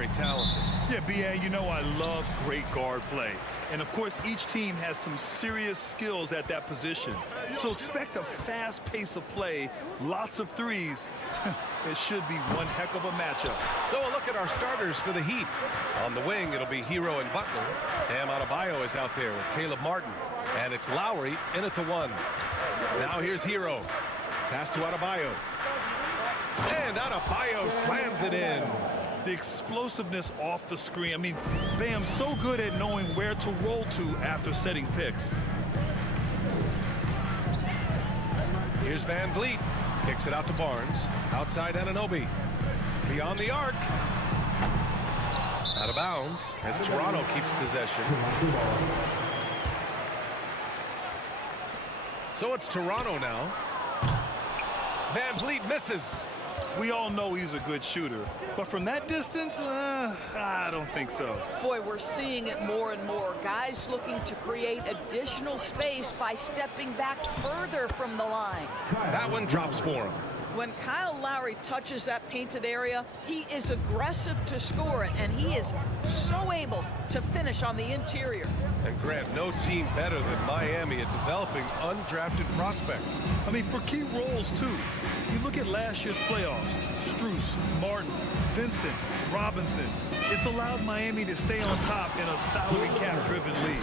very talented. Yeah, B.A., you know I love great guard play. And, of course, each team has some serious skills at that position. So expect a fast pace of play, lots of threes. It should be one heck of a matchup. So a look at our starters for the Heat. On the wing, it'll be Hero and Butler. Bam Adebayo is out there with Caleb Martin. And it's Lowry in at the 1. Now here's Hero. Pass to Adebayo. And Adebayo slams it in. The explosiveness off the screen. I mean, Bam's so good at knowing where to roll to after setting picks. Here's Van Vliet. Kicks it out to Barnes. Outside Anunoby. Beyond the arc. Out of bounds as Toronto keeps possession. So it's Toronto now. Van Vliet misses. We all know he's a good shooter, but from that distance, I don't think so. Boy, we're seeing it more and more. Guys looking to create additional space by stepping back further from the line. That one drops for him. When Kyle Lowry touches that painted area, he is aggressive to score it, and he is so able to finish on the interior. And Grant, no team better than Miami at developing undrafted prospects. I mean, for key roles, too. You look at last year's playoffs, Strus, Martin, Vincent, Robinson. It's allowed Miami to stay on top in a salary cap-driven league.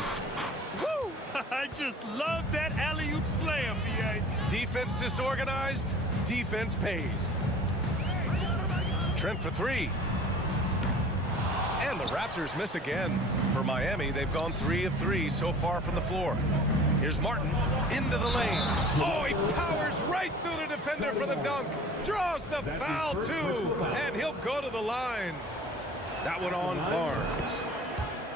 Woo! I just love that alley-oop slam, B.A. Defense disorganized, defense pays. Trent for 3. And the Raptors miss again. For Miami, they've gone 3 of 3 so far from the floor. Here's Martin into the lane. Oh, he powers right through the defender for the dunk. Draws the foul, too. And he'll go to the line. That one on Barnes.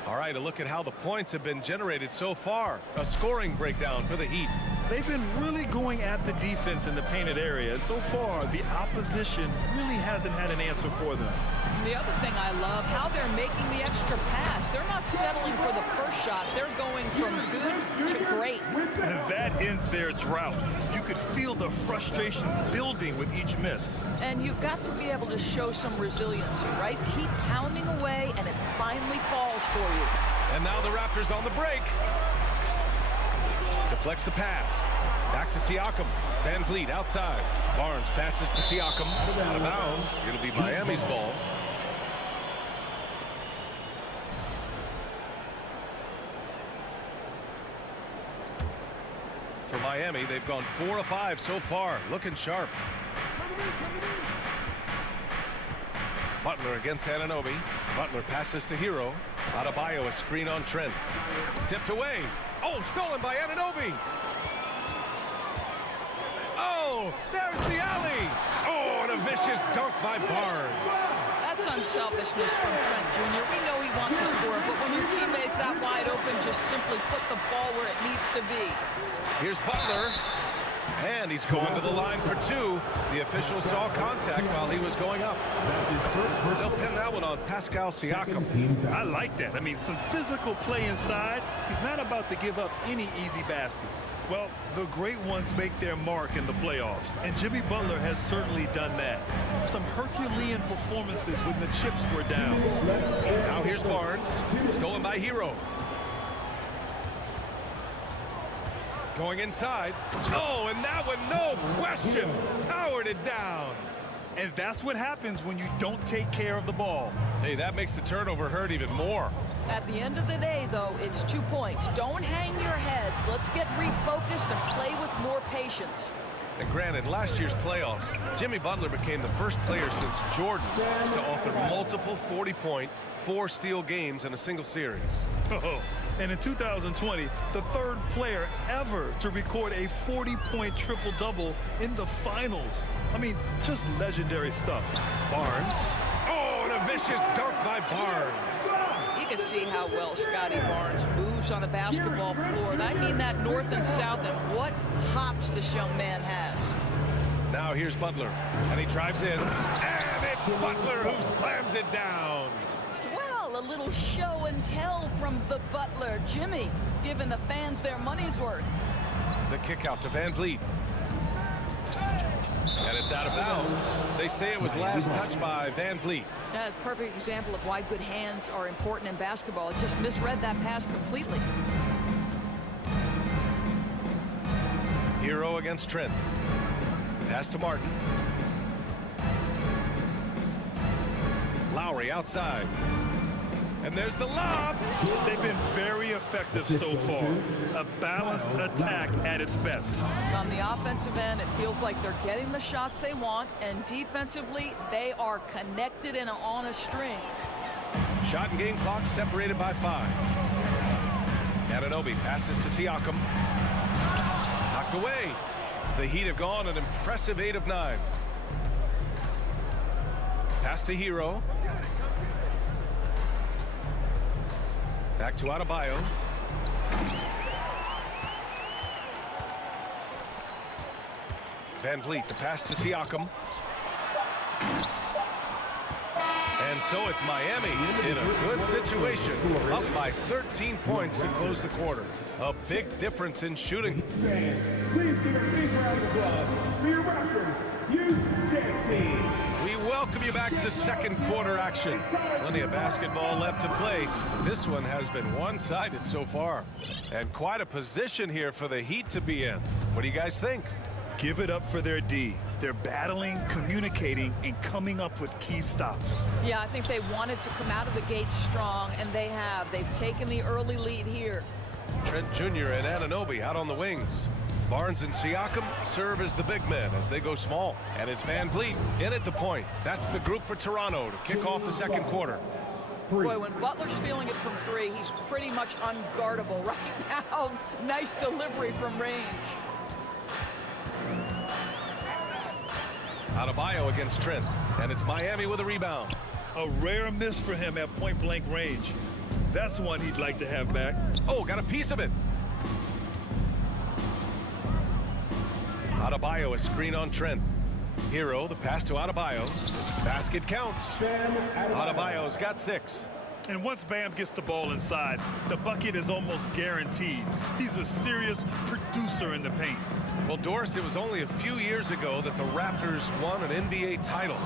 All right, a look at how the points have been generated so far. A scoring breakdown for the Heat. They've been really going at the defense in the painted area. And so far, the opposition really hasn't had an answer for them. And the other thing I love, how they're making the extra pass. They're not settling for the first shot. They're going from good to great. And that ends their drought. You could feel the frustration building with each miss. And you've got to be able to show some resiliency, right? Keep pounding away, and it finally falls for you. And now the Raptors on the break. Deflects the pass. Back to Siakam. Van Vliet outside. Barnes passes to Siakam. Out of bounds. It'll be Miami's ball. For Miami, they've gone 4 of 5 so far. Looking sharp. Butler against Anunoby. Butler passes to Hero. Adebayo, a screen on Trent. Tipped away. Oh, stolen by Anunoby. Oh, there's the alley. Oh, and a vicious dunk by Barnes. That's unselfishness from Trent Jr. We know he wants to score, but when your teammate's that wide open, just simply put the ball where it needs to be. Here's Butler. And he's going to the line for 2. The official saw contact while he was going up. They'll pin that one on Pascal Siakam. I like that. I mean, some physical play inside. He's not about to give up any easy baskets. Well, the great ones make their mark in the playoffs, and Jimmy Butler has certainly done that. Some Herculean performances when the chips were down. Now here's Barnes. Stolen by Hero. Going inside. Oh, and that one, no question, powered it down. And that's what happens when you don't take care of the ball. Hey, that makes the turnover hurt even more. At the end of the day, though, it's 2 points. Don't hang your heads. Let's get refocused and play with more patience. And granted, last year's playoffs, Jimmy Butler became the first player since Jordan to author multiple 40-point, 4-steal games in a single series. Oh, and in 2020, the third player ever to record a 40-point triple-double in the finals. I mean, just legendary stuff. Barnes. Oh, and a vicious dunk by Barnes. You can see how well Scotty Barnes moves on a basketball floor. And I mean that north and south, and what hops this young man has. Now here's Butler, and he drives in, and it's Butler who slams it down. Well, a little show and tell from the Butler. Jimmy giving the fans their money's worth. The kick out to Van Vliet. And it's out of bounds. They say it was last touched by Van Vliet. That's a perfect example of why good hands are important in basketball. It just misread that pass completely. Hero against Trent. Pass to Martin. Lowry outside. And there's the lob. They've been very effective so far. A balanced attack at its best. On the offensive end, it feels like they're getting the shots they want, and defensively, they are connected and on a string. Shot and game clock separated by 5. Anunoby passes to Siakam. Knocked away. The Heat have gone an impressive 8 of 9. Pass to Hero. Back to Adebayo. Van Vliet, the pass to Siakam. And so it's Miami in a good situation, up by 13 points to close the quarter. A big difference in shooting. Please give a big round of applause for your Raptors, you We welcome you back to second quarter action. Plenty of basketball left to play. This one has been one-sided so far. And quite a position here for the Heat to be in. What do you guys think? Give it up for their D. They're battling, communicating, and coming up with key stops. Yeah, I think they wanted to come out of the gate strong, and they have. They've taken the early lead here. Trent Jr. and Anunoby out on the wings. Barnes and Siakam serve as the big men as they go small. And it's Van Vliet in at the point. That's the group for Toronto to kick off the second quarter. Boy, when Butler's feeling it from 3, he's pretty much unguardable right now. Nice delivery from range. Adebayo against Trent. And it's Miami with a rebound. A rare miss for him at point-blank range. That's one he'd like to have back. Oh, got a piece of it. Adebayo, a screen on Trent. Hero, the pass to Adebayo. Basket counts. Adebayo's got 6. And once Bam gets the ball inside, the bucket is almost guaranteed. He's a serious producer in the paint. Well, Doris, it was only a few years ago that the Raptors won an NBA title.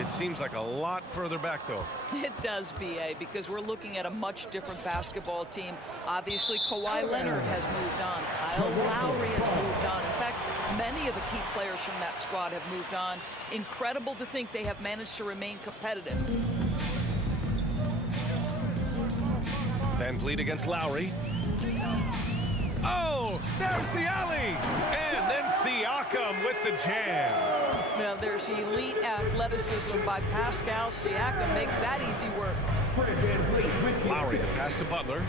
It seems like a lot further back, though. It does, B.A., because we're looking at a much different basketball team. Obviously, Kawhi Leonard has moved on. Kyle Lowry has moved on. In fact, many of the key players from that squad have moved on. Incredible to think they have managed to remain competitive. Van Vliet against Lowry. Oh, there's the alley. And then Siakam with the jam. Now, there's elite athleticism by Pascal. Siakam makes that easy work. Lowry, the pass to Butler.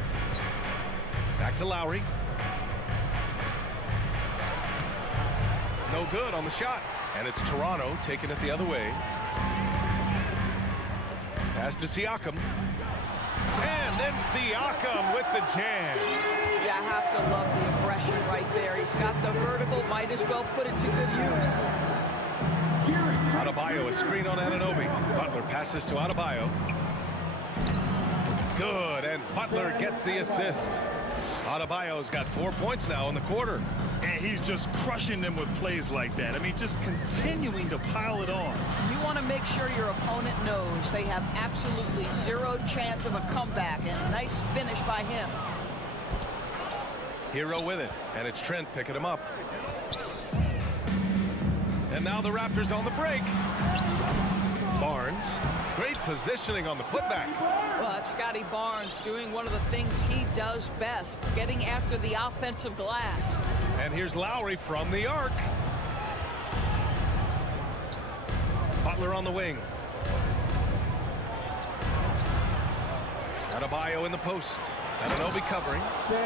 Back to Lowry. No good on the shot. And it's Toronto taking it the other way. Pass to Siakam. And then Siakam with the jam. Yeah, I have to love the aggression right there. He's got the vertical, might as well put it to good use. Adebayo, a screen on Anunoby. Butler passes to Adebayo. Good, and Butler gets the assist. Adebayo's got 4 points now in the quarter. And he's just crushing them with plays like that. I mean, just continuing to pile it on. You want to make sure your opponent knows they have absolutely zero chance of a comeback, and nice finish by him. Hero with it, and it's Trent picking him up. And now the Raptors on the break. Barnes, great positioning on the putback. Well, that's Scotty Barnes doing one of the things he does best, getting after the offensive glass. And here's Lowry from the arc. Butler on the wing. Adebayo in the post. Anunoby covering.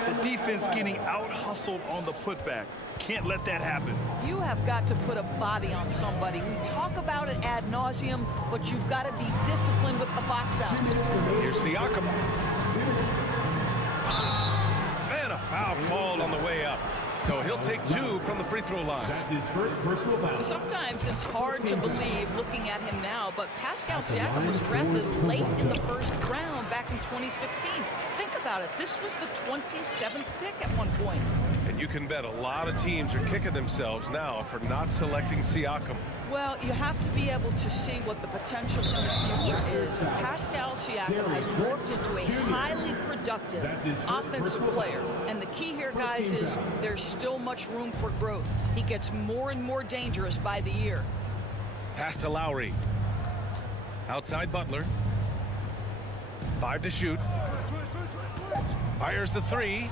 The defense getting out-hustled on the putback. Can't let that happen. You have got to put a body on somebody. We talk about it ad nauseum, but you've got to be disciplined with the box out. Here's Siakam. And a foul called on the way up. So he'll take 2 from the free throw line. That's his first personal foul. Sometimes it's hard to believe looking at him now, but Pascal Siakam was drafted late in the first round back in 2016. Think about it. This was the 27th pick at one point. And And you can bet a lot of teams are kicking themselves now for not selecting Siakam. Well, you have to be able to see what the potential in the future is. Pascal Siakam has morphed into a highly productive offensive player. And the key here, guys, is there's still much room for growth. He gets more and more dangerous by the year. Pass to Lowry. Outside Butler. 5 to shoot. Fires the 3.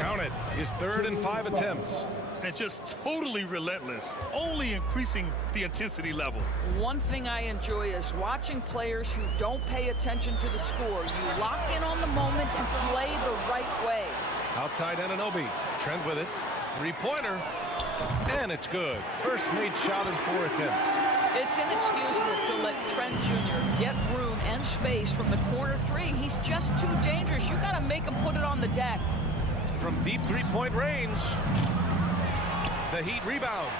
Count it. His 3rd and 5 attempts. And just totally relentless, only increasing the intensity level. One thing I enjoy is watching players who don't pay attention to the score. You lock in on the moment and play the right way. Outside Anunoby. Trent with it. 3-pointer. And it's good. First made shot in 4 attempts. It's inexcusable to let Trent Jr. get room and space from the corner 3. He's just too dangerous. You got to make him put it on the deck. From deep 3-point range. The Heat rebound.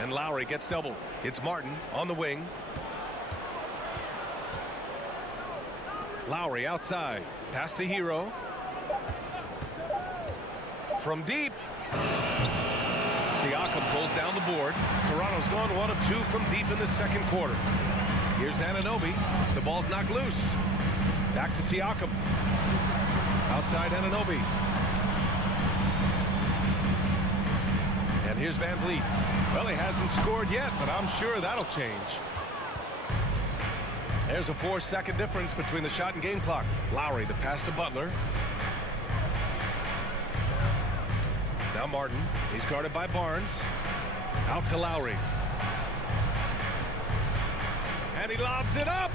And Lowry gets doubled. It's Martin on the wing. Lowry outside. Pass to Hero. From deep. Siakam pulls down the board. Toronto's gone 1 of 2 from deep in the second quarter. Here's Anunoby. The ball's knocked loose. Back to Siakam. Outside Anunoby. And here's Van Vliet. Well, he hasn't scored yet, but I'm sure that'll change. There's a 4-second difference between the shot and game clock. Lowry, the pass to Butler. Now Martin. He's guarded by Barnes. Out to Lowry. And he lobs it up.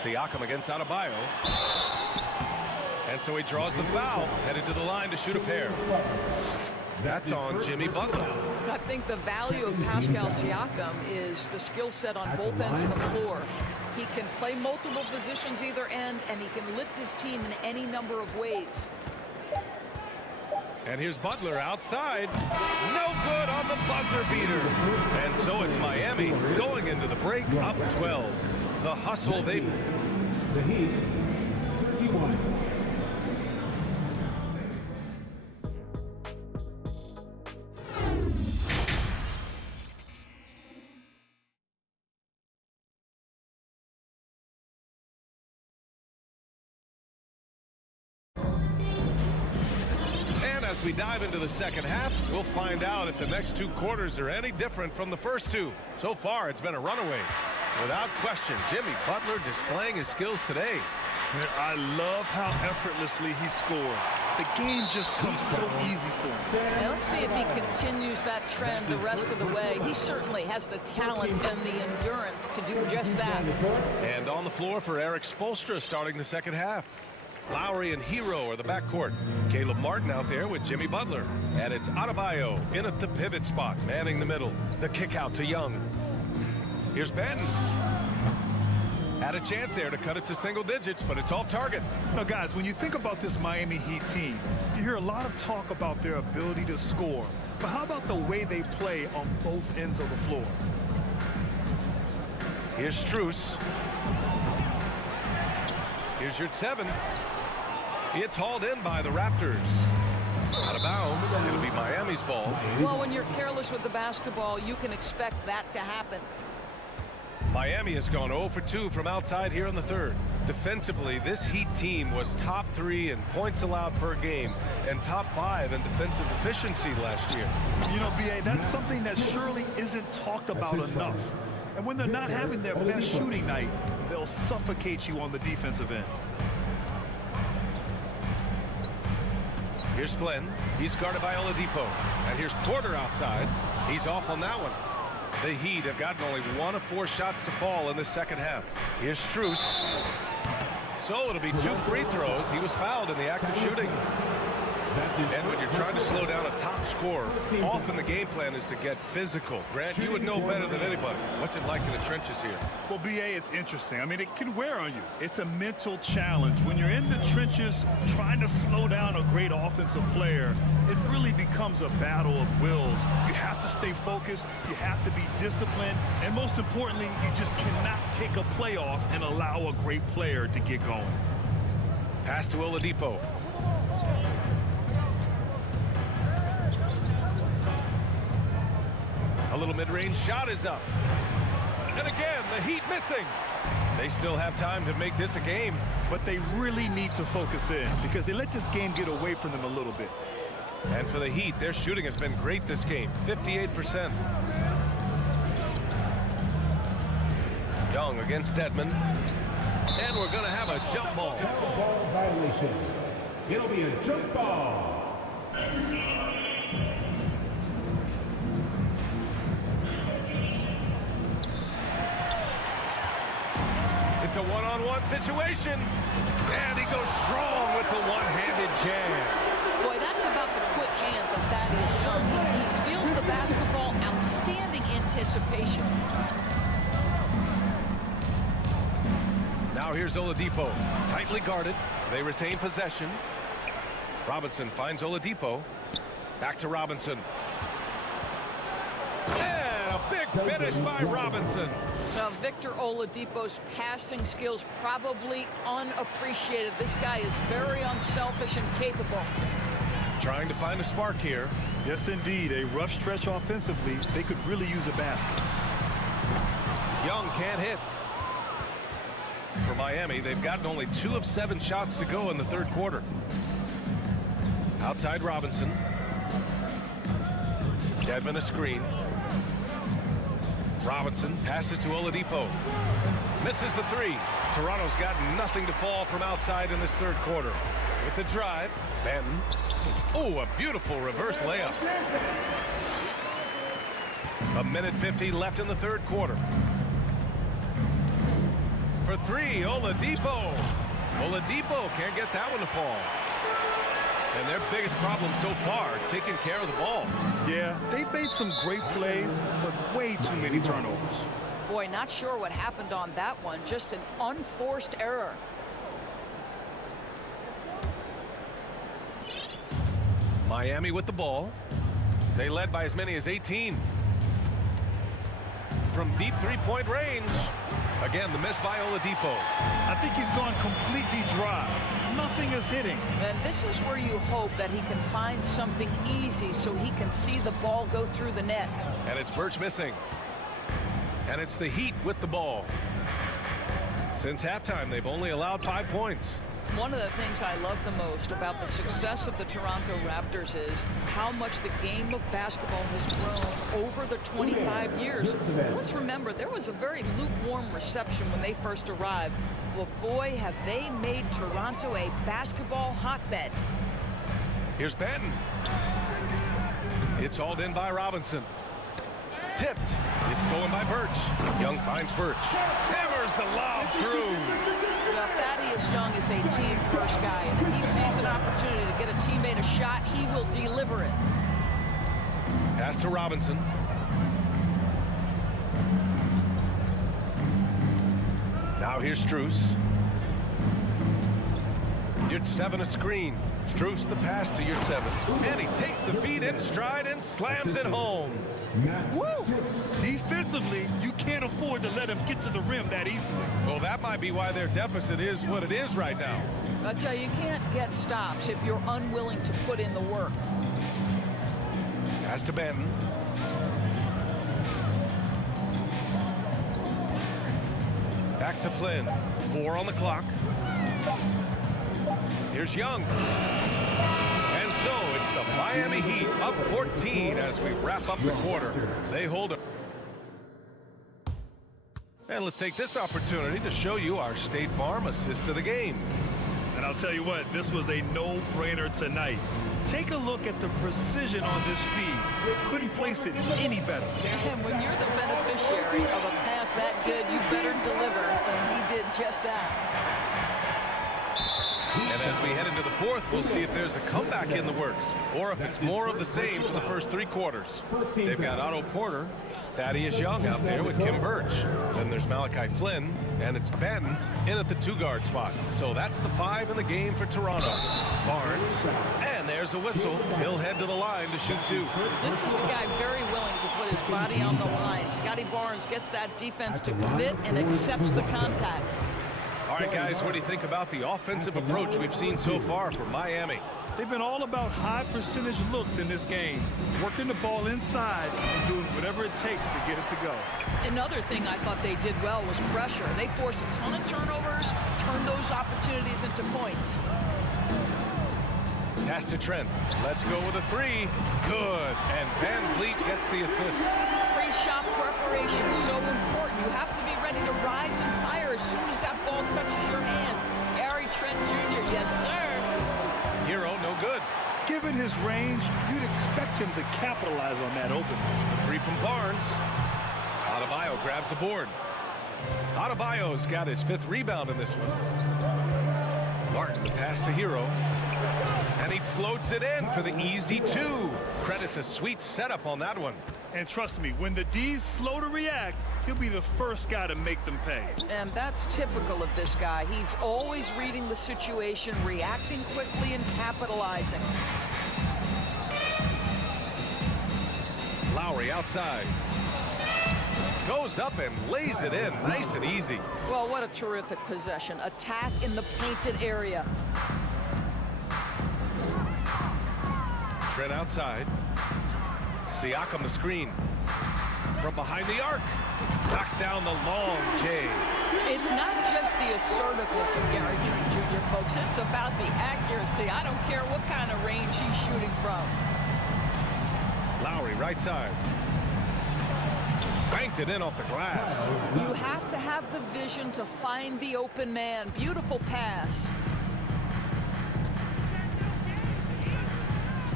Siakam against Adebayo. And so he draws the foul, headed to the line to shoot a pair. That's on Jimmy Butler. I think the value of Pascal Siakam is the skill set on both ends of the floor. He can play multiple positions either end, and he can lift his team in any number of ways. And here's Butler outside. No good on the buzzer beater. And so it's Miami going into the break up 12. The hustle they... The Heat, 31. As we dive into the second half, we'll find out if the next 2 quarters are any different from the first 2. So far, it's been a runaway. Without question, Jimmy Butler displaying his skills today. I love how effortlessly he scored. The game just comes so easy for him. Now let's see if he continues that trend the rest of the way. He certainly has the talent and the endurance to do just that. And on the floor for Eric Spoelstra starting the second half. Lowry and Hero are the backcourt. Caleb Martin out there with Jimmy Butler. And it's Adebayo in at the pivot spot, manning the middle. The kick out to Young. Here's Banton. Had a chance there to cut it to single digits, but it's off target. Now, guys, when you think about this Miami Heat team, you hear a lot of talk about their ability to score. But how about the way they play on both ends of the floor? Here's Strus. Here's your 7. It's hauled in by the Raptors. Out of bounds. It'll be Miami's ball. Well, when you're careless with the basketball, you can expect that to happen. Miami has gone 0 for 2 from outside here in the third. Defensively, this Heat team was top 3 in points allowed per game and top 5 in defensive efficiency last year. You know, B.A., that's something that surely isn't talked about enough. And when they're not having their best shooting night, they'll suffocate you on the defensive end. Here's Flynn. He's guarded by Oladipo. And here's Porter outside. He's off on that one. The Heat have gotten only 1 of 4 shots to fall in the second half. Here's Strus. So it'll be 2 free throws. He was fouled in the act of shooting. And when you're trying to slow down a top scorer, often the game plan is to get physical. Grant, you would know better than anybody. What's it like in the trenches here? Well, B.A., it's interesting. I mean, it can wear on you. It's a mental challenge. When you're in the trenches trying to slow down a great offensive player, it really becomes a battle of wills. You have to stay focused. You have to be disciplined. And most importantly, you just cannot take a play off and allow a great player to get going. Pass to Oladipo. A little mid-range shot is up. And again, the Heat missing. They still have time to make this a game. But they really need to focus in because they let this game get away from them a little bit. And for the Heat, their shooting has been great this game, 58%. Young against Dedmon. And we're going to have a jump ball. Foul ball violation. It'll be a jump ball. It's a one-on-one situation. And he goes strong with the one-handed jam. Boy, that's about the quick hands of Thaddeus Young. He steals the basketball. Outstanding anticipation. Now here's Oladipo, tightly guarded. They retain possession. Robinson finds Oladipo. Back to Robinson. And a big finish by Robinson. Now, Victor Oladipo's passing skills probably unappreciated. This guy is very unselfish and capable. Trying to find a spark here. Yes, indeed. A rough stretch offensively. They could really use a basket. Young can't hit. For Miami, they've gotten only 2 of 7 shots to go in the third quarter. Outside Robinson. Dedmon a screen. Robinson passes to Oladipo. Misses the 3. Toronto's got nothing to fall from outside in this third quarter. With the drive, Benton. Oh, a beautiful reverse layup. A minute 50 left in the third quarter. For 3, Oladipo. Oladipo can't get that one to fall. And their biggest problem so far, taking care of the ball. Yeah, they've made some great plays, but way too many turnovers. Boy, not sure what happened on that one. Just an unforced error. Miami with the ball. They led by as many as 18. From deep three-point range. Again, the miss by Oladipo. I think he's gone completely dry. Nothing is hitting. And this is where you hope that he can find something easy so he can see the ball go through the net. And it's Birch missing. And it's the Heat with the ball. Since halftime, they've only allowed 5 points. One of the things I love the most about the success of the Toronto Raptors is how much the game of basketball has grown over the 25 years. Let's remember, there was a very lukewarm reception when they first arrived. Well, boy, have they made Toronto a basketball hotbed. Here's Benton. It's hauled in by Robinson. Tipped. It's stolen by Birch. Young finds Birch. Hammers the lob through. Well, Thaddeus Young is a team-first guy, and if he sees an opportunity to get a teammate a shot, he will deliver it. Pass to Robinson. Now here's Strus. Yurt-7 a screen. Strus the pass to Yurt-7. And he takes the feed in stride and slams it home. Woo! Defensively, you can't afford to let him get to the rim that easily. Well, that might be why their deficit is what it is right now. I tell you can't get stops if you're unwilling to put in the work. Pass to Benton. Back to Flynn. 4 on the clock. Here's Young. And so it's the Miami Heat up 14 as we wrap up the quarter. They hold it. And let's take this opportunity to show you our State Farm assist of the game. And I'll tell you what, this was a no-brainer tonight. Take a look at the precision on this feed. Couldn't place it any better. And when you're the beneficiary of a pass that good, you better deliver. And he did just that. And as we head into the fourth, we'll see if there's a comeback in the works or if it's more of the same for the first 3 quarters. They've got Otto Porter, Thaddeus Young out there with Kim Birch. Then there's Malachi Flynn, and it's Benton in at the 2-guard spot. So that's the 5 in the game for Toronto. Barnes, and there's a whistle. He'll head to the line to shoot 2. This is a guy very willing to put his body on the line. Scotty Barnes gets that defense to commit and accepts the contact. All right, guys, what do you think about the offensive approach we've seen so far from Miami? They've been all about high percentage looks in this game, working the ball inside and doing whatever it takes to get it to go. Another thing I thought they did well was pressure. They forced a ton of turnovers, turned those opportunities into points. Pass to Trent. Let's go with a three. Good. And Van Vliet gets the assist. Pre-shot preparation, so important. You have to be ready to rise and fire as soon as that ball touches your hands. Gary Trent Jr., yes, sir. Hero, no good. Given his range, you'd expect him to capitalize on that opening. Three from Barnes. Adebayo grabs the board. Adebayo's got his 5th rebound in this one. Martin, the pass to Hero. And he floats it in for the easy 2. Credit the sweet setup on that one. And trust me, when the D's slow to react, he'll be the first guy to make them pay. And that's typical of this guy. He's always reading the situation, reacting quickly, and capitalizing. Lowry outside. Goes up and lays it in, nice and easy. Well, what a terrific possession. Attack in the painted area. Trent outside. Siakam the screen. From behind the arc. Knocks down the long J. It's not just the assertiveness of Gary Trent Jr., folks. It's about the accuracy. I don't care what kind of range he's shooting from. Lowry right side. Banked it in off the glass. You have to have the vision to find the open man. Beautiful pass.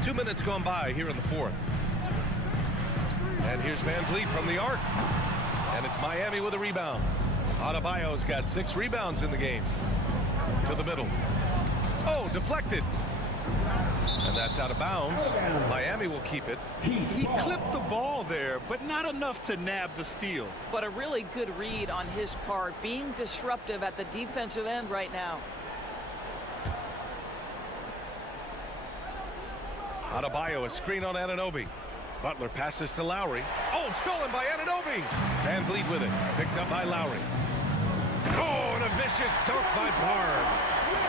2 minutes gone by here in the 4th. And here's Van Vliet from the arc. And it's Miami with a rebound. Adebayo's got 6 rebounds in the game. To the middle. Oh, deflected. And that's out of bounds. Miami will keep it. He clipped the ball there, but not enough to nab the steal. But a really good read on his part, being disruptive at the defensive end right now. Adebayo, a screen on Anunoby. Butler passes to Lowry. Oh, stolen by Anunoby. Van Vliet with it. Picked up by Lowry. Oh, and a vicious dunk by Barnes.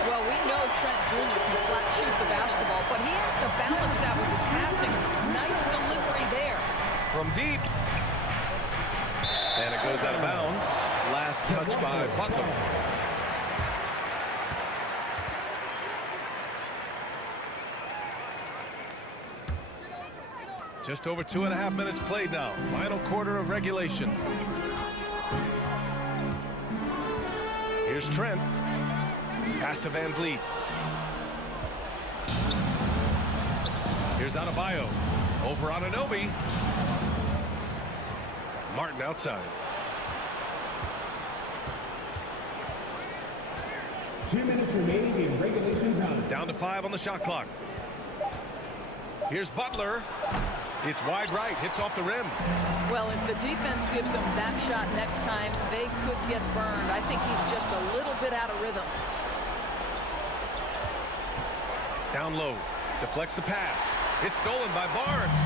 Well, we know Trent Jr. can flat shoot the basketball, but he has to balance that with his passing. Nice delivery there. From deep. And it goes out of bounds. Last touch by Butler. Just over 2.5 minutes played now. Final quarter of regulation. Here's Trent. Pass to Van Vliet. Here's Adebayo. Over Anunoby. Martin outside. 2 minutes remaining in regulation time. Down to 5 on the shot clock. Here's Butler. It's wide right, hits off the rim. Well, if the defense gives him that shot next time, they could get burned. I think he's just a little bit out of rhythm. Down low, deflects the pass. It's stolen by Barnes.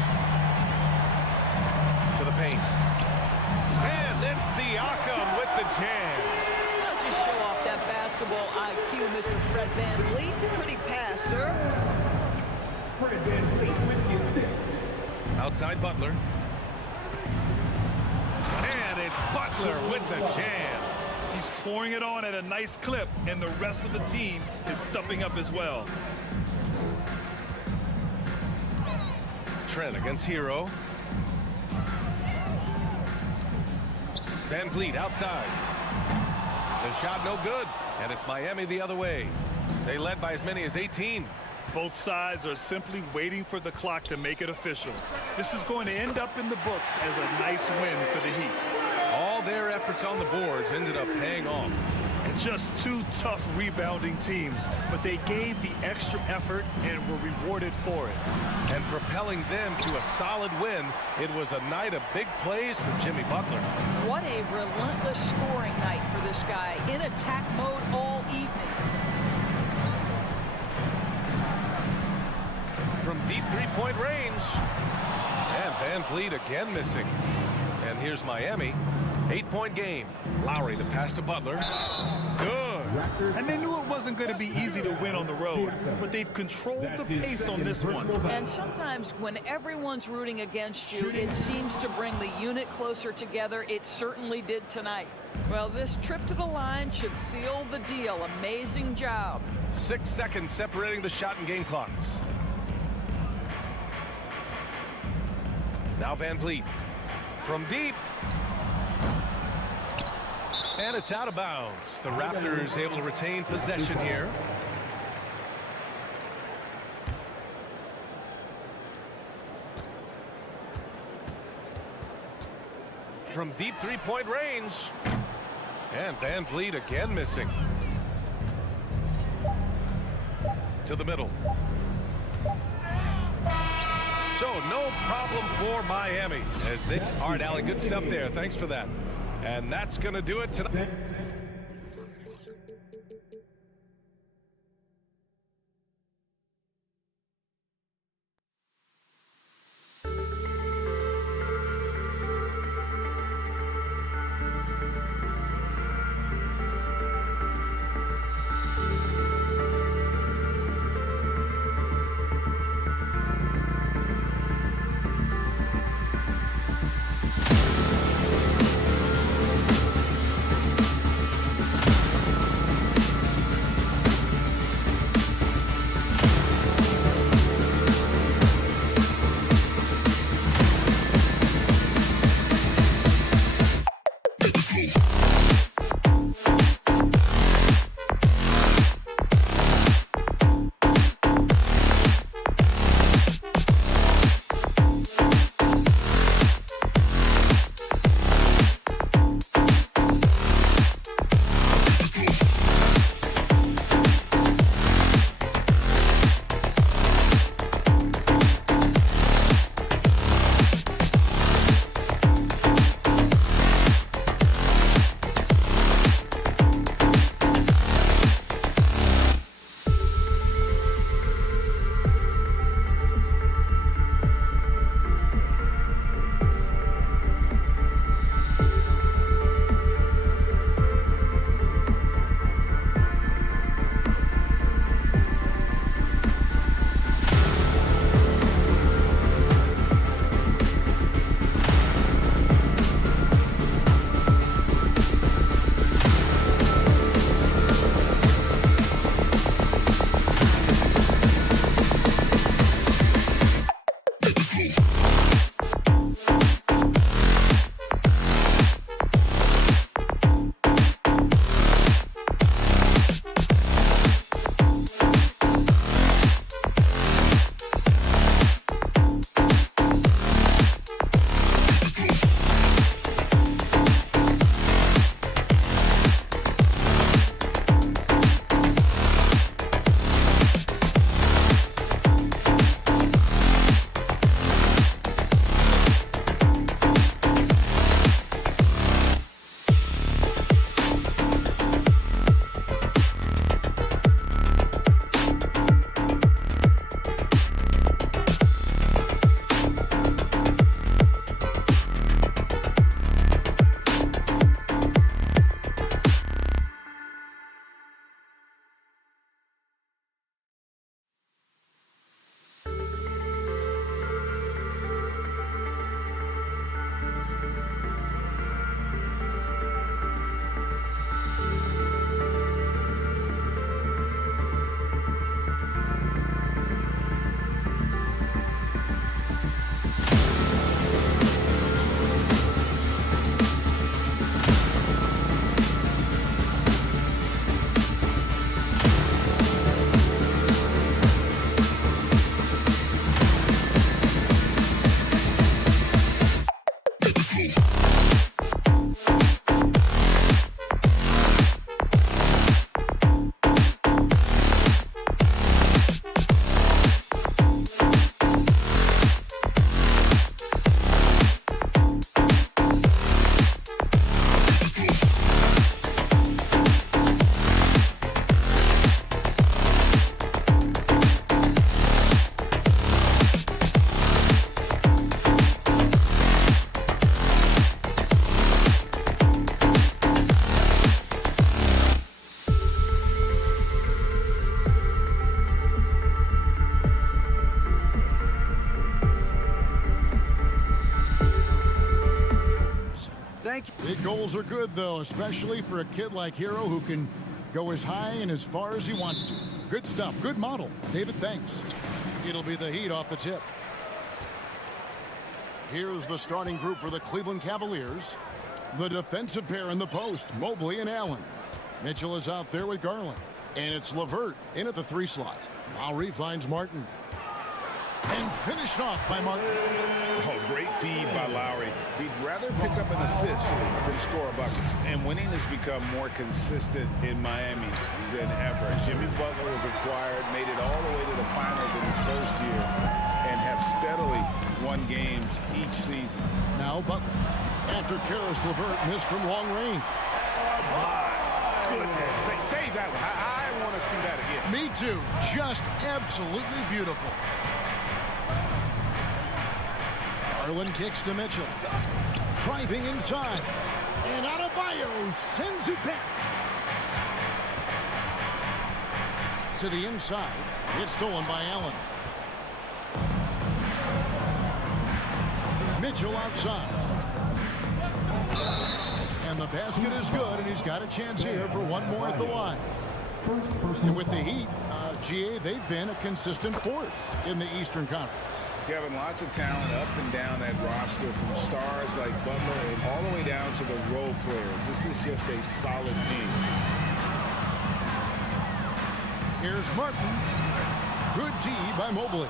To the paint. And then Siakam with the jam. Not just show off that basketball IQ, Mr. Fred VanVleet. Pretty pass, sir. Fred VanVleet with the assist. Outside Butler. And it's Butler with the jam. He's pouring it on at a nice clip, and the rest of the team is stepping up as well. Trent against Hero. Van Vliet outside. The shot no good, and it's Miami the other way. They led by as many as 18. Both sides are simply waiting for the clock to make it official. This is going to end up in the books as a nice win for the Heat. All their efforts on the boards ended up paying off. Just 2 tough rebounding teams, but they gave the extra effort and were rewarded for it. And propelling them to a solid win, it was a night of big plays for Jimmy Butler. What a relentless scoring night for this guy. In attack mode all evening. From deep three-point range. And Van Vliet again missing. And here's Miami. 8-point game. Lowry, the pass to Butler. Good. And they knew it wasn't going to be easy to win on the road, but they've controlled the pace on this one. And sometimes when everyone's rooting against you, it seems to bring the unit closer together. It certainly did tonight. Well, this trip to the line should seal the deal. Amazing job. 6 seconds separating the shot and game clocks. Now Van Vliet from deep. And it's out of bounds. The Raptors able to retain possession here. From deep three-point range. And Van Vliet again missing. To the middle. So no problem for Miami. All right, Allie, good stuff there. Thanks for that. And that's going to do it tonight. Thank you. Big goals are good, though, especially for a kid like Hero who can go as high and as far as he wants to. Good stuff. Good model. David, thanks. It'll be the Heat off the tip. Here's the starting group for the Cleveland Cavaliers. The defensive pair in the post, Mobley and Allen. Mitchell is out there with Garland. And it's LeVert in at the 3 slot. Lowry finds Martin. And finished off by Martin. Oh, great feed by Lowry. He'd rather pick up an assist than score a bucket. And winning has become more consistent in Miami than ever. Jimmy Butler was acquired, made it all the way to the finals in his first year, and have steadily won games each season. Now Butler. After Karis LeVert missed from long range. My goodness. Save that one. I want to see that again. Me too. Just absolutely beautiful. Garland kicks to Mitchell. Driving inside. And Adebayo sends it back. To the inside. It's stolen by Allen. Mitchell outside. And the basket is good, and he's got a chance here for one more at the line. And with the Heat, GA, they've been a consistent force in the Eastern Conference. Kevin, lots of talent up and down that roster, from stars like Butler and all the way down to the role players. This is just a solid team. Here's Martin. Good D by Mobley.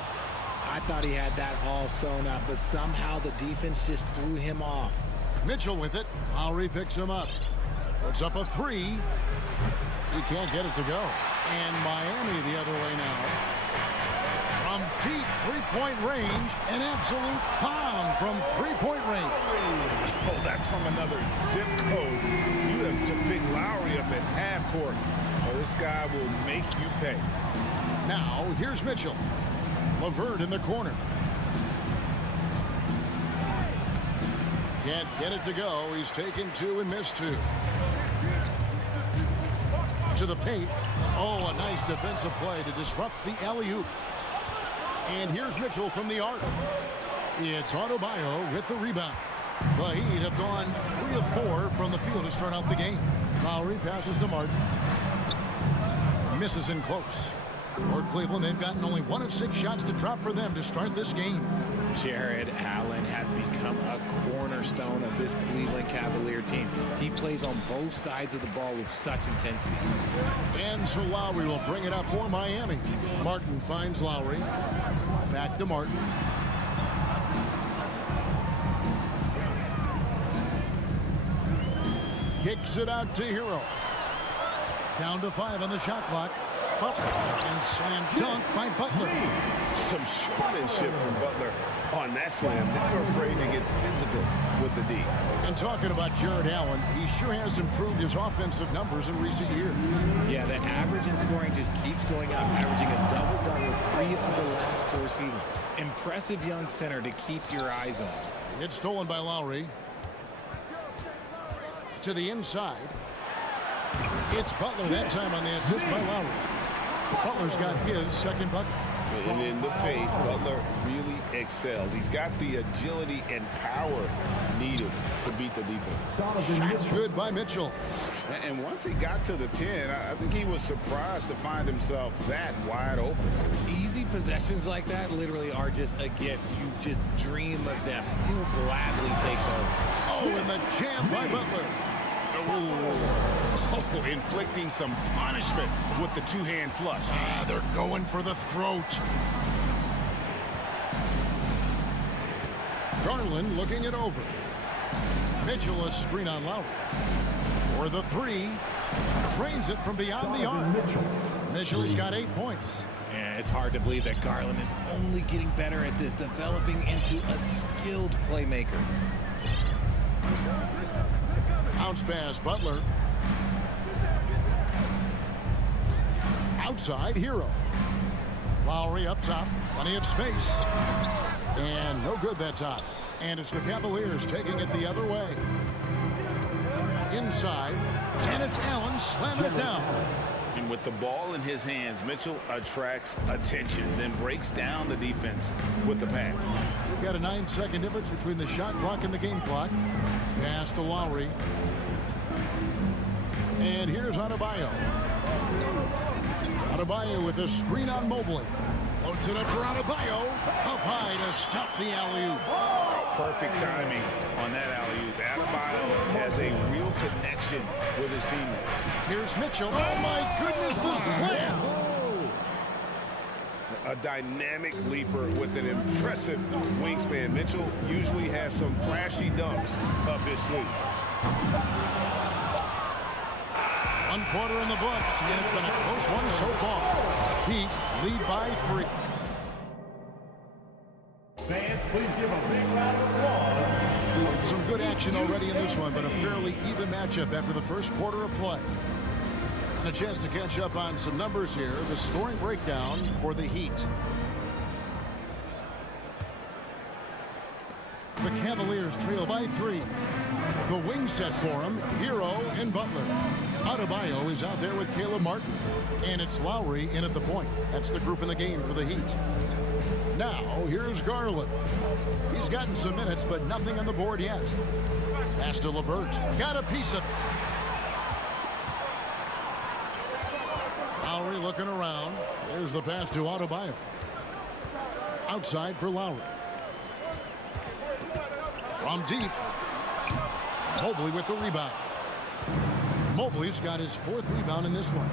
I thought he had that all sewn up, but somehow the defense just threw him off. Mitchell with it. Lowry picks him up. Puts up a 3. He can't get it to go. And Miami the other way now. From deep three-point range, an absolute bomb from three-point range. Oh, that's from another zip code. You have to pick Lowry up at half court. Well, this guy will make you pay. Now, here's Mitchell. LeVert in the corner. Can't get it to go. He's taken 2 and missed 2. To the paint. Oh, a nice defensive play to disrupt the alley-oop. And here's Mitchell from the arc. It's Adebayo with the rebound. The Heat have gone 3 of 4 from the field to start out the game. Lowry passes to Martin. Misses in close. For Cleveland, they've gotten only 1 of 6 shots to drop for them to start this game. Jared Allen has become a cornerstone of this Cleveland Cavalier team. He plays on both sides of the ball with such intensity. And so Lowry will bring it up for Miami. Martin finds Lowry. Back to Martin. Kicks it out to Hero. Down to 5 on the shot clock. Butler. And slam dunk by Butler. Some showmanship from Butler on that slam. Never afraid to get physical with the D. And talking about Jared Allen, he sure has improved his offensive numbers in recent years. Yeah, the average in scoring just keeps going up, averaging a double-double 3 of the last 4 seasons. Impressive young center to keep your eyes on. It's stolen by Lowry. To the inside. It's Butler that time on the assist by Lowry. Butler's got his second bucket. And in the paint, Butler really excels. He's got the agility and power needed to beat the defense. Shots good by Mitchell. And once he got to the 10, I think he was surprised to find himself that wide open. Easy possessions like that literally are just a gift. You just dream of them. He'll gladly take those. Oh, and the jam by Butler. Oh, inflicting some punishment with the 2-hand flush. They're going for the throat. Garland looking it over. Mitchell a screen on Lowry. For the 3. Drains it from beyond the arc. Mitchell's got 8 points. Yeah, it's hard to believe that Garland is only getting better at this, developing into a skilled playmaker. Bounce pass, Butler. Outside, Hero. Lowry up top. Plenty of space. And no good that time. And it's the Cavaliers taking it the other way. Inside. And it's Allen slamming it down. And with the ball in his hands, Mitchell attracts attention, then breaks down the defense with the pass. We've got a 9-second difference between the shot clock and the game clock. Pass to Lowry. And here's Adebayo. Adebayo with a screen on Mobley. Floats it up for Adebayo. Up high to stuff the alley-oop. Perfect timing on that alley-oop. Adebayo has a real connection with his teammate. Here's Mitchell. Oh, my goodness, the slam. A dynamic leaper with an impressive wingspan. Mitchell usually has some flashy dunks up his sleeve. 1 quarter in the books, and it's been a close one so far. Heat lead by 3. Fans, please give a big round of applause. Some good action already in this one, but a fairly even matchup after the first quarter of play. And a chance to catch up on some numbers here. The scoring breakdown for the Heat. The Cavaliers trail by 3. The wing set for him, Hero and Butler. Adebayo is out there with Caleb Martin. And it's Lowry in at the point. That's the group in the game for the Heat. Now, here's Garland. He's gotten some minutes, but nothing on the board yet. Pass to LeVert. Got a piece of it. Lowry looking around. There's the pass to Adebayo. Outside for Lowry. From deep. Mobley with the rebound. Mobley's got his 4th rebound in this one.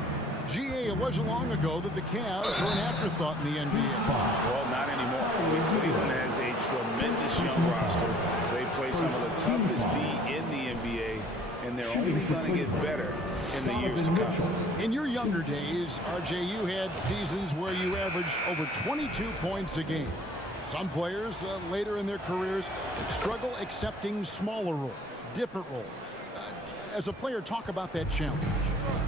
GA, it wasn't long ago that the Cavs were an afterthought in the NBA. Well, not anymore. Cleveland has a tremendous young roster. They play some of the toughest D in the NBA, and they're only going to get better in the years to come. In your younger days, RJ, you had seasons where you averaged over 22 points a game. Some players later in their careers struggle accepting smaller roles, different roles. As a player, talk about that challenge.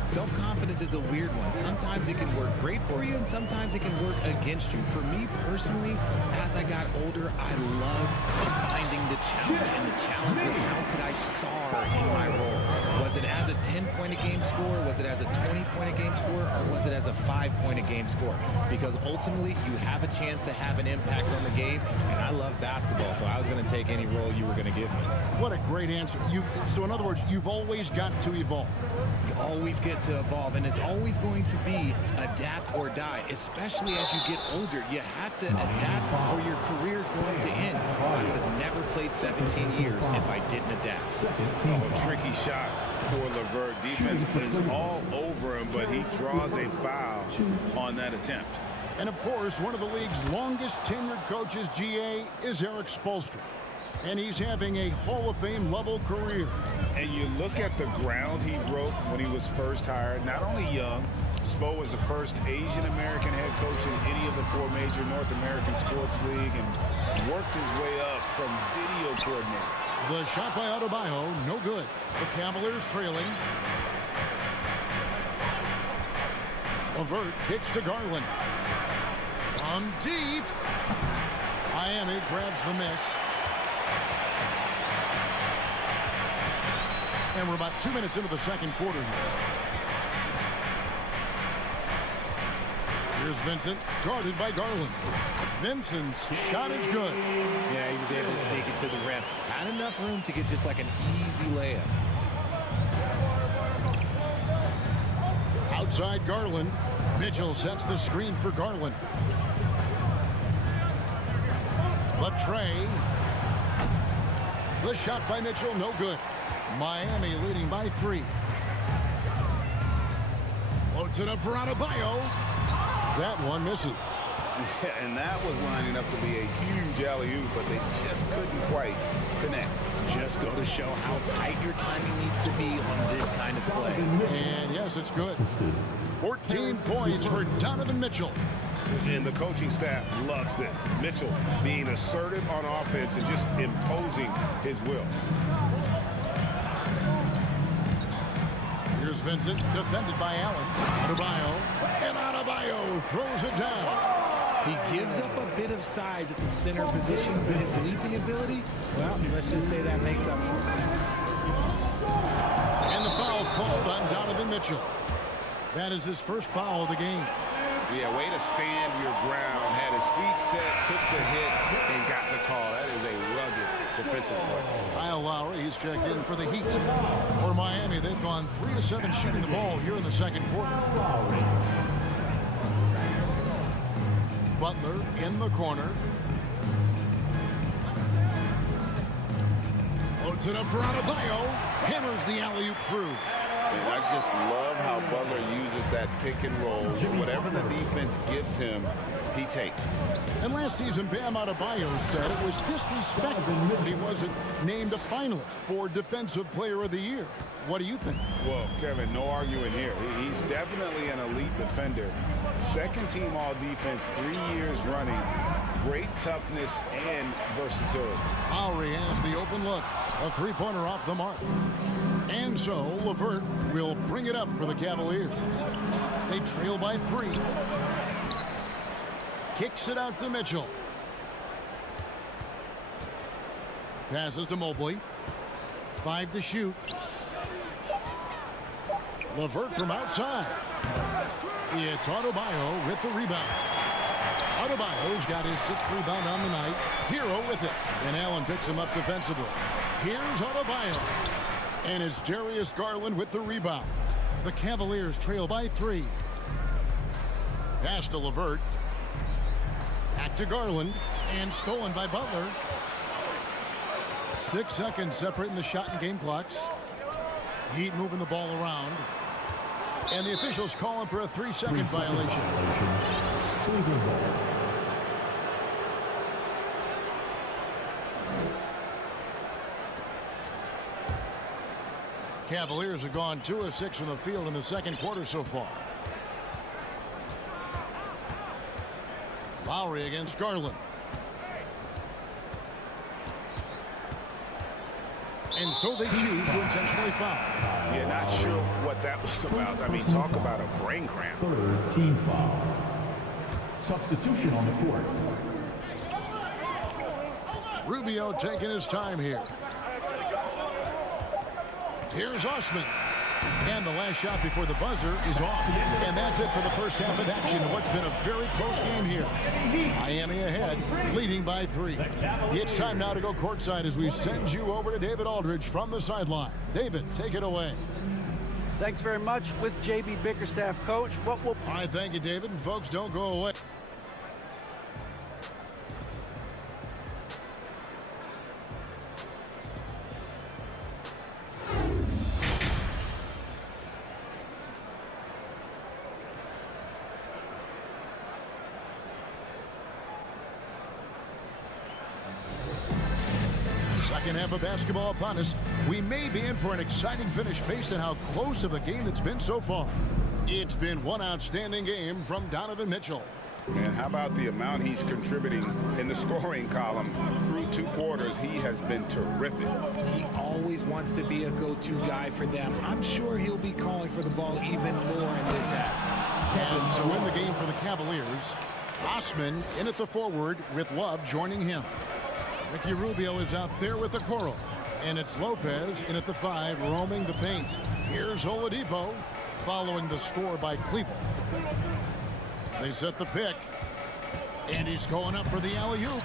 Self-confidence is a weird one. Sometimes it can work great for you, and sometimes it can work against you. For me personally, as I got older, I loved finding the challenge. And the challenge was, how could I star in my role? Was it as a 10-point-a-game scorer? Was it as a 20-point-a-game scorer? Or was it as a 5-point-a-game scorer? Because ultimately, you have a chance to have an impact on the game. And I love basketball, so I was going to take any role you were going to give me. What a great answer. So in other words, you've always got to evolve. You always get to evolve, and it's always going to be adapt or die, especially as you get older. You have to adapt or your career is going to end. I would have never played 17 years if I didn't adapt. Oh, tricky shot for LeVert. Defense is all over him, but he draws a foul on that attempt. And of course, one of the league's longest tenured coaches, GA, is Eric Spoelstra. And he's having a Hall of Fame level career. And you look at the ground he broke when he was first hired. Not only young, Spo was the first Asian American head coach in any of the 4 major North American sports league, and worked his way up from video coordinator. The shot by Adebayo, no good. The Cavaliers trailing. LeVert kicks to Garland. From deep. Miami grabs the miss. And we're about 2 minutes into the second quarter here. Here's Vincent, guarded by Garland. Vincent's shot is good. Yeah, he was able to sneak it to the rim. Not enough room to get just like an easy layup. Outside Garland. Mitchell sets the screen for Garland. Latrey. The shot by Mitchell, no good. Miami leading by 3. Floats it up for Adebayo. That one misses. Yeah, and that was lining up to be a huge alley-oop, but they just couldn't quite connect. Just go to show how tight your timing needs to be on this kind of play. And yes, it's good. 14 points for Donovan Mitchell. And the coaching staff loves this. Mitchell being assertive on offense and just imposing his will. Here's Vincent, defended by Allen. Adebayo, and Adebayo throws it down. He gives up a bit of size at the center position, but his leaping ability, well, let's just say that makes up for it. And the foul called on Donovan Mitchell. That is his first foul of the game. Yeah, way to stand your ground. Had his feet set, took the hit, and got the call. That is a rugged defensive play. Kyle Lowry, he's checked in for the Heat. For Miami, they've gone 3 of 7 shooting the ball here in the second quarter. Butler in the corner. Loads it up for Adebayo. Hammers the alley-oop through. And I just love how Butler uses that pick and roll. Whatever the defense gives him, he takes. And last season, Bam Adebayo said it was disrespectful that he wasn't named a finalist for Defensive Player of the Year. What do you think? Well, Kevin, no arguing here. He's definitely an elite defender. Second team all defense 3 years running. Great toughness and versatility. Lowry has the open look. A three-pointer off the mark. And so LeVert will bring it up for the Cavaliers. They trail by 3. Kicks it out to Mitchell. Passes to Mobley. 5 to shoot. LeVert from outside. It's Adebayo with the rebound. Adebayo's got his 6th rebound on the night. Hero with it. And Allen picks him up defensively. Here's Adebayo. And it's Darius Garland with the rebound. The Cavaliers trail by 3. Pass to LeVert. Back to Garland. And stolen by Butler. 6 seconds separating the shot and game clocks. Heat moving the ball around. And the officials calling for a 3-second violation. Cavaliers have gone 2 of 6 from the field in the second quarter so far. Lowry against Garland. And so they choose to intentionally foul. Yeah, not sure what that was about. I mean, talk about a brain cramp. 3rd team foul. Substitution on the court. Rubio taking his time here. Here's Osman. And the last shot before the buzzer is off. And that's it for the first half of action. What's been a very close game here. Miami ahead, leading by 3. It's time now to go courtside as we send you over to David Aldridge from the sideline. David, take it away. Thanks very much. With J.B. Bickerstaff, coach, what will... All right, thank you, David. And folks, don't go away. Second half of basketball upon us. We may be in for an exciting finish based on how close of a game it's been so far. It's been one outstanding game from Donovan Mitchell. And how about the amount he's contributing in the scoring column? Through 2 quarters, he has been terrific. He always wants to be a go-to guy for them. I'm sure he'll be calling for the ball even more in this half. And so in the game for the Cavaliers, Osman in at the forward with Love joining him. Ricky Rubio is out there with the coral. And it's Lopez in at the 5, roaming the paint. Here's Oladipo following the score by Cleveland. They set the pick. And he's going up for the alley-oop.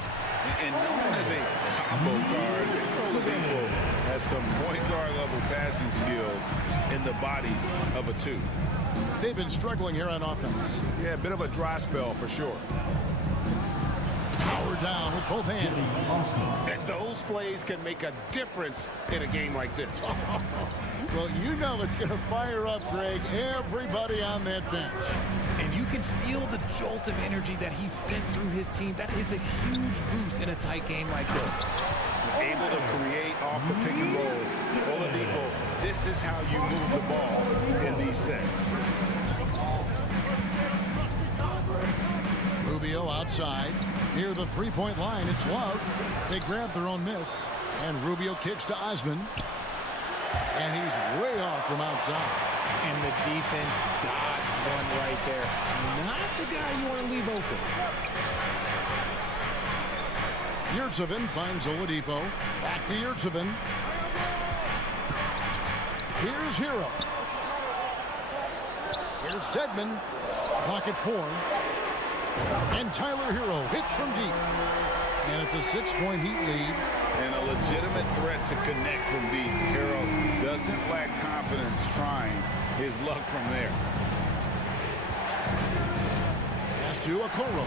And known as a combo guard, Oladipo has some point guard level passing skills in the body of a 2. They've been struggling here on offense. Yeah, a bit of a dry spell for sure. Power down with both hands. And those plays can make a difference in a game like this. Well, you know it's going to fire up, Greg, everybody on that bench. And you can feel the jolt of energy that he sent through his team. That is a huge boost in a tight game like this. Able to create off the pick and roll. Oladipo, this is how you move the ball in these sets. Rubio outside. Near the three-point line, it's Love. They grab their own miss. And Rubio kicks to Osman. And he's way off from outside. And the defense dodged one right there. Not the guy you want to leave open. Yurtseven finds Oladipo. Back to Yurtseven. Here's Hero. Here's Tegman. Clock at 4. And Tyler Hero hits from deep. And it's a 6-point Heat lead. And a legitimate threat to connect from deep. Hero doesn't lack confidence trying his luck from there. Pass to Okoro.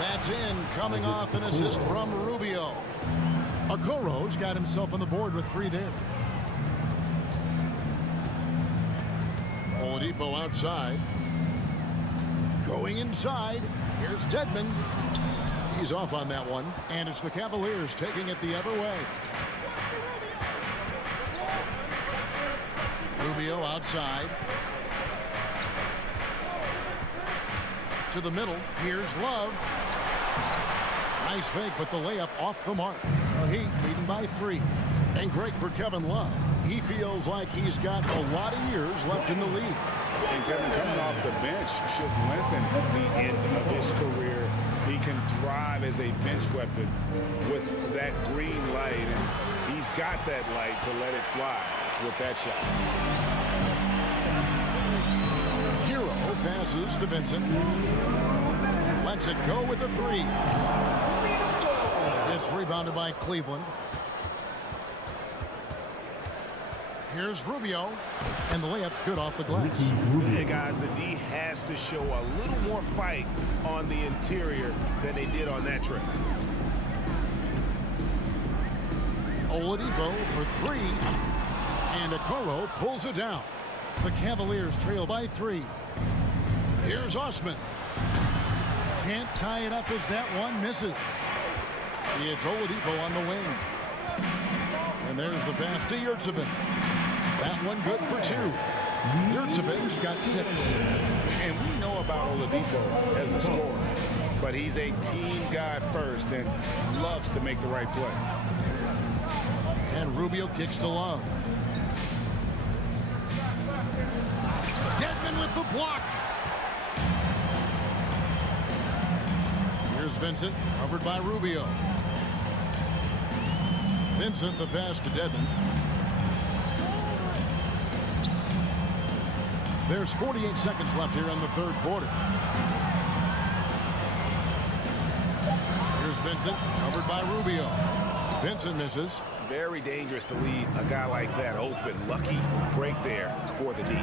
That's in, coming off an assist from Rubio. Okoro's got himself on the board with 3 there. Oladipo outside. Going inside. Here's Dedmon. He's off on that one. And it's the Cavaliers taking it the other way. Rubio outside. To the middle. Here's Love. Nice fake, but the layup off the mark. The Heat leading by 3. And great for Kevin Love. He feels like he's got a lot of years left in the league. And Kevin coming off the bench should lengthen the end of his career. He can thrive as a bench weapon with that green light. And he's got that light to let it fly with that shot. Hero passes to Vincent. Lets it go with a 3. It's rebounded by Cleveland. Here's Rubio, and the layup's good off the glass. And guys, the D has to show a little more fight on the interior than they did on that trip. Oladipo for 3, and Okoro pulls it down. The Cavaliers trail by 3. Here's Osman. Can't tie it up as that one misses. It's Oladipo on the wing. And there's the pass to Yurtsevin. That one good for 2. Yurtsevin's got 6. And we know about Oladipo as a scorer, but he's a team guy first and loves to make the right play. And Rubio kicks to Love. Dedmon with the block. Here's Vincent, covered by Rubio. Vincent, the pass to Dedmon. There's 48 seconds left here in the 3rd quarter. Here's Vincent, covered by Rubio. Vincent misses. Very dangerous to leave a guy like that open. Lucky break there for the D.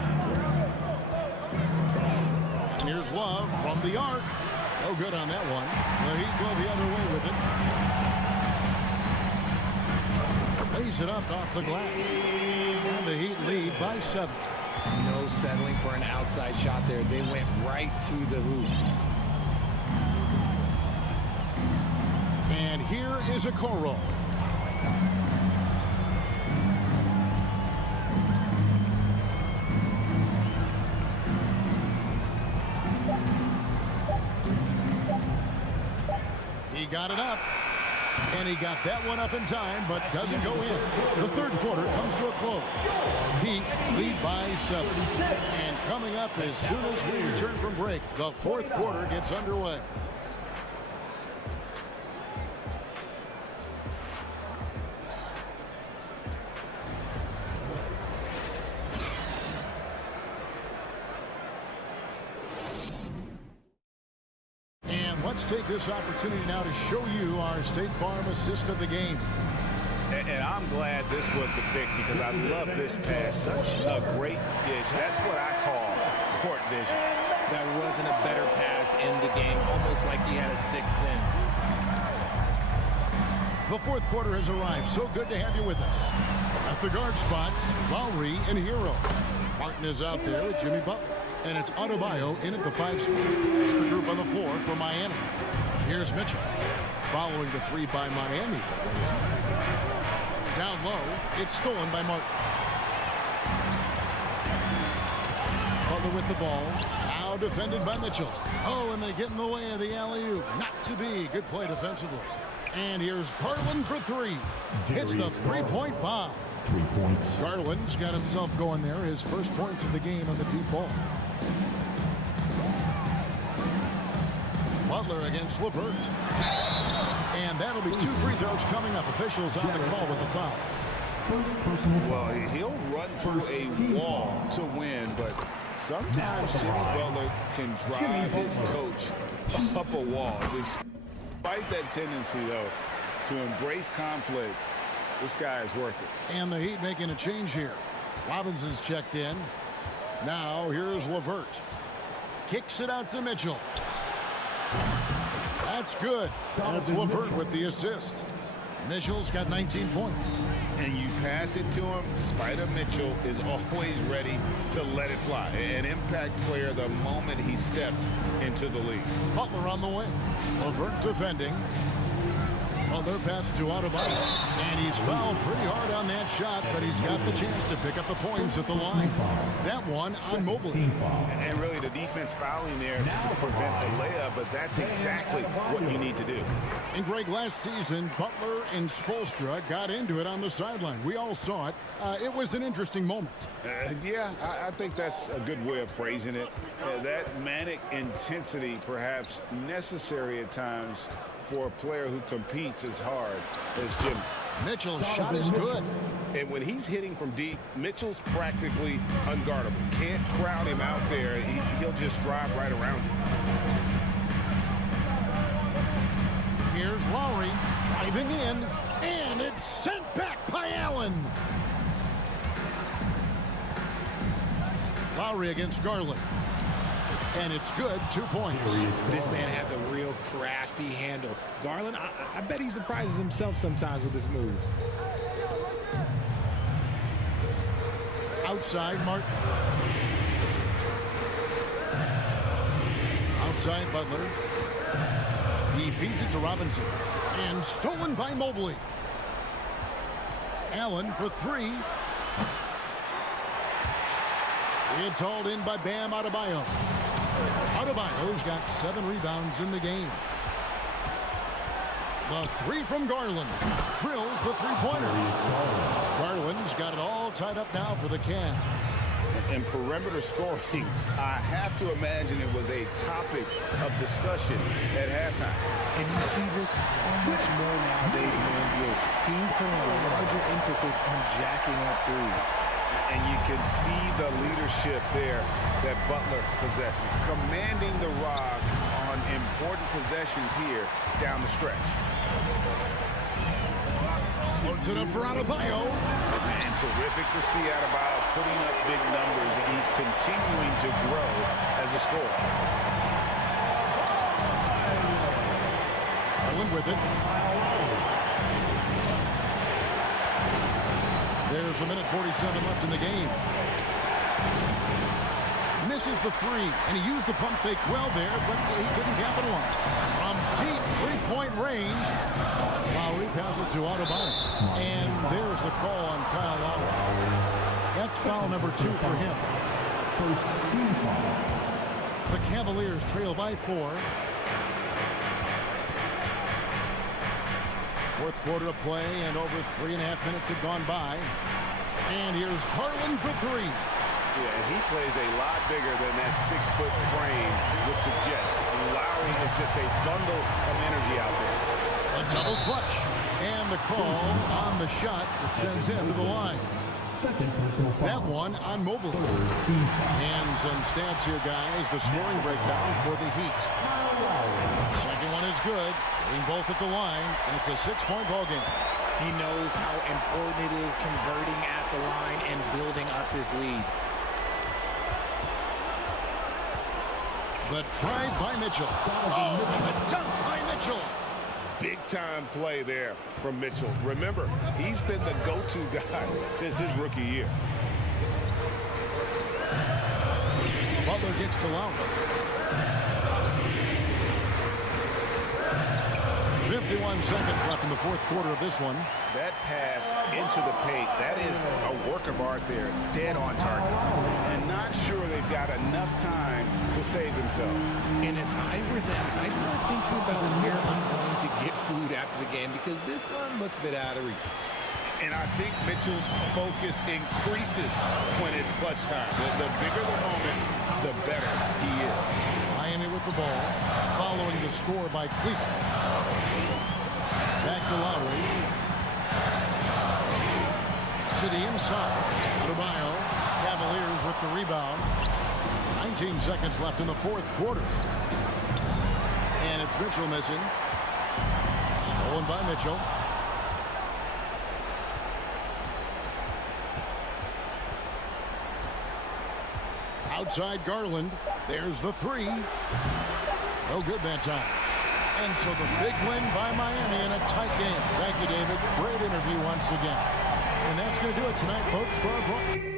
And here's Love from the arc. No good on that one. The Heat go the other way with it. Lays it up off the glass. And the Heat lead by 7. No settling for an outside shot there. They went right to the hoop. And here is Okoro. He got it up. And he got that one up in time, but doesn't go in. The 3rd quarter comes to a close. Heat lead by 7. And coming up as soon as we return from break, the 4th quarter gets underway. Let's take this opportunity now to show you our State Farm assist of the game. And I'm glad this was the pick because I love this pass. Such a great dish. That's what I call court vision. That wasn't a better pass in the game, almost like he had a 6th sense. The 4th quarter has arrived. So good to have you with us. At the guard spots, Lowry and Hero. Martin is out there with Jimmy Butler. And it's Adebayo in at the 5 spot. It's the group on the floor for Miami. Here's Mitchell. Following the 3 by Miami. Down low, it's stolen by Martin. Butler with the ball. Now defended by Mitchell. Oh, and they get in the way of the alley-oop. Not to be. Good play defensively. And here's Garland for 3. Hits the 3-point bomb. 3 points. Garland's got himself going there. His first points of the game on the deep ball. Butler against LeVert. And that'll be 2 free throws coming up. Officials on the call with the foul. Well, he'll run through a wall to win, but Sometimes Jimmy Butler can drive his coach up a wall. Despite that tendency, though, to embrace conflict, this guy is working. And the Heat making a change here. Robinson's checked in. Now here's LeVert. Kicks it out to Mitchell. That's good. And it's LeVert with the assist. Mitchell's got 19 points. And you pass it to him, Spider Mitchell is always ready to let it fly. An impact player the moment he stepped into the league. Butler on the wing. LeVert defending. Butler passes to Adebayo. And he's fouled pretty hard on that shot, but he's got the chance to pick up the points at the line. That one on Mobley. And really the defense fouling there to prevent the layup, but that's exactly what you need to do. And Greg, last season, Butler and Spoelstra got into it on the sideline. We all saw it. It was an interesting moment. Yeah, I think that's a good way of phrasing it. That manic intensity perhaps necessary at times for a player who competes as hard as Jimmy. Mitchell's shot is good. And when he's hitting from deep, Mitchell's practically unguardable. Can't crowd him out there. He'll just drive right around you. Here's Lowry driving in, and it's sent back by Allen. Lowry against Garland. And it's good, 2 points. This man has a real crafty handle. Garland, I bet he surprises himself sometimes with his moves. Outside, Martin. Outside, Butler. He feeds it to Robinson. And stolen by Mobley. Allen for three. It's hauled in by Bam Adebayo. Adebayo's got 7 rebounds in the game. The three from Garland. Drills the three-pointer. Garland's got it all tied up now for the Cavs. And perimeter scoring, I have to imagine it was a topic of discussion at halftime. And you see this so much more nowadays in the NBA. Teams putting a larger emphasis on jacking up threes. And you can see the leadership there that Butler possesses, commanding the rock on important possessions here down the stretch. Puts it up for Adebayo. And terrific to see Adebayo putting up big numbers, and he's continuing to grow as a scorer. Garland with it. There's a minute 47 left in the game. Misses the three, and he used the pump fake well there, but he couldn't capitalize. From deep three-point range, Lowry passes to Adebayo. And there's the call on Kyle Lowry. That's foul number 2 for him. First team foul. The Cavaliers trail by 4. Fourth quarter of play, and over 3.5 minutes have gone by. And here's Garland for 3. Yeah, and he plays a lot bigger than that 6-foot frame would suggest. Lowry is just a bundle of energy out there. A double clutch. And the call on the shot that sends him to the line. Second personal foul. That one on Mobley. Team foul. And some stats here, guys. The scoring breakdown for the Heat. Second one is good. Getting both at the line. And it's a 6-point ball game. He knows how important it is converting at the line and building up his lead. The drive by Mitchell. Oh, and the dunk by Mitchell. Big-time play there from Mitchell. Remember, he's been the go-to guy since his rookie year. Butler gets to Lowry. 51 seconds left in the fourth quarter of this one. That pass into the paint, that is a work of art there, dead on target. And not sure they've got enough time to save themselves. And if I were them, I'd start thinking about where I'm going to get food after the game, because this one looks a bit out of reach. And I think Mitchell's focus increases when it's clutch time. The bigger the moment, the better he is. Miami with the ball, following the score by Cleveland. Back to Lowry. To the inside. Adebayo. Cavaliers with the rebound. 19 seconds left in the fourth quarter. And it's Mitchell missing. Stolen by Mitchell. Outside Garland. There's the three. No good that time. And so the big win by Miami in a tight game. Thank you, David. Great interview once again. And that's going to do it tonight, folks, for our broadcast.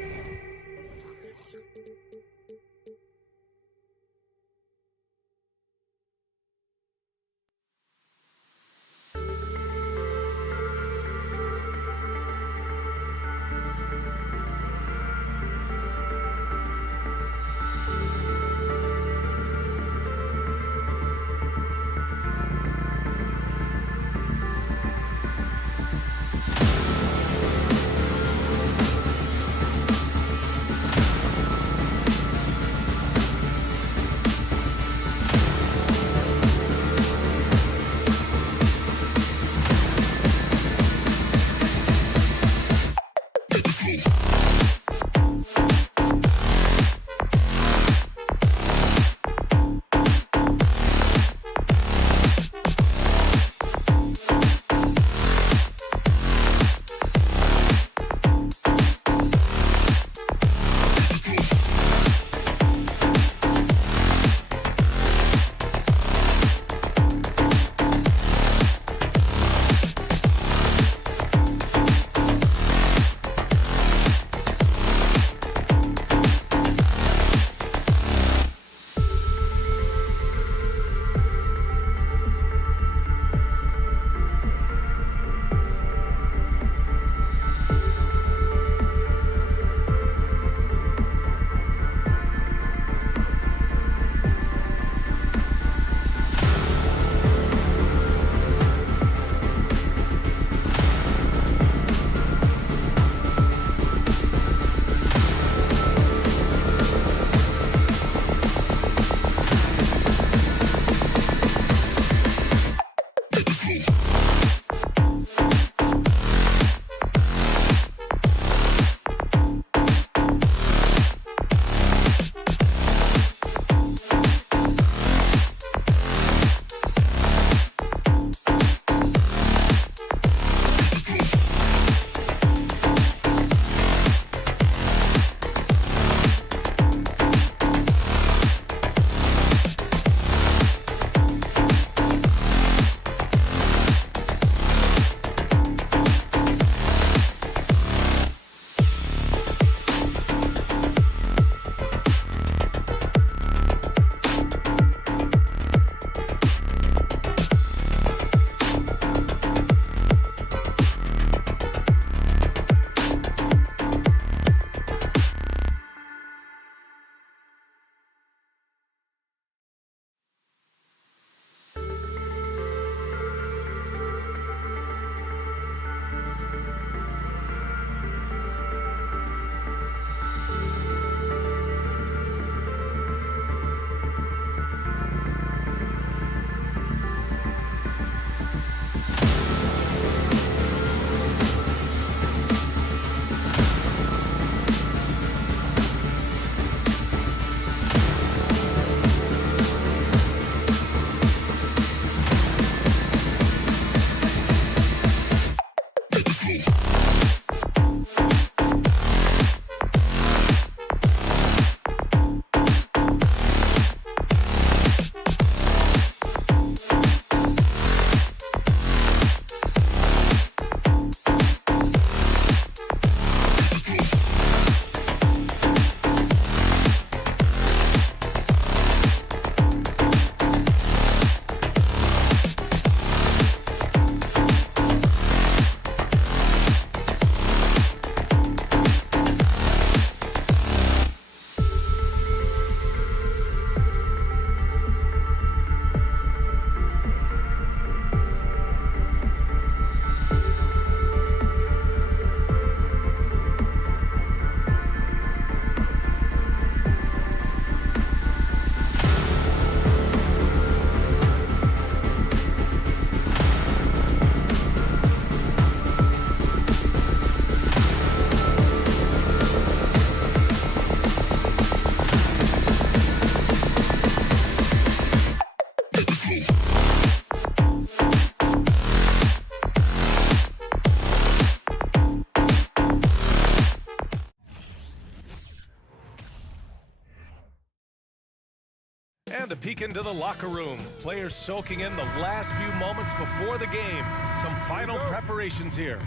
And a peek into the locker room. Players soaking in the last few moments before the game. Some final preparations here.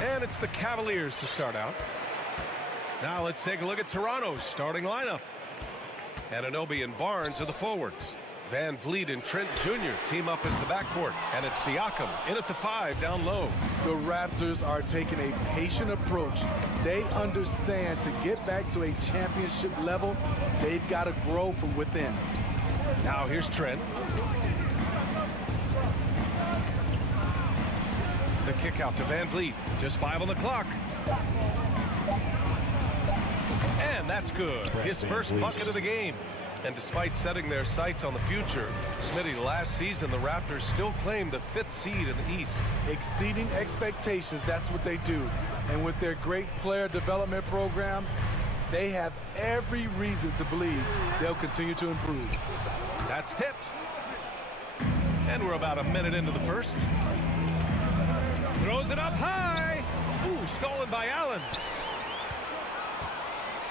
And it's the Cavaliers to start out. Now let's take a look at Toronto's starting lineup. Anunoby and Barnes are the forwards. Van Vliet and Trent Jr. team up as the backcourt. And it's Siakam in at the 5 down low. The Raptors are taking a patient approach. They understand to get back to a championship level, they've got to grow from within. Now here's Trent. The kick out to Van Vliet. Just 5 on the clock. And that's good. His first bucket of the game. And despite setting their sights on the future, Smitty, last season the Raptors still claimed the 5th seed in the East. Exceeding expectations, that's what they do. And with their great player development program, they have every reason to believe they'll continue to improve. That's tipped. And we're about a minute into the first. Throws it up high. Ooh, stolen by Allen.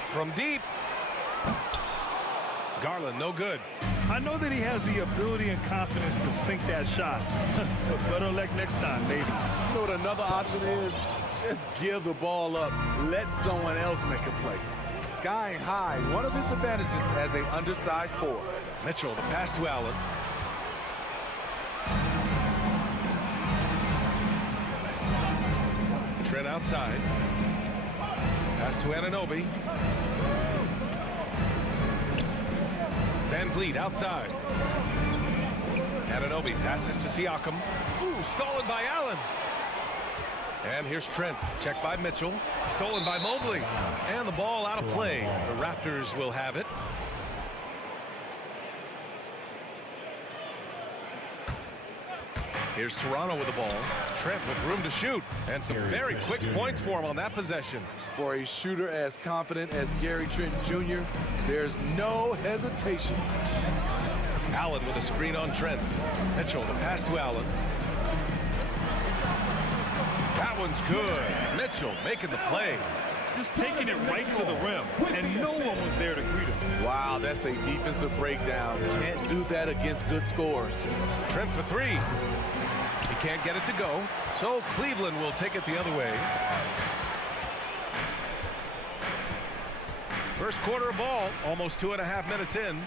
From deep. Garland, no good. I know that he has the ability and confidence to sink that shot. But better luck next time, maybe. You know what another option is? Just give the ball up. Let someone else make a play. Skying high, one of his advantages as an undersized forward. Mitchell, the pass to Allen. Trent outside. Pass to Anunoby. Van Vliet outside. Anunoby passes to Siakam. Ooh, stolen by Allen. And here's Trent. Checked by Mitchell. Stolen by Mobley. And the ball out of play. The Raptors will have it. Here's Toronto with the ball. Trent with room to shoot. And some very quick points for him on that possession. For a shooter as confident as Gary Trent Jr., there's no hesitation. Allen with a screen on Trent. Mitchell, the pass to Allen. That one's good. Mitchell making the play. Just taking it right to the rim, and no one was there to greet him. Wow, that's a defensive breakdown. Can't do that against good scores. Trent for 3. He can't get it to go, so Cleveland will take it the other way. First quarter of ball, almost 2.5 minutes in.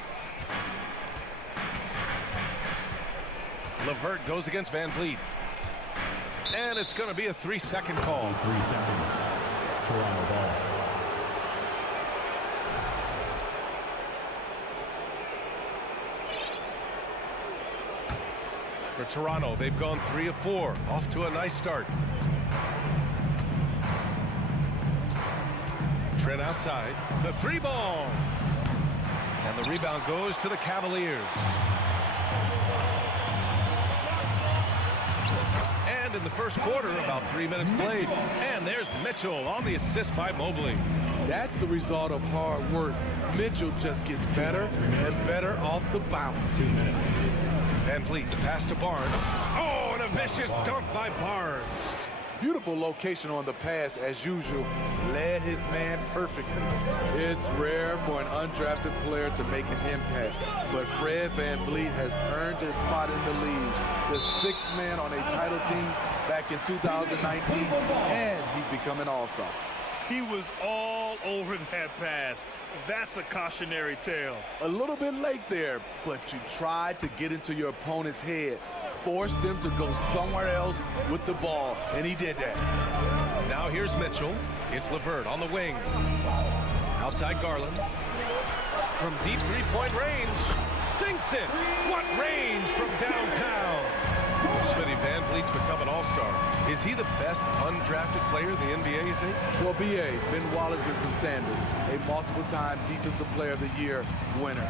LeVert goes against Van Vliet. And it's going to be a 3-second call. 3 seconds. Toronto ball. For Toronto, they've gone 3 of 4. Off to a nice start. Trent outside. The 3 ball. And the rebound goes to the Cavaliers. And in the first quarter, about 3 minutes played. And there's Mitchell on the assist by Mobley. That's the result of hard work. Mitchell just gets better and better off the bounce. 2 minutes. Van Vliet, the pass to Barnes. Oh, and a vicious dunk by Barnes. Beautiful location on the pass, as usual. Led his man perfectly. It's rare for an undrafted player to make an impact, but Fred Van Vliet has earned his spot in the league. The 6th man on a title team back in 2019, and he's become an all-star. He was all over that pass. That's a cautionary tale. A little bit late there, but you tried to get into your opponent's head. Forced them to go somewhere else with the ball, and he did that. Now here's Mitchell. It's LeVert on the wing. Outside Garland. From deep 3-point range. Sinks it. What range from downtown. Smitty, Van Vliet's become an all-star. Is he the best undrafted player in the NBA, you think? Well, B.A., Ben Wallace is the standard. A multiple-time Defensive Player of the Year winner.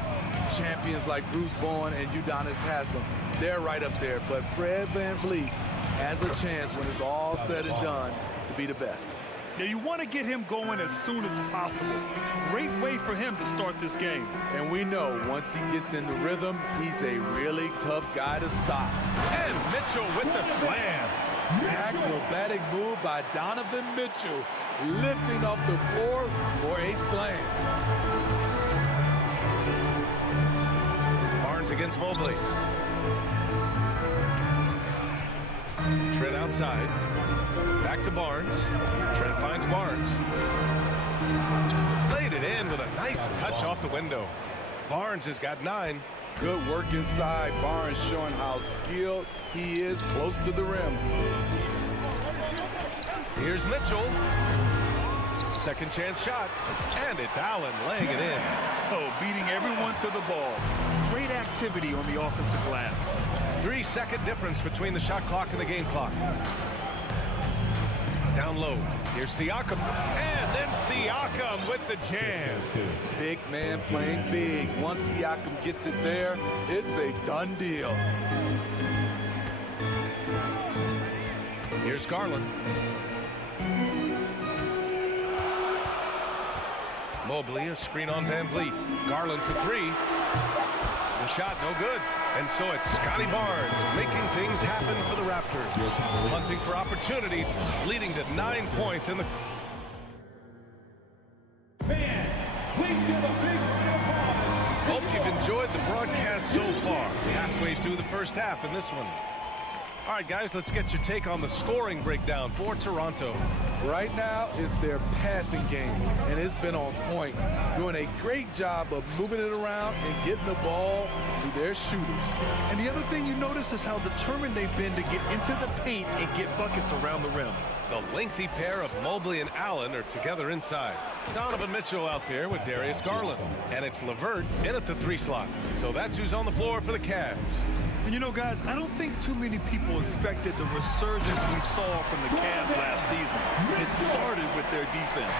Champions like Bruce Bowen and Udonis Haslem, they're right up there. But Fred Van Vliet has a chance when it's all said and done to be the best. Now, you want to get him going as soon as possible. Great way for him to start this game. And we know once he gets in the rhythm, he's a really tough guy to stop. And Mitchell with the slam. Acrobatic move by Donovan Mitchell, lifting off the floor for a slam. against Mobley. Trent outside. Back to Barnes. Trent finds Barnes. Laid it in with a nice touch off the window. Barnes has got 9. Good work inside. Barnes showing how skilled he is close to the rim. Here's Mitchell. Second chance shot. And it's Allen laying it in. Oh, beating everyone to the ball. Great activity on the offensive glass. 3-second difference between the shot clock and the game clock. Down low. Here's Siakam. And then Siakam with the jam. Big man playing big. Once Siakam gets it there, it's a done deal. Here's Garland. Mobley, a screen on Van Vliet. Garland for 3. The shot no good. And so it's Scotty Barnes making things happen for the Raptors. Hunting for opportunities, leading to 9 points in the... Fans, please give a big round of applause. Hope you've enjoyed the broadcast so far. Halfway through the first half in this one. All right, guys, let's get your take on the scoring breakdown for Toronto. Right now, it's their passing game, and it's been on point. Doing a great job of moving it around and getting the ball to their shooters. And the other thing you notice is how determined they've been to get into the paint and get buckets around the rim. The lengthy pair of Mobley and Allen are together inside. Donovan Mitchell out there with Darius Garland. And it's LeVert in at the 3 slot. So that's who's on the floor for the Cavs. And you know, guys, I don't think too many people expected the resurgence we saw from the Cavs last season. It started with their defense.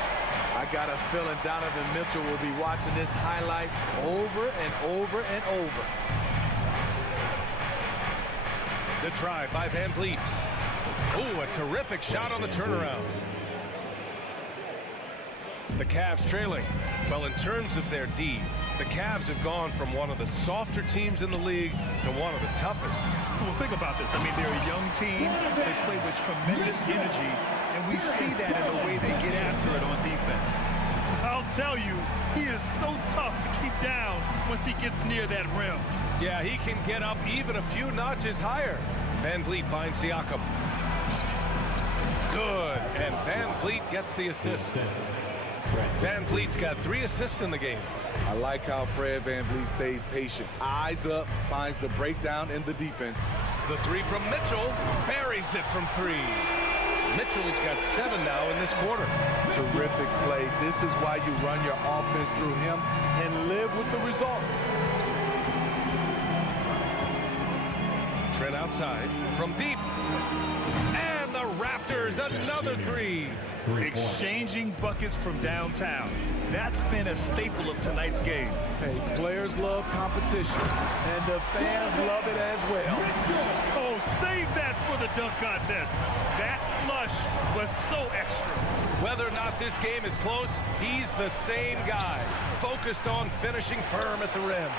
I got a feeling Donovan Mitchell will be watching this highlight over and over and over. The try by Van Vliet. Oh, a terrific shot on the turnaround. The Cavs trailing. Well, in terms of their D, the Cavs have gone from one of the softer teams in the league to one of the toughest. Well, think about this. I mean, they're a young team. They play with tremendous energy, and we see that in the way they get after it on defense. I'll tell you, he is so tough to keep down once he gets near that rim. Yeah, he can get up even a few notches higher. Van Vliet finds Siakam. Good, and Van Vliet gets the assist. Van Vliet's got 3 assists in the game. I like how Fred Van Vliet stays patient. Eyes up, finds the breakdown in the defense. The 3 from Mitchell, buries it from 3. Mitchell's got 7 now in this quarter. Terrific play. This is why you run your offense through him and live with the results. Trent outside from deep. And the Raptors, another 3. Exchanging buckets from downtown. That's been a staple of tonight's game. Hey, players love competition, and the fans love it as well. Oh, save that for the dunk contest. That flush was so extra. Whether or not this game is close, he's the same guy, focused on finishing firm at the rim.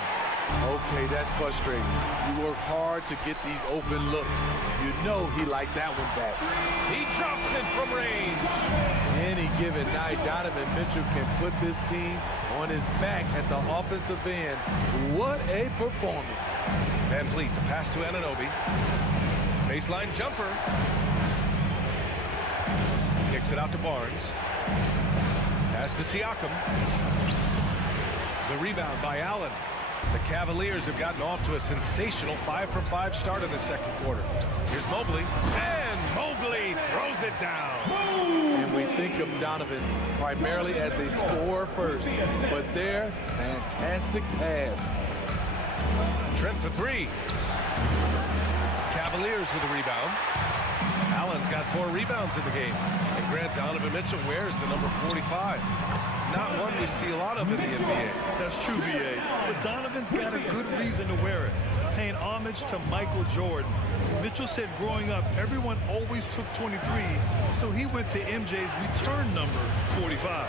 Okay, that's frustrating. You work hard to get these open looks. You know he liked that one back. He drops it from range. Any given night, Donovan Mitchell can put this team on his back at the offensive end. What a performance. Van Vliet, the pass to Anunoby. Baseline jumper. Kicks it out to Barnes. Pass to Siakam. The rebound by Allen. The Cavaliers have gotten off to a sensational 5-for-5 start in the second quarter. Here's Mobley. And Mobley throws it down. And we think of Donovan primarily as a scorer first, but their fantastic pass. Trent for 3. Cavaliers with a rebound. Allen's got 4 rebounds in the game. And Grant, Donovan Mitchell wears the number 45. Not one we see a lot of in the NBA. That's true, B.A. But Donovan's got a good reason to wear it. Paying homage to Michael Jordan. Mitchell said growing up, everyone always took 23, so he went to MJ's return number, 45.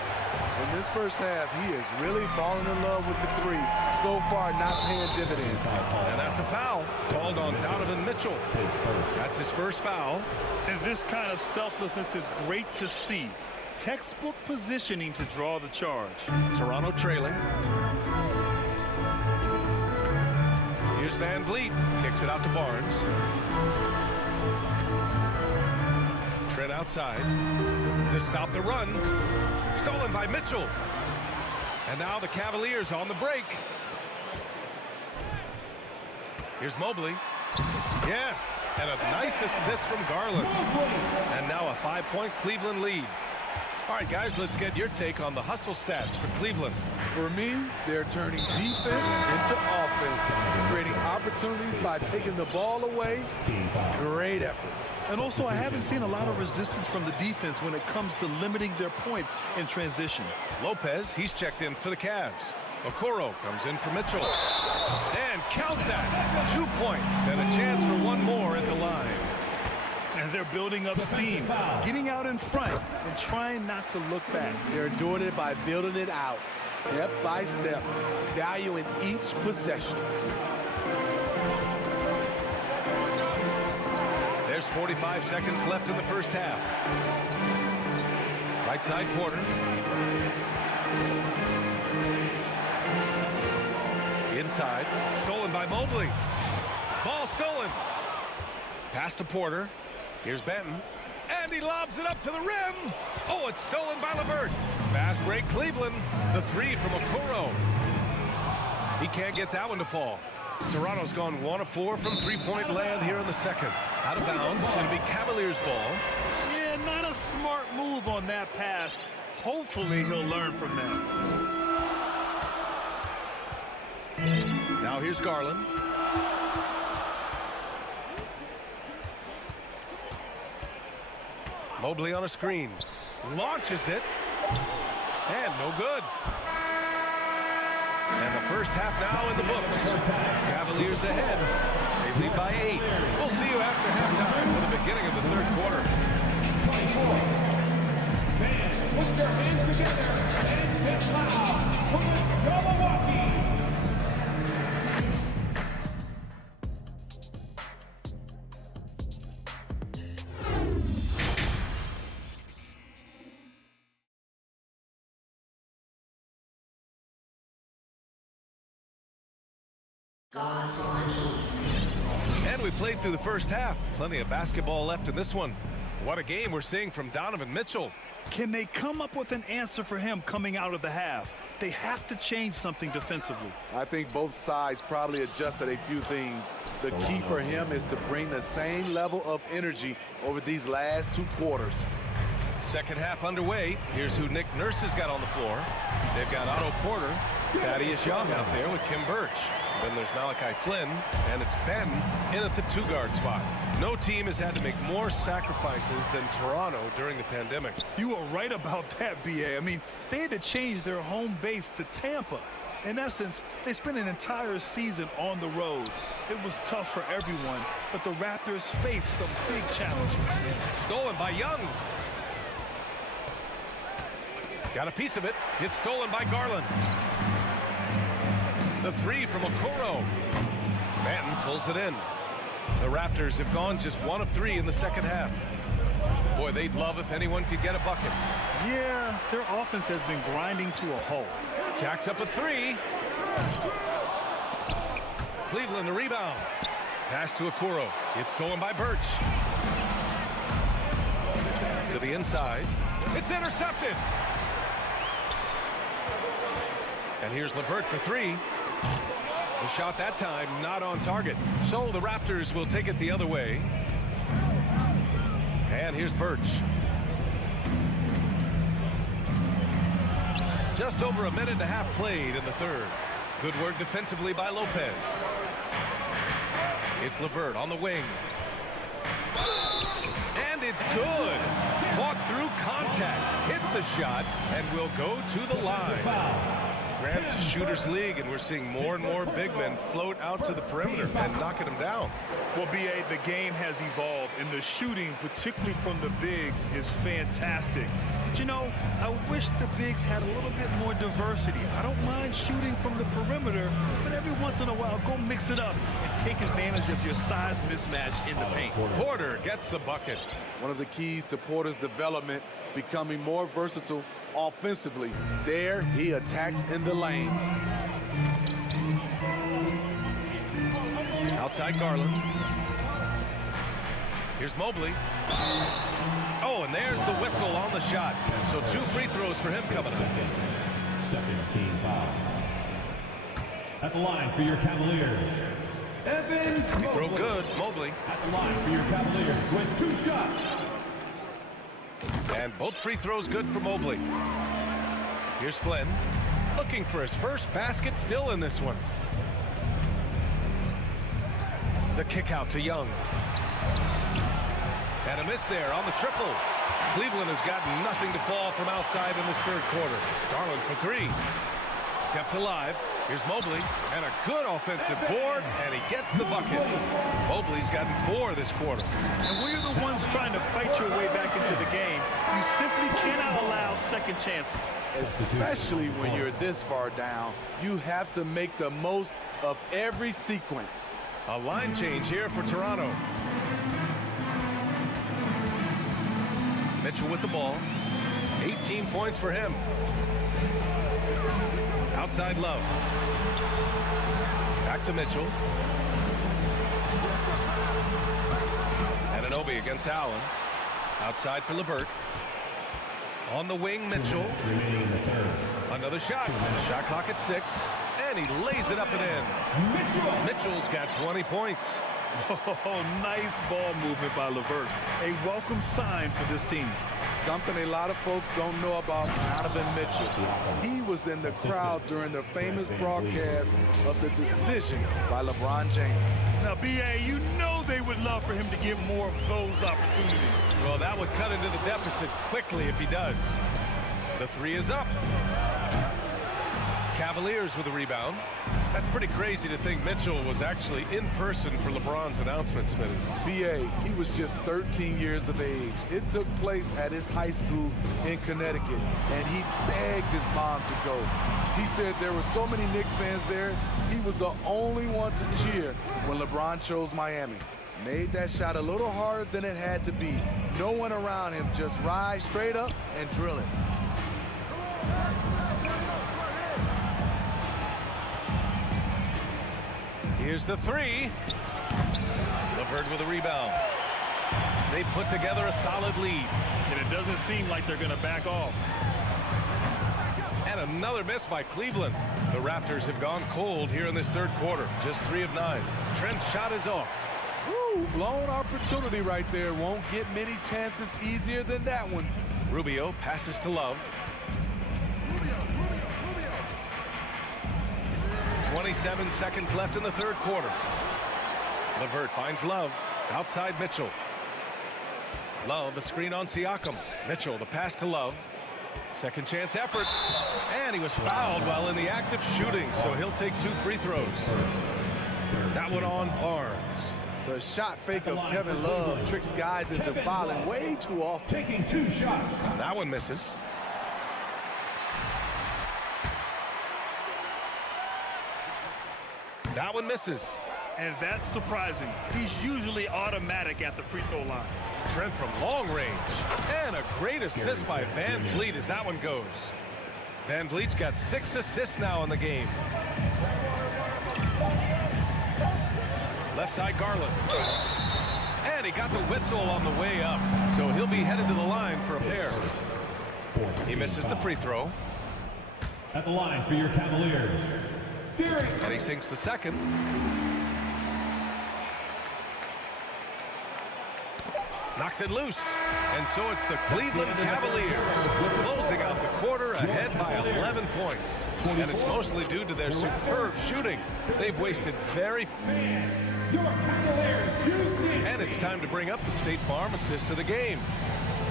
In this first half, he is really falling in love with the 3. So far, not paying dividends. And that's a foul called on Donovan Mitchell. That's his first foul. And this kind of selflessness is great to see. Textbook positioning to draw the charge. Toronto trailing. Here's Van Vliet kicks it out to Barnes. Trent outside to stop the run. Stolen by Mitchell. And now the Cavaliers on the break. Here's Mobley. Yes, and a nice assist from Garland. And now a 5-point Cleveland lead. All right, guys, let's get your take on the hustle stats for Cleveland. For me, they're turning defense into offense, creating opportunities by taking the ball away. Great effort. And also, I haven't seen a lot of resistance from the defense when it comes to limiting their points in transition. Lopez, he's checked in for the Cavs. Okoro comes in for Mitchell. And count that. 2 points and a chance for one more at the line. And they're building up steam, getting out in front and trying not to look back. They're doing it by building it out, step by step, valuing each possession. There's 45 seconds left in the first half. Right side Porter. Inside, stolen by Mobley. Ball stolen. Pass to Porter. Here's Benton. And he lobs it up to the rim. Oh, it's stolen by LeVert. Fast break Cleveland. The three from Okoro. He can't get that one to fall. Toronto's gone 1 of 4 from three-point land here in the second. Out of bounds. It'll be Cavaliers ball. Yeah, not a smart move on that pass. Hopefully he'll learn from that. Now here's Garland. Mobley on a screen. Launches it. And no good. And the first half now in the books. Cavaliers ahead. They lead by 8. We'll see you after halftime for the beginning of the third quarter. Fans, put your hands together and get loud for Milwaukee. And we played through the first half. Plenty of basketball left in this one. What a game we're seeing from Donovan Mitchell. Can they come up with an answer for him coming out of the half? They have to change something defensively. I think both sides probably adjusted a few things. The key for him is to bring the same level of energy over these last 2 quarters. Second half underway. Here's who Nick Nurse has got on the floor. They've got Otto Porter, Thaddeus Young out there with Kim Birch. Then there's Malachi Flynn, and it's Ben in at the 2-guard spot. No team has had to make more sacrifices than Toronto during the pandemic. You are right about that, B.A. I mean, they had to change their home base to Tampa. In essence, they spent an entire season on the road. It was tough for everyone, but the Raptors faced some big challenges. Stolen by Young. Got a piece of it. It's stolen by Garland. The 3 from Okoro. Banton pulls it in. The Raptors have gone just 1 of 3 in the second half. Boy, they'd love if anyone could get a bucket. Yeah, their offense has been grinding to a halt. Jacks up a 3. Cleveland the rebound. Pass to Okoro. It's stolen by Birch. To the inside. It's intercepted. And here's LeVert for 3. The shot that time not on target. So the Raptors will take it the other way. And here's Birch. Just over a minute and a half played in the third. Good work defensively by Lopez. It's LeVert on the wing. And it's good. Fought through contact. Hit the shot and will go to the line. Granted, it's a shooter's league, and we're seeing more and more big men float out to the perimeter and knocking them down. Well, B.A., the game has evolved, and the shooting, particularly from the bigs, is fantastic. But, you know, I wish the bigs had a little bit more diversity. I don't mind shooting from the perimeter, but every once in a while, go mix it up and take advantage of your size mismatch in the paint. Porter gets the bucket. One of the keys to Porter's development, becoming more versatile offensively. There, he attacks in the lane. Outside Garland. Here's Mobley. Oh, and there's the whistle on the shot. So 2 free throws for him coming up. Second team foul. At the line for your Cavaliers, Evan Free throw good, Mobley. At the line for your Cavaliers with 2 shots. And both free throws good for Mobley. Here's Flynn. Looking for his first basket, still in this one. The kick out to Young. And a miss there on the triple. Cleveland has gotten nothing to fall from outside in this third quarter. Garland for 3. Kept alive. Here's Mobley. And a good offensive board. And he gets the bucket. Mobley's gotten 4 this quarter. And we're the ones trying to fight your way back into the game. You simply cannot allow second chances. Especially when you're this far down, you have to make the most of every sequence. A line change here for Toronto. Mitchell with the ball. 18 points for him. Outside Love. Back to Mitchell. Anunoby against Allen. Outside for LeVert. On the wing, Mitchell. Another shot. Shot clock at 6. And he lays it up and in. Mitchell's got 20 points. Oh, nice ball movement by LeVert. A welcome sign for this team. Something a lot of folks don't know about Donovan Mitchell. He was in the crowd during the famous broadcast of the decision by LeBron James. Now, B.A., you know they would love for him to get more of those opportunities. Well, that would cut into the deficit quickly if he does. The 3 is up. Cavaliers with a rebound. That's pretty crazy to think Mitchell was actually in person for LeBron's announcement, Smitty. B.A., he was just 13 years of age. It took place at his high school in Connecticut, and he begged his mom to go. He said there were so many Knicks fans there, he was the only one to cheer when LeBron chose Miami. Made that shot a little harder than it had to be. No one around him, just rise straight up and drill it. Here's the 3. LeVert with a rebound. They put together a solid lead. And it doesn't seem like they're going to back off. And another miss by Cleveland. The Raptors have gone cold here in this third quarter. Just 3 of 9. Trent's shot is off. Woo, blown opportunity right there. Won't get many chances easier than that one. Rubio passes to Love. 27 seconds left in the third quarter. LeVert finds Love. Outside Mitchell. Love, a screen on Siakam. Mitchell, the pass to Love. Second chance effort. And he was fouled while in the act of shooting, so he'll take 2 free throws. That one on Barnes. The shot fake of Kevin Love tricks guys into fouling way too often. Taking 2 shots. That one misses. That one misses. And that's surprising. He's usually automatic at the free throw line. Trent from long range. And a great assist by Van Vliet as that one goes. Van Vliet's got 6 assists now in the game. Left side Garland. And he got the whistle on the way up. So he'll be headed to the line for a pair. He misses the free throw. At the line for your Cavaliers, And he sinks the second. Knocks it loose. And so it's the Cleveland Cavaliers closing out the quarter ahead by 11 points. And it's mostly due to their superb shooting. They've wasted very few. And it's time to bring up the State Farm assist to the game.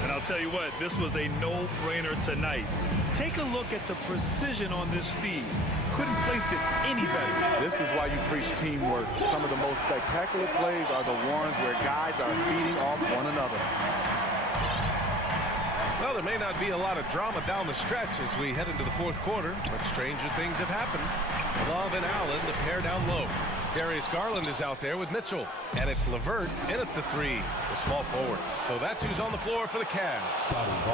And I'll tell you what, this was a no-brainer tonight. Take a look at the precision on this feed. Couldn't place it any better. This is why you preach teamwork. Some of the most spectacular plays are the ones where guys are feeding off one another. Well, there may not be a lot of drama down the stretch as we head into the fourth quarter, but stranger things have happened. Love and Allen, the pair down low. Darius Garland is out there with Mitchell. And it's LeVert in at the 3, the small forward. So that's who's on the floor for the Cavs.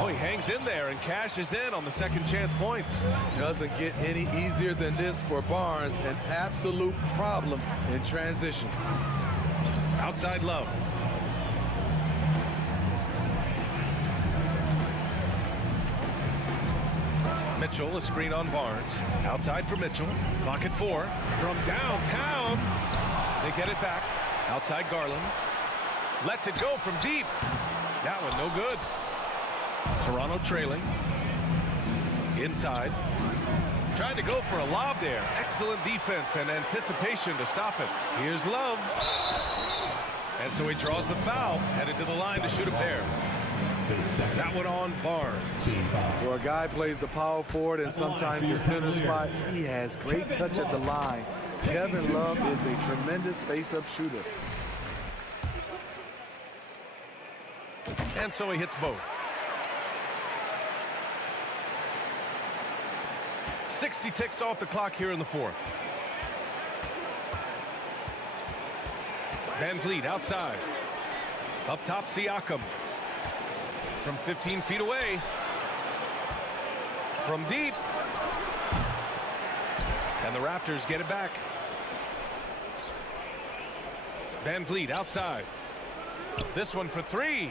Oh, he hangs in there and cashes in on the second chance points. Doesn't get any easier than this for Barnes. An absolute problem in transition. Outside Love. Mitchell, a screen on Barnes. Outside for Mitchell. Clock at 4. From downtown. They get it back. Outside Garland. Lets it go from deep. That one no good. Toronto trailing. Inside. Trying to go for a lob there. Excellent defense and anticipation to stop it. Here's Love. And so he draws the foul. Headed to the line to shoot a pair. That one on Barnes. Where a guy plays the power forward and sometimes the center spot, he has great touch at the line. Kevin Love is a tremendous face-up shooter. And so he hits both. 60 ticks off the clock here in the 4th. Van Vliet outside. Up top, Siakam. From 15 feet away. From deep. And the Raptors get it back. Van Vliet outside. This one for 3.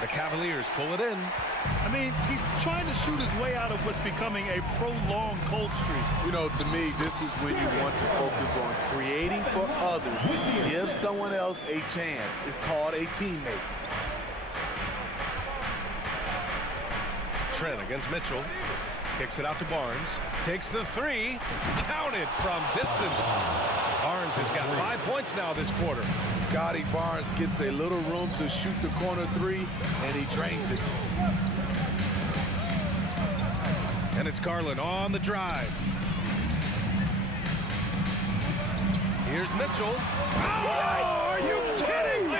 The Cavaliers pull it in. I mean, he's trying to shoot his way out of what's becoming a prolonged cold streak. You know, to me, this is when you want to focus on creating for others. Give someone else a chance. It's called a teammate. Trent against Mitchell. Kicks it out to Barnes. Takes the 3. Counted from distance. Barnes has got 5 points now this quarter. Scotty Barnes gets a little room to shoot the corner 3, and he drains it. And it's Garland on the drive. Here's Mitchell. Oh, are you kidding me?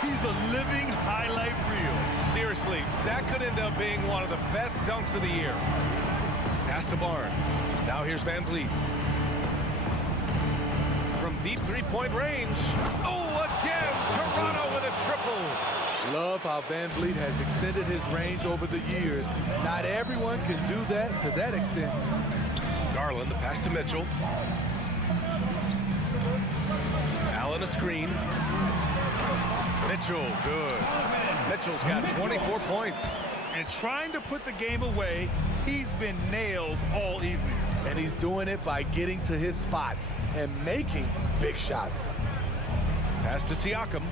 He's a living highlight reel. Seriously, that could end up being one of the best dunks of the year. Pass to Barnes. Now here's Van Vliet. From deep three-point range. Oh, again, Toronto with a triple. Love how Van Vliet has extended his range over the years. Not everyone can do that to that extent. Garland, the pass to Mitchell. Allen a screen. Mitchell, good. Mitchell's got 24 points. And trying to put the game away, he's been nails all evening. And he's doing it by getting to his spots and making big shots. Pass to Siakam.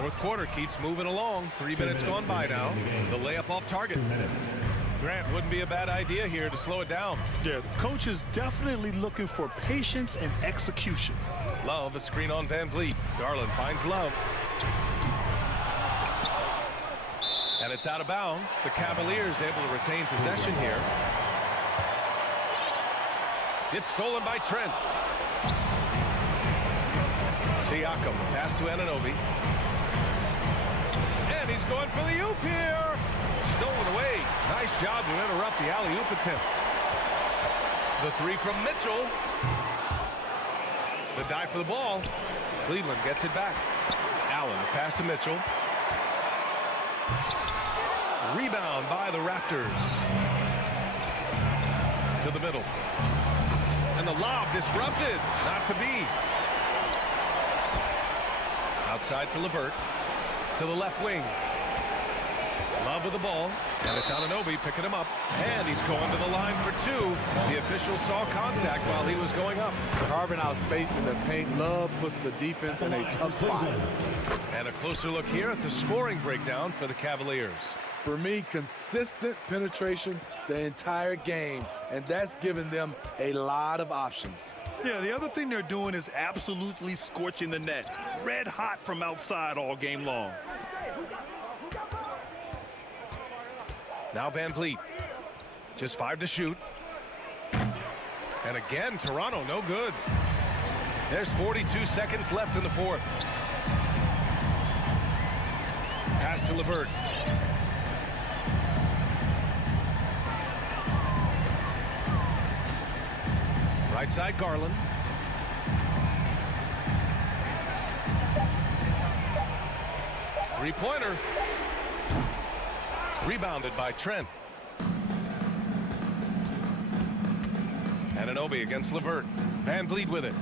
Fourth quarter keeps moving along. 3 minutes gone by now. The layup off target. Grant, wouldn't be a bad idea here to slow it down. Yeah, the coach is definitely looking for patience and execution. Love, a screen on Van Vliet. Garland finds Love. And it's out of bounds. The Cavaliers able to retain possession here. It's stolen by Trent. Siakam, pass to Anunoby. And he's going for the oop here. Stolen away. Nice job to interrupt the alley-oop attempt. The 3 from Mitchell. The dive for the ball. Cleveland gets it back. Allen, a pass to Mitchell. Rebound by the Raptors. To the middle. And the lob disrupted. Not to be. Outside for LeVert. To the left wing. Love with the ball. And it's Anunoby picking him up. And he's going to the line for 2. The official saw contact while he was going up. Carving out space in the paint. Love puts the defense in a tough spot. And a closer look here at the scoring breakdown for the Cavaliers. For me, consistent penetration the entire game, and that's given them a lot of options. Yeah, the other thing they're doing is absolutely scorching the net. Red hot from outside all game long. Now Van Vliet. Just 5 to shoot. And again, Toronto no good. There's 42 seconds left in the 4th. Pass to LeVert. Right side, Garland. Three-pointer. Rebounded by Trent. Anunoby against LeVert. Van Vliet with it.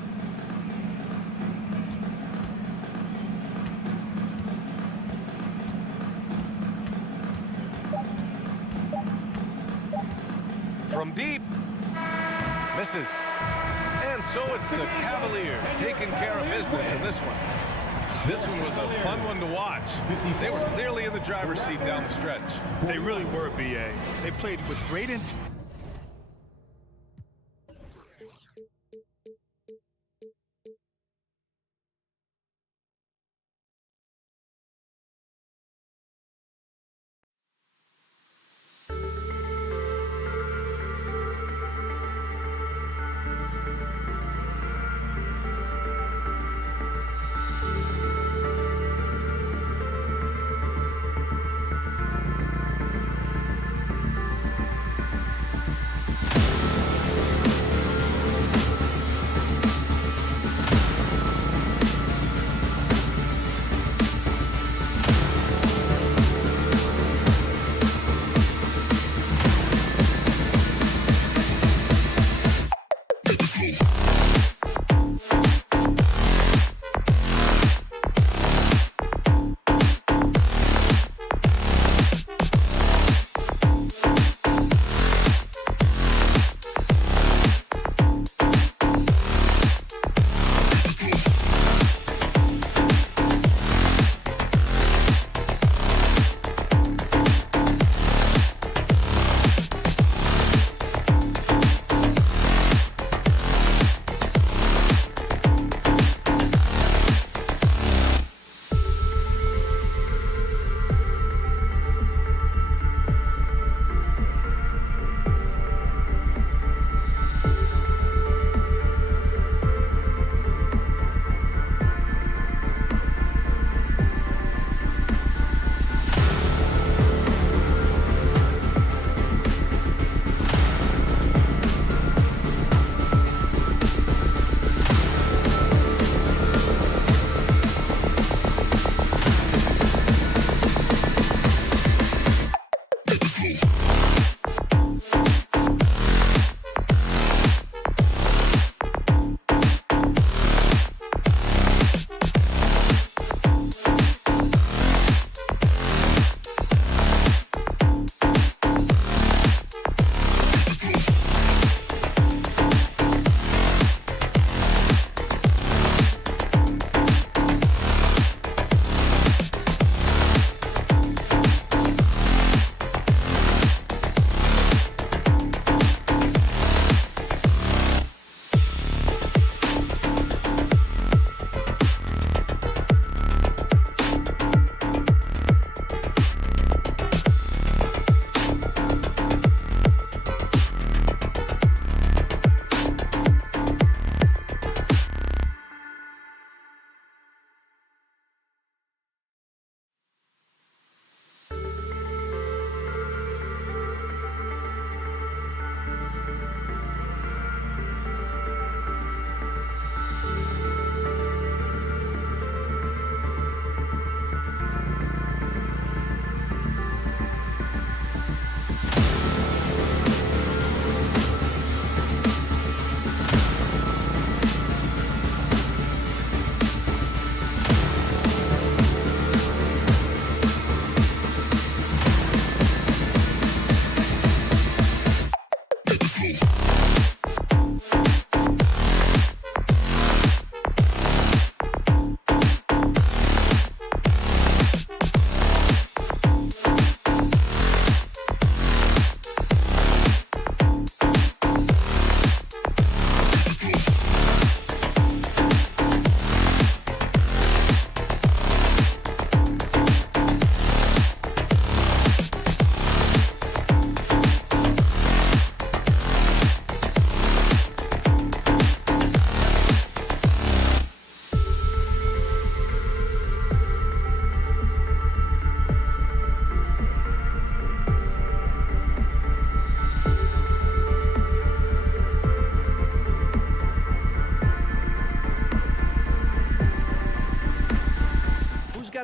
From deep. Misses. And so it's the Cavaliers taking care of business in this one. This one was a fun one to watch. They were clearly in the driver's seat down the stretch. They really were, B.A. They played with great intent.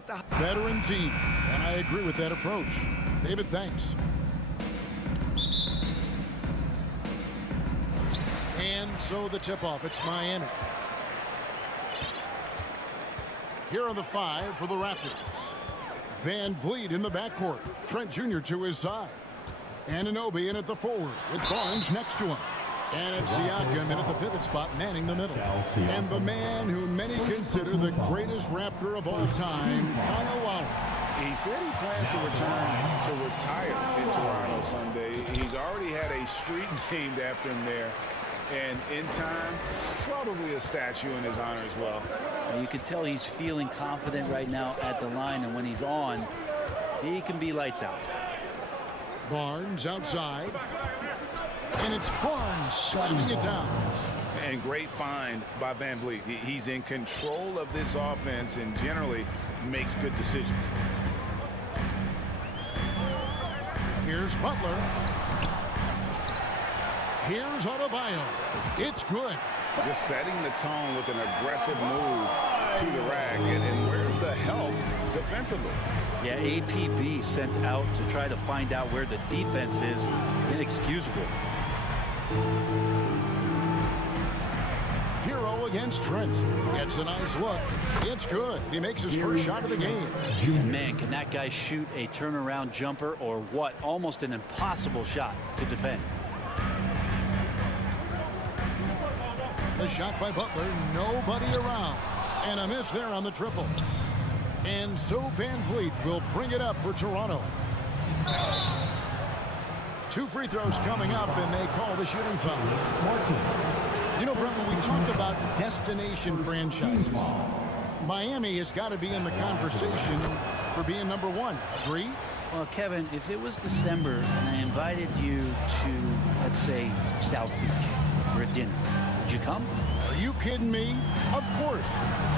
got the... Veteran team, and I agree with that approach. David, thanks. And so the tip-off, it's Miami. Here are the 5 for the Raptors. Van Vliet in the backcourt. Trent Jr. to his side. Anunoby in at the forward with Barnes next to him. And it's Siakam in at the pivot spot, manning the middle. And the man who many consider the greatest Raptor of all time, Kyle Lowry. He said he plans to return to retire in Toronto Sunday. He's already had a street named after him there. And in time, probably a statue in his honor as well. You can tell he's feeling confident right now at the line, and when he's on, he can be lights out. Barnes outside. And it's Barnes shutting it down. And great find by Van Vliet. He's in control of this offense and generally makes good decisions. Here's Butler. Here's Adebayo. It's good. Just setting the tone with an aggressive move to the rack. And where's the help defensively? Yeah, APB sent out to try to find out where the defense is. Inexcusable. Hero against Trent. Gets a nice look. It's good. He makes his first shot of the game. Man, can that guy shoot a turnaround jumper or what? Almost an impossible shot to defend. The shot by Butler. Nobody around. And a miss there on the triple. And so Van Vliet will bring it up for Toronto. 2 free throws coming up, and they call the shooting foul. You know, Brent, when we talked about destination franchises, Miami has got to be in the conversation for being #1. Agree? Well, Kevin, if it was December and I invited you to, let's say, South Beach for a dinner, would you come? Are you kidding me? Of course.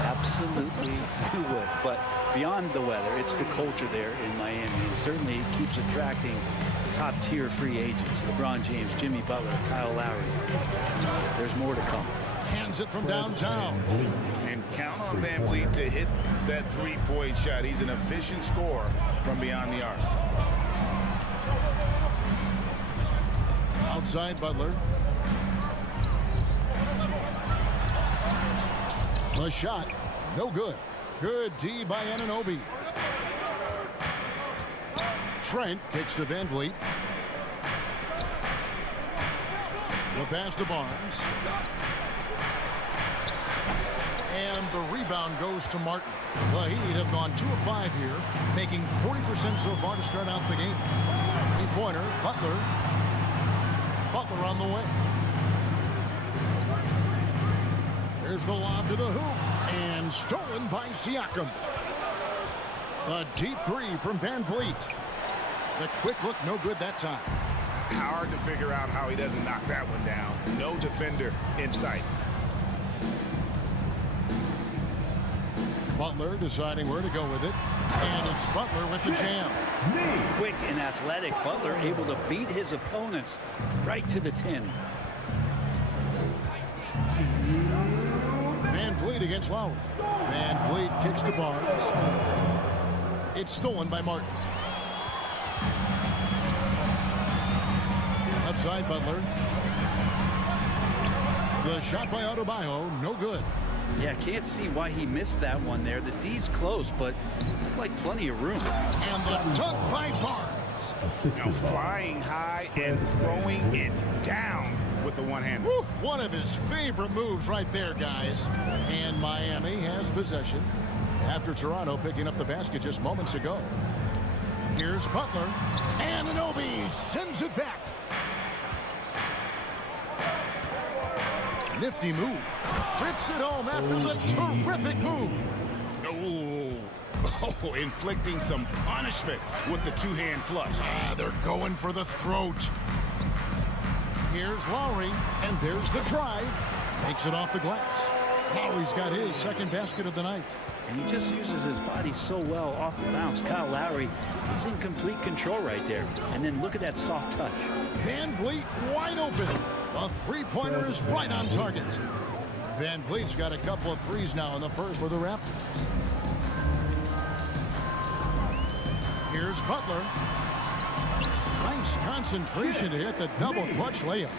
Absolutely you would. But beyond the weather, it's the culture there in Miami. And certainly it keeps attracting top-tier free agents. LeBron James, Jimmy Butler, Kyle Lowry. There's more to come. Hands it from downtown. And count on Van Vliet to hit that three-point shot. He's an efficient scorer from beyond the arc. Outside Butler. The shot, no good. Good D by Anunoby. Trent kicks to Van Vliet. The pass to Barnes. And the rebound goes to Martin. The Heat have gone 2 of 5 here, making 40% so far to start out the game. 3-pointer, Butler. Butler on the way. There's the lob to the hoop, and stolen by Siakam. A deep 3 from Van Vliet. The quick look, no good that time. Hard to figure out how he doesn't knock that one down. No defender in sight. Butler deciding where to go with it. And it's Butler with the jam. Quick and athletic, Butler able to beat his opponents right to the 10. Van Vliet against Lowry. Van Vliet kicks to Barnes. It's stolen by Martin. Outside Butler. The shot by Adebayo, no good. Yeah, can't see why he missed that one there. The D's close, but looked like plenty of room. And the dunk by Barnes. Now flying high and throwing it down with the one-hand. One of his favorite moves right there, guys. And Miami has possession after Toronto picking up the basket just moments ago. Here's Butler. Anunoby sends it back. Nifty move. Rips it home after the terrific move. Oh, inflicting some punishment with the two-hand flush. They're going for the throat. Here's Lowry, and there's the drive. Makes it off the glass. Lowry's got his second basket of the night. And he just uses his body so well off the bounce. Kyle Lowry is in complete control right there. And then look at that soft touch. Van Vliet wide open. The three-pointer is right on target. Van Vliet's got a couple of threes now in the first for the Raptors. Here's Butler. Nice concentration to hit the double clutch layup.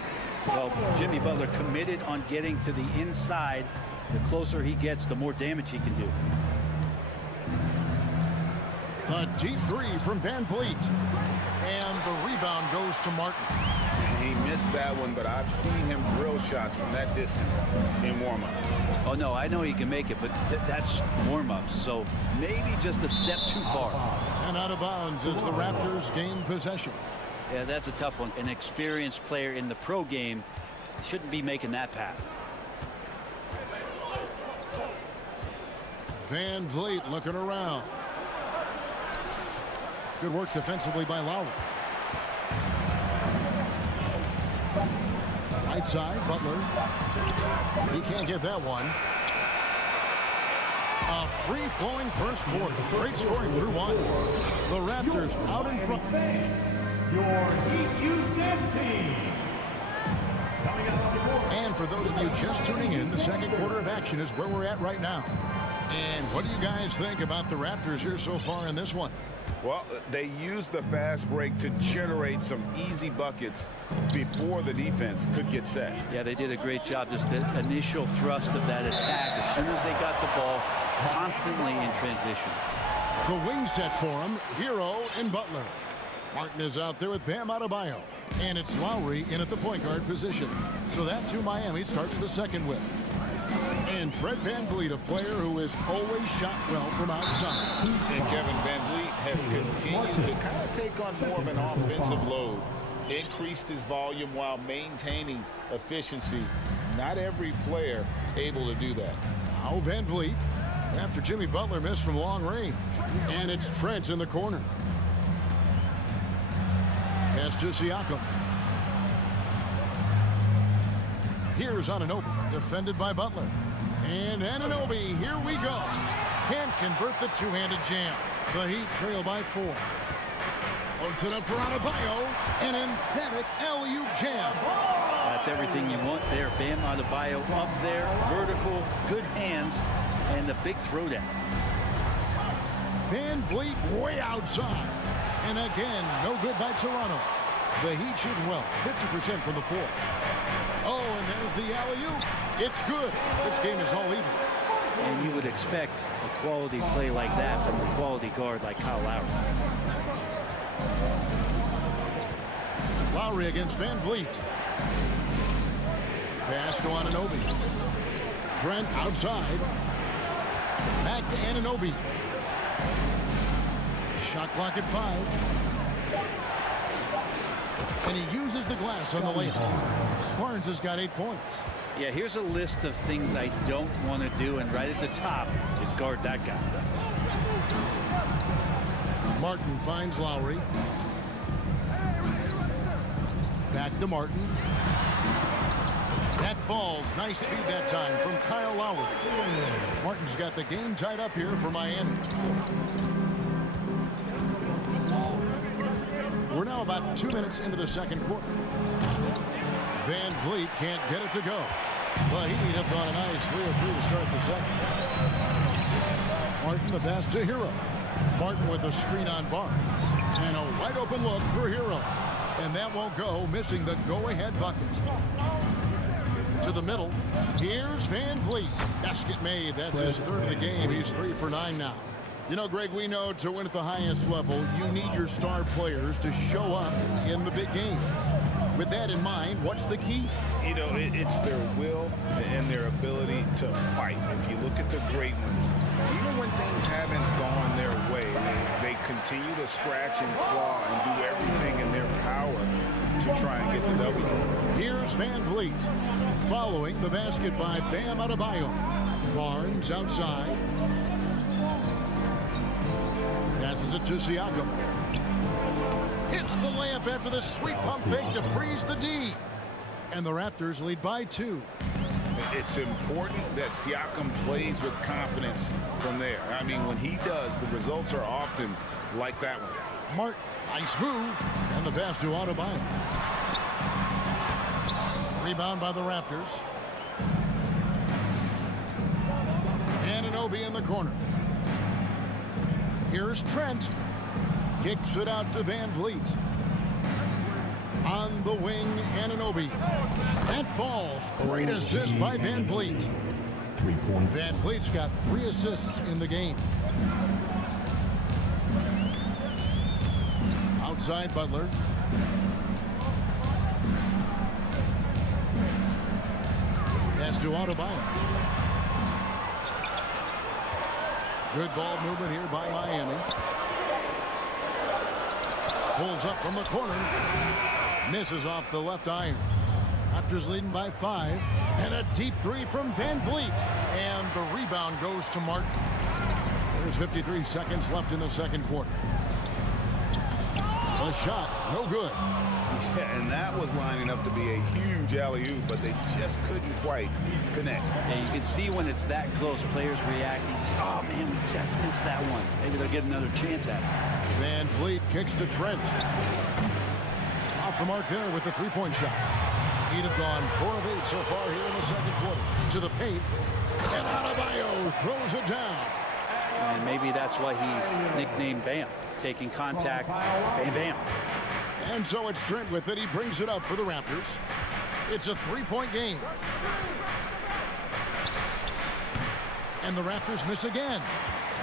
Well, Jimmy Butler committed on getting to the inside. The closer he gets, the more damage he can do. A deep three from Van Vliet. And the rebound goes to Martin. And he missed that one, but I've seen him drill shots from that distance in warm-up. Oh, no, I know he can make it, but that's warm-ups, so maybe just a step too far. And out of bounds as the Raptors gain possession. Yeah, that's a tough one. An experienced player in the pro game shouldn't be making that pass. Van Vliet looking around. Good work defensively by Lowry. Right side, Butler. He can't get that one. A free-flowing first quarter. Great scoring through one. The Raptors out in front. Your EQ dance team. Coming out on the court. And for those of you just tuning in, the second quarter of action is where we're at right now. And what do you guys think about the Raptors here so far in this one? Well, they used the fast break to generate some easy buckets before the defense could get set. Yeah, they did a great job. Just the initial thrust of that attack. As soon as they got the ball, constantly in transition. The wing set for him, Hero and Butler. Martin is out there with Bam Adebayo. And it's Lowry in at the point guard position. So that's who Miami starts the second with. And Fred VanVleet, a player who has always shot well from outside. And Kevin VanVleet has continued to kind of take on more of an offensive load. Increased his volume while maintaining efficiency. Not every player able to do that. Now VanVleet after Jimmy Butler missed from long range. And it's Trent in the corner. Pass to Siakam. Here's Anunoby, defended by Butler. And Anunoby, here we go. Can't convert the two-handed jam. The Heat trail by 4. Opens it up for Adebayo. An emphatic alley-oop jam. That's everything you want there. Bam Adebayo up there, vertical, good hands, and the big throwdown. Van Vliet way outside. And again, no good by Toronto. The Heat shooting well, 50% from the floor. Oh, and there's the alley-oop. It's good. This game is all even. And you would expect a quality play like that from a quality guard like Kyle Lowry. Lowry against Van Vliet. Pass to Anunoby. Trent outside. Back to Anunoby. Shot clock at 5. And he uses the glass on the layup. Barnes has got 8 points. Yeah, here's a list of things I don't want to do, and right at the top is guard that guy. Martin finds Lowry. Back to Martin. That falls. Nice feed that time from Kyle Lowry. Martin's got the game tied up here for Miami. We're now about 2 minutes into the second quarter. Van Vliet can't get it to go. The Heat have gone a nice 3-of-3 to start the second. Martin the pass to Hero. Martin with a screen on Barnes. And a wide open look for Hero. And that won't go, missing the go-ahead bucket. To the middle. Here's Van Vliet. Basket made. That's his third of the game. He's 3 for 9 now. You know, Greg, we know to win at the highest level, you need your star players to show up in the big game. With that in mind, what's the key? You know, it's their will and their ability to fight. If you look at the great ones, even when things haven't gone their way, they continue to scratch and claw and do everything in their power to try and get the W. Here's Van Vliet following the basket by Bam Adebayo. Barnes outside. Passes it to Siakam. Hits the layup after the sweet pump fake to freeze the D. And the Raptors lead by 2. It's important that Siakam plays with confidence from there. I mean, when he does, the results are often like that one. Martin, nice move. And the pass to Adebayo. Rebound by the Raptors. Anunoby in the corner. Here's Trent. Kicks it out to Van Vliet. On the wing, Anunoby. That falls. Great assist by Van Vliet. 3 points. Van Vliet's got 3 assists in the game. Outside Butler. Pass to Adebayo. Good ball movement here by Miami. Pulls up from the corner. Misses off the left iron. Raptors leading by 5. And a deep 3 from Van Vliet. And the rebound goes to Martin. There's 53 seconds left in the second quarter. The shot, no good. Yeah, and that was lining up to be a huge alley-oop, but they just couldn't quite connect. Yeah, you can see when it's that close, players reacting. Oh, man, we just missed that one. Maybe they'll get another chance at it. Van Vliet kicks to Trent. Off the mark there with the three-point shot. He'd have gone 4 of 8 so far here in the second quarter. To the paint. And Adebayo throws it down. And maybe that's why he's nicknamed Bam. Taking contact, bam, bam. And so it's Trent with it. He brings it up for the Raptors. It's a 3-point game. And the Raptors miss again.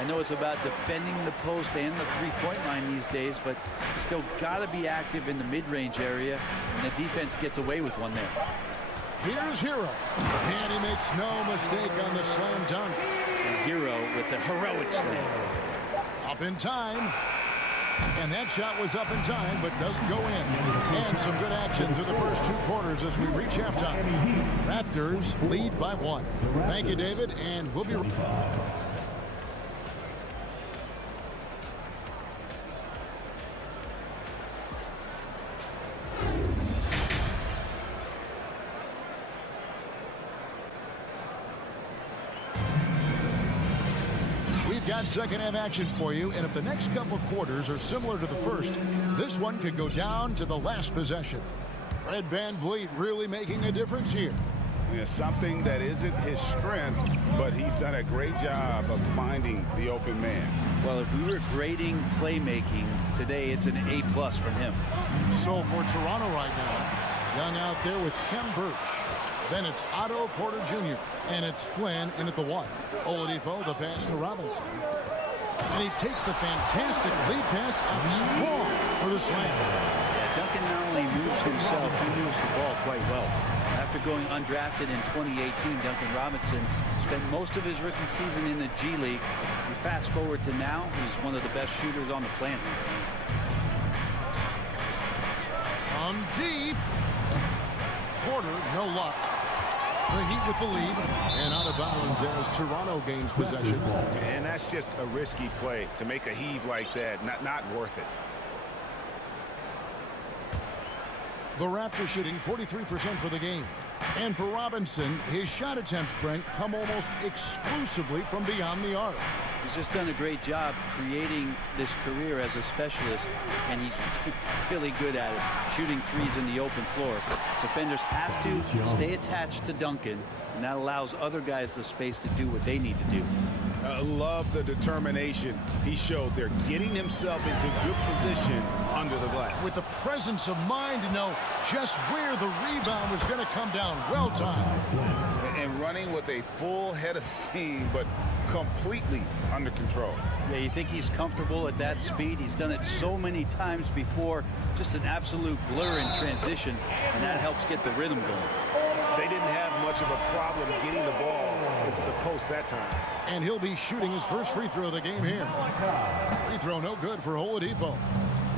I know it's about defending the post and the three-point line these days, but still got to be active in the mid-range area, and the defense gets away with one there. Here's Hero. And he makes no mistake on the slam dunk. And Hero with the heroic slam. Up in time. And that shot was up in time, but doesn't go in. And some good action through the first 2 quarters as we reach halftime. Raptors lead by 1. Thank you, David, and we'll be right back. Got second half action for you, and if the next couple quarters are similar to the first, this one could go down to the last possession. Fred Van Vliet really making a difference here. Yeah, something that isn't his strength, but he's done a great job of finding the open man. Well, if we were grading playmaking today, it's an A+ from him. So for Toronto right now, Young out there with Khem Birch. Then it's Otto Porter Jr. And it's Flynn in at the 1. Oladipo, the pass to Robinson. And he takes the fantastic lead pass up strong for the slam. Yeah, Duncan not only moves himself, he moves the ball quite well. After going undrafted in 2018, Duncan Robinson spent most of his rookie season in the G League. You fast forward to now, he's one of the best shooters on the planet. On deep. Porter, no luck. The Heat with the lead, and out of bounds as Toronto gains possession. And that's just a risky play. To make a heave like that, not worth it. The Raptors shooting 43% for the game. And for Robinson, his shot attempts, Brent, come almost exclusively from beyond the arc. He's just done a great job creating this career as a specialist, and he's really good at it, shooting threes in the open floor. Defenders have to stay attached to Duncan, and that allows other guys the space to do what they need to do. I love the determination he showed there, getting himself into good position under the glass. With the presence of mind to know just where the rebound was going to come down. Well timed. And running with a full head of steam, but completely under control. Yeah, you think he's comfortable at that speed? He's done it so many times before. Just an absolute blur in transition, and that helps get the rhythm going. They didn't have much of a problem getting the ball into the post that time. And he'll be shooting his first free throw of the game here. Free throw no good for Oladipo.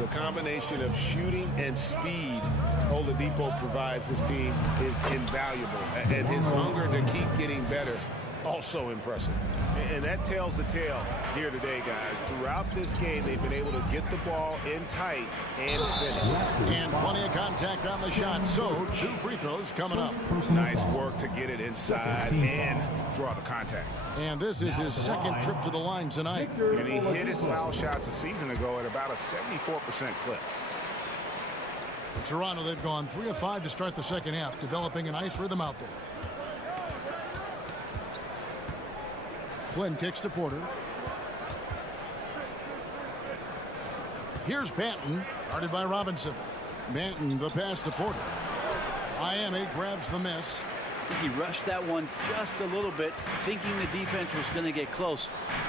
The combination of shooting and speed Oladipo provides this team is invaluable. And his hunger to keep getting better, also impressive. And that tells the tale here today, guys. Throughout this game, they've been able to get the ball in tight and finish. And plenty of contact on the shot. So 2 free throws coming up. Nice work to get it inside and draw the contact. And this is his second trip to the line tonight. And he hit his foul shots a season ago at about a 74% clip. Toronto, they've gone 3 of 5 to start the second half, developing a nice rhythm out there. Flynn kicks to Porter. Here's Banton, guarded by Robinson. Banton, the pass to Porter. Miami grabs the miss. I think he rushed that one just a little bit, thinking the defense was going to get close.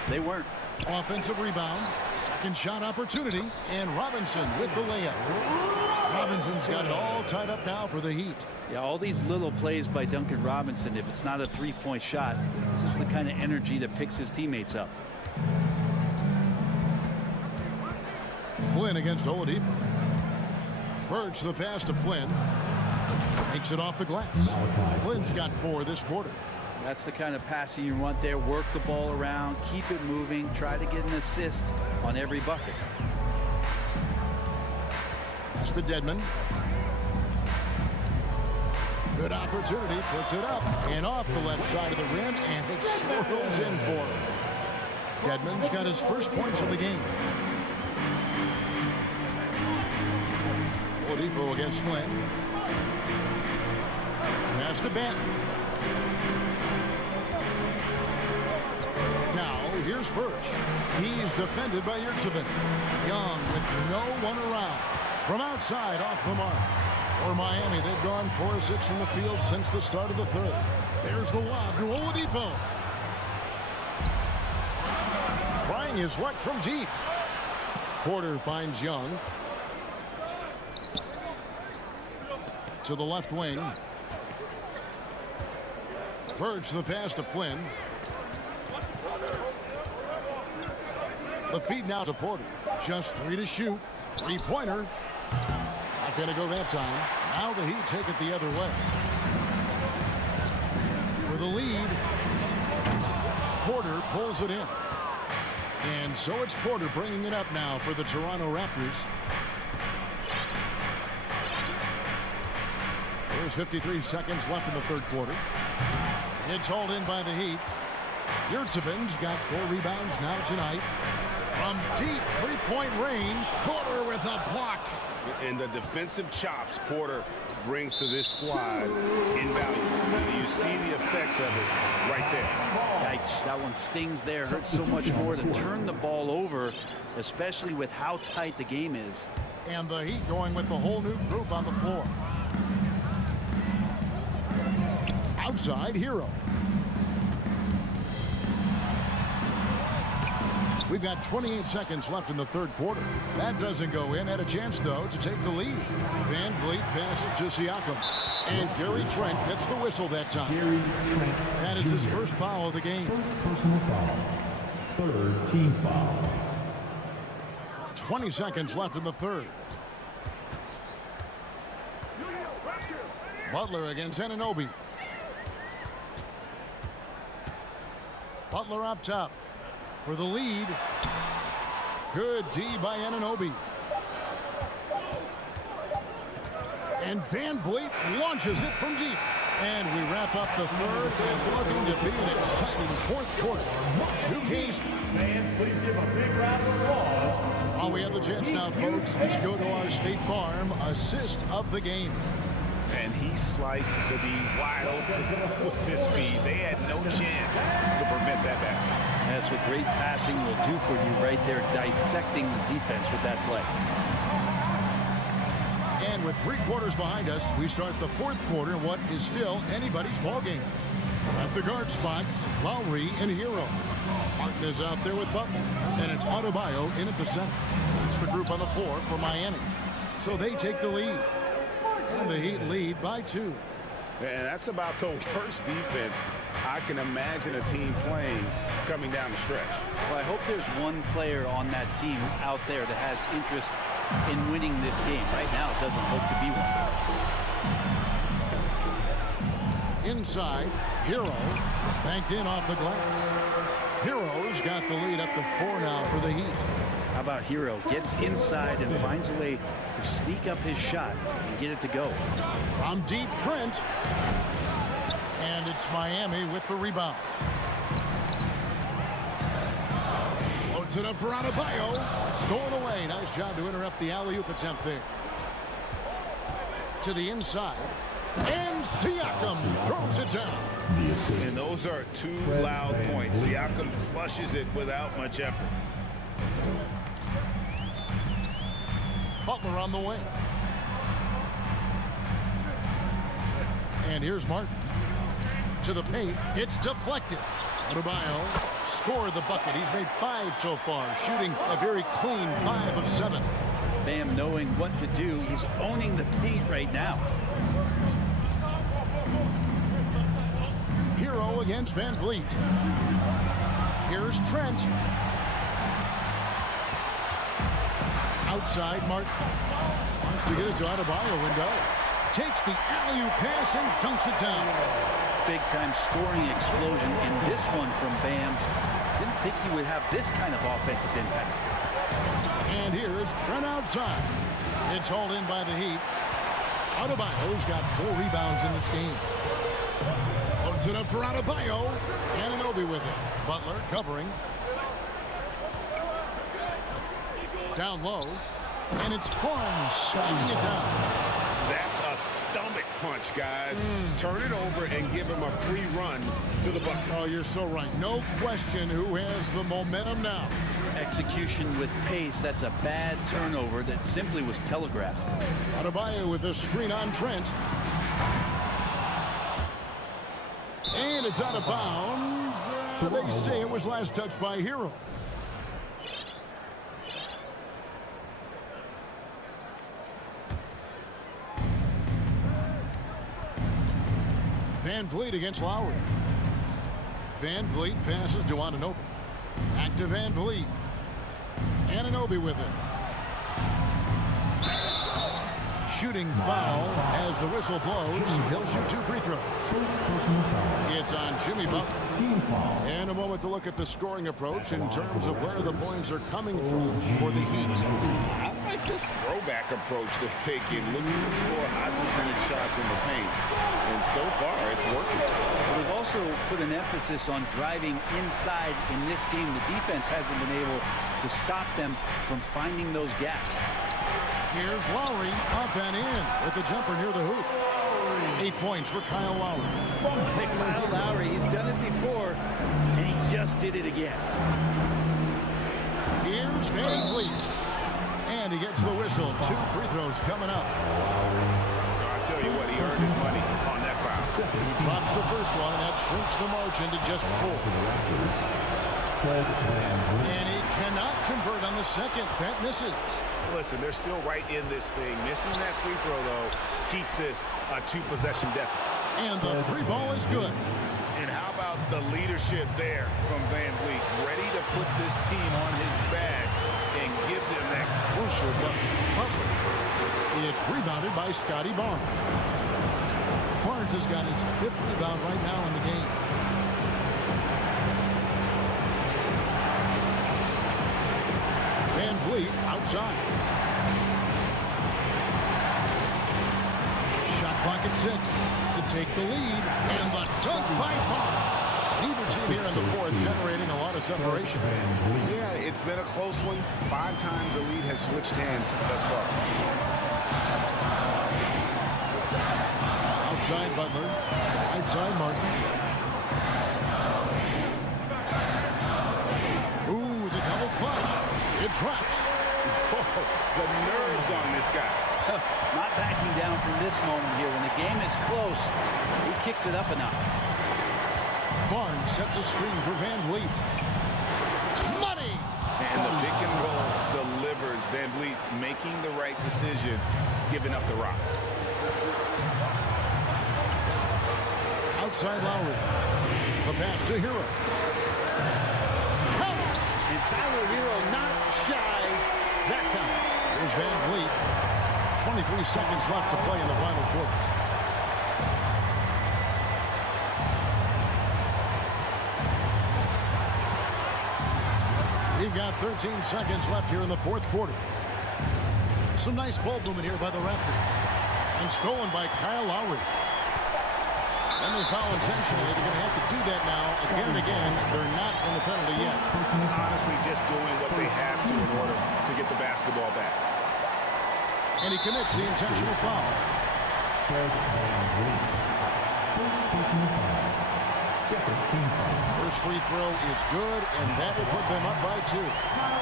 They weren't. Offensive rebound. Second shot opportunity. And Robinson with the layup. Robinson's got it all tied up now for the Heat. Yeah, all these little plays by Duncan Robinson, if it's not a three-point shot, this is the kind of energy that picks his teammates up. Flynn against Oladipo. Birch the pass to Flynn. Makes it off the glass. Flynn's got 4 this quarter. That's the kind of passing you want there. Work the ball around, keep it moving, try to get an assist on every bucket. That's to Dedmon. Good opportunity, puts it up and off the left side of the rim, and it swirls in for him. Dedmon's got his first points of the game. Oladipo against Flynn. Pass to Banton. Now, here's Birch. He's defended by Yurtsevin. Young with no one around. From outside, off the mark. For Miami, they've gone 4 of 6 from the field since the start of the third. There's the lob to Oladipo. Trying his luck from deep. Porter finds Young. To the left wing. Birch the pass to Flynn. The feed now to Porter. Just 3 to shoot. 3-pointer. Not going to go that time. Now the Heat take it the other way. For the lead. Porter pulls it in. And so it's Porter bringing it up now for the Toronto Raptors. There's 53 seconds left in the third quarter. It's hauled in by the Heat. Yurtseven's got 4 rebounds now tonight. From deep 3-point range, Porter with a block. And the defensive chops Porter brings to this squad in value. You see the effects of it right there. Yikes, that one stings there. Hurts so much more to turn the ball over, especially with how tight the game is. And the Heat going with the whole new group on the floor. Outside, Hero. We've got 28 seconds left in the third quarter. That doesn't go in. Had a chance, though, to take the lead. Van Vliet passes to Siakam. And Gary Trent gets the whistle that time. That is his first foul of the game. First personal foul. Third team foul. 20 seconds left in the third. Butler against Anunoby. Butler up top for the lead. Good D by Anunoby. And Van Vliet launches it from deep. And we wrap up the third and looking to be an exciting fourth quarter. 2 games. Fans, please give a big round of applause. While we have the chance now, folks, let's go to our State Farm assist of the game. And he sliced the D wide open with his feed. They had no chance to prevent that basket. That's what great passing will do for you right there, dissecting the defense with that play. And with 3 quarters behind us, we start the fourth quarter in what is still anybody's ball game. At the guard spots, Lowry and Hero. Martin is out there with Butler, and it's Adebayo in at the center. It's the group on the floor for Miami. So they take the lead. And the Heat lead by 2. And that's about the worst defense I can imagine a team playing coming down the stretch. Well, I hope there's one player on that team out there that has interest in winning this game. Right now, it doesn't look to be one. Inside, Hero banked in off the glass. Hero's got the lead up to 4 now for the Heat. How about Hero? Gets inside and finds a way to sneak up his shot and get it to go. From deep, Trent. And it's Miami with the rebound. Loads it up for Adebayo. Stolen away. Nice job to interrupt the alley-oop attempt there. To the inside. And Siakam throws it down. And those are 2 loud points. Siakam flushes it without much effort. Butler on the wing. And here's Martin. To the paint. It's deflected. Adebayo scored the bucket. He's made 5 so far, shooting a very clean 5 of 7. Bam knowing what to do. He's owning the paint right now. Hero against Van Vliet. Here's Trent. Outside, Martin. Wants to get it to Adebayo and does. Takes the alley-oop pass and dunks it down. Big-time scoring explosion in this one from Bam. Didn't think he would have this kind of offensive impact. And here's Trent outside. It's hauled in by the Heat. Adebayo's got 4 rebounds in this game. Opens it up for Adebayo. Anunoby with it. Butler covering. Down low. And it's Horens shutting it down. That's a stomach punch, guys. Turn it over and give him a free run to the bucket. Oh, you're so right. No question who has the momentum now. Execution with pace. That's a bad turnover that simply was telegraphed. Adebayo with a screen on Trent. And it's out of bounds. They say it was last touched by Hero. Van Vliet against Lowry. Van Vliet passes to Anunoby. Back to Van Vliet. Anunoby with it. Shooting foul as the whistle blows. He'll shoot 2 free throws. It's on Jimmy Butler. And a moment to look at the scoring approach in terms of where the points are coming from for the Heat. I like this throwback approach they've taken, looking to score high percentage shots in the paint. And so far, it's working. They've also put an emphasis on driving inside in this game. The defense hasn't been able to stop them from finding those gaps. Here's Lowry up and in with the jumper near the hoop. 8 points for Kyle Lowry. Kyle Lowry, he's done it before, and he just did it again. Here's Van Vliet. And he gets the whistle. 2 free throws coming up. I'll tell you what, he earned his money on that foul. He drops the first one, and that shrinks the margin to just 4. And he cannot convert on the second. That misses. Listen, they're still right in this thing. Missing that free throw, though, keeps this a 2-possession deficit. And the 3 ball is good. And how about the leadership there from Van Vliet? Ready to put this team on his back and give them that crucial bucket. It's rebounded by Scotty Barnes. Barnes has got his 5th rebound right now in the game. Van Vliet outside. Shot clock at 6 to take the lead. And the dunk by Barnes. Neither team here in the 4th generating a lot of separation. Yeah, it's been a close one. 5 times the lead has switched hands thus far. Outside Butler. Outside Martin. Ooh, the double clutch. It drops. Oh, the nerves on this guy. Not backing down from this moment here. When the game is close, he kicks it up a notch. Barnes sets a screen for Van Vliet. Money! And the pick and roll delivers. Van Vliet making the right decision, giving up the rock. Outside Lowry. The pass to Hero. And Tyler Hero not shy that time. Here's Van Vliet. 23 seconds left to play in the final quarter. We've got 13 seconds left here in the 4th quarter. Some nice ball movement here by the Raptors. And stolen by Kyle Lowry. And they foul intentionally. They're going to have to do that now again and again. They're not in the penalty yet. Honestly, just doing what they have to in order to get the basketball back. And he commits the intentional foul. second team foul. First free throw is good, and that will put them up by 2.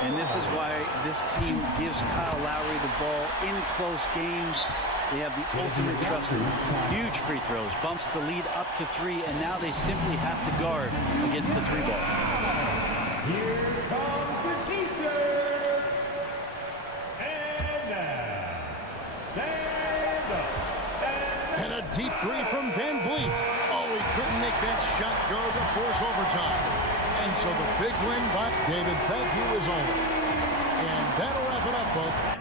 And this is why this team gives Kyle Lowry the ball in close games. They have the ultimate trust in him. Huge free throws, bumps the lead up to 3, and now they simply have to guard against the 3 ball. Here comes the teacher. And now, stand up. And a deep three from Van Vliet. Oh, he couldn't make that shot go to force overtime. And so the big win by David. Thank you as always. And that'll wrap it up, folks.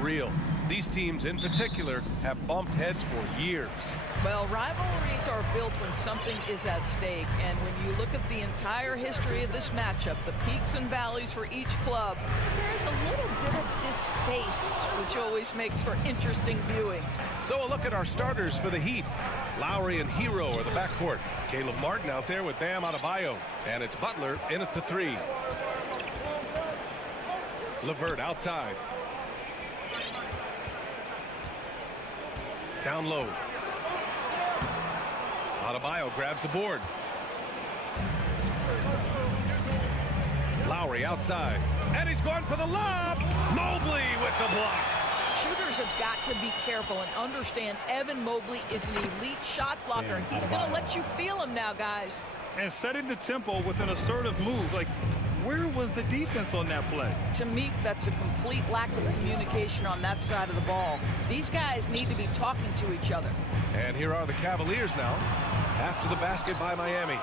real. These teams in particular have bumped heads for years. Well, rivalries are built when something is at stake, and when you look at the entire history of this matchup, the peaks and valleys for each club, there's a little bit of distaste, which always makes for interesting viewing. So a look at our starters for the Heat. Lowry and Hero are the backcourt. Caleb Martin out there with Bam Adebayo, and it's Butler in at the 3. LeVert outside. Down low. Adebayo grabs the board. Lowry outside. And he's going for the lob. Mobley with the block. Shooters have got to be careful and understand Evan Mobley is an elite shot blocker. He's going to let you feel him now, guys. And setting the tempo with an assertive move. Like, where was the defense on that play? To me, that's a complete lack of communication on that side of the ball. These guys need to be talking to each other. And here are the Cavaliers now, after the basket by Miami.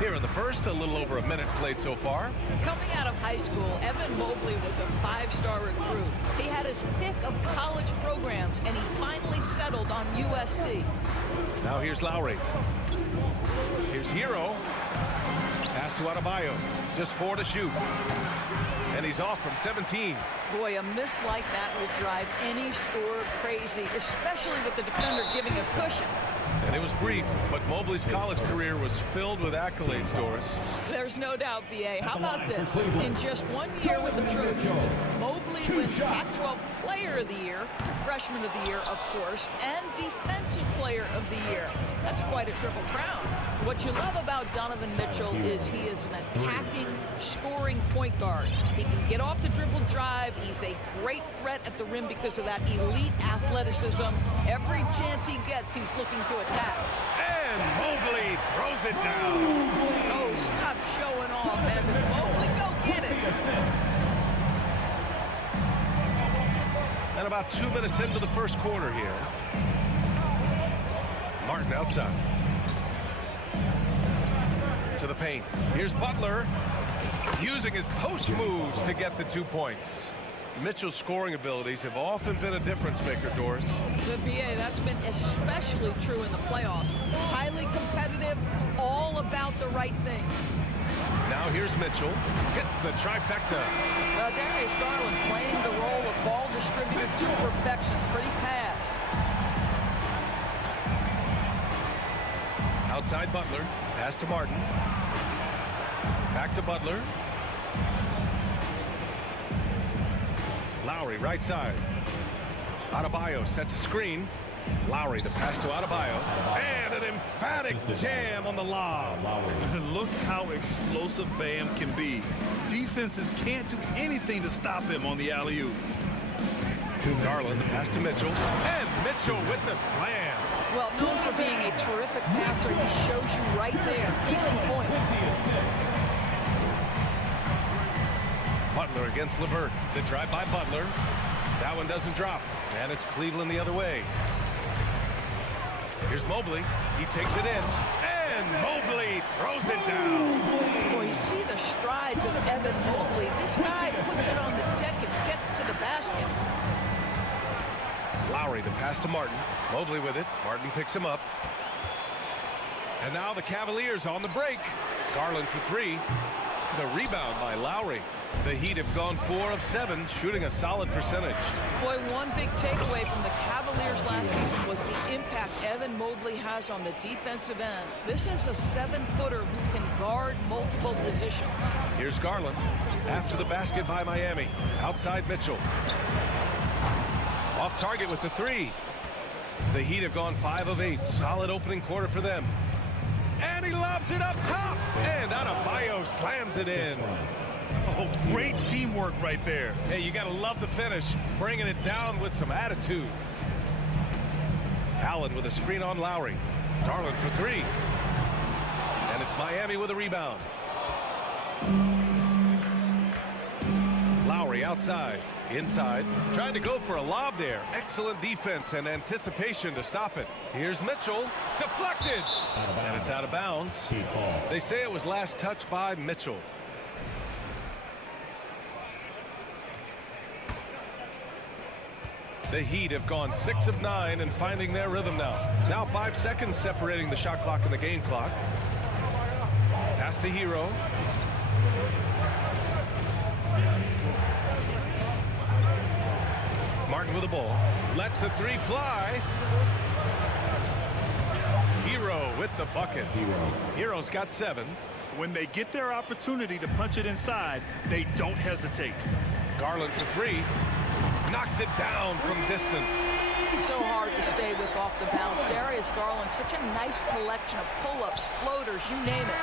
Here in the first, a little over a minute played so far. Coming out of high school, Evan Mobley was a 5-star recruit. He had his pick of college programs, and he finally settled on USC. Now here's Lowry. Here's Hero. Pass to Adebayo. Just 4 to shoot. And he's off from 17. Boy, a miss like that will drive any scorer crazy, especially with the defender giving a cushion. And it was brief, but Mobley's college career was filled with accolades, Doris. There's no doubt, B.A. How about this? In just 1 year with the Trojans, Mobley wins Pac-12 Player of the Year, Freshman of the Year, of course, and Defensive Player of the Year. That's quite a triple crown. What you love about Donovan Mitchell is he is an attacking, scoring point guard. He can get off the dribble drive. He's a great threat at the rim because of that elite athleticism. Every chance he gets, he's looking to attack. And Mobley throws it down. Oh, stop showing off, Evan Mobley. Go get it. And about 2 minutes into the first quarter here. Martin outside. To the paint. Here's Butler using his post moves to get the 2 points. Mitchell's scoring abilities have often been a difference maker, Doris. The BA, that's been especially true in the playoffs. Highly competitive, all about the right thing. Now here's Mitchell. Hits the trifecta. Darius Garland playing the role of ball distributor to perfection. Pretty pass. Outside Butler. Pass to Martin. Back to Butler. Lowry right side. Adebayo sets a screen. Lowry the pass to Adebayo. And an emphatic jam on the lob. Look how explosive Bam can be. Defenses can't do anything to stop him on the alley-oop. Garland the pass to Mitchell. And Mitchell with the slam. Well, known for being a terrific passer, he shows you right there. Easy point. Butler against LeVert. The drive by Butler. That one doesn't drop. And it's Cleveland the other way. Here's Mobley. He takes it in. And Mobley throws it down. Boy, you see the strides of Evan Mobley. This guy puts it on the deck and gets to the basket. Lowry the pass to Martin. Mobley with it. Martin picks him up. And now the Cavaliers on the break. Garland for 3. The rebound by Lowry. The Heat have gone 4 of 7, shooting a solid percentage. Boy, one big takeaway from the Cavaliers last season was the impact Evan Mobley has on the defensive end. This is a 7-footer who can guard multiple positions. Here's Garland. After the basket by Miami. Outside Mitchell. Off target with the 3. The Heat have gone 5 of 8. Solid opening quarter for them. And he lobs it up top. And Adebayo slams it in. Oh, great teamwork right there. Hey, you got to love the finish. Bringing it down with some attitude. Allen with a screen on Lowry. Garland for 3. And it's Miami with a rebound. Lowry outside. Inside. Trying to go for a lob there. Excellent defense and anticipation to stop it. Here's Mitchell. Deflected. And it's out of bounds. They say it was last touched by Mitchell. The Heat have gone 6 of 9 and finding their rhythm now. Now 5 seconds separating the shot clock and the game clock. Pass to Hero. Martin with the ball. Lets the three fly. Hero with the bucket. Hero's got 7. When they get their opportunity to punch it inside, they don't hesitate. Garland for 3. Knocks it down from distance. So hard to stay with off the bounce. Darius Garland, such a nice collection of pull-ups, floaters, you name it.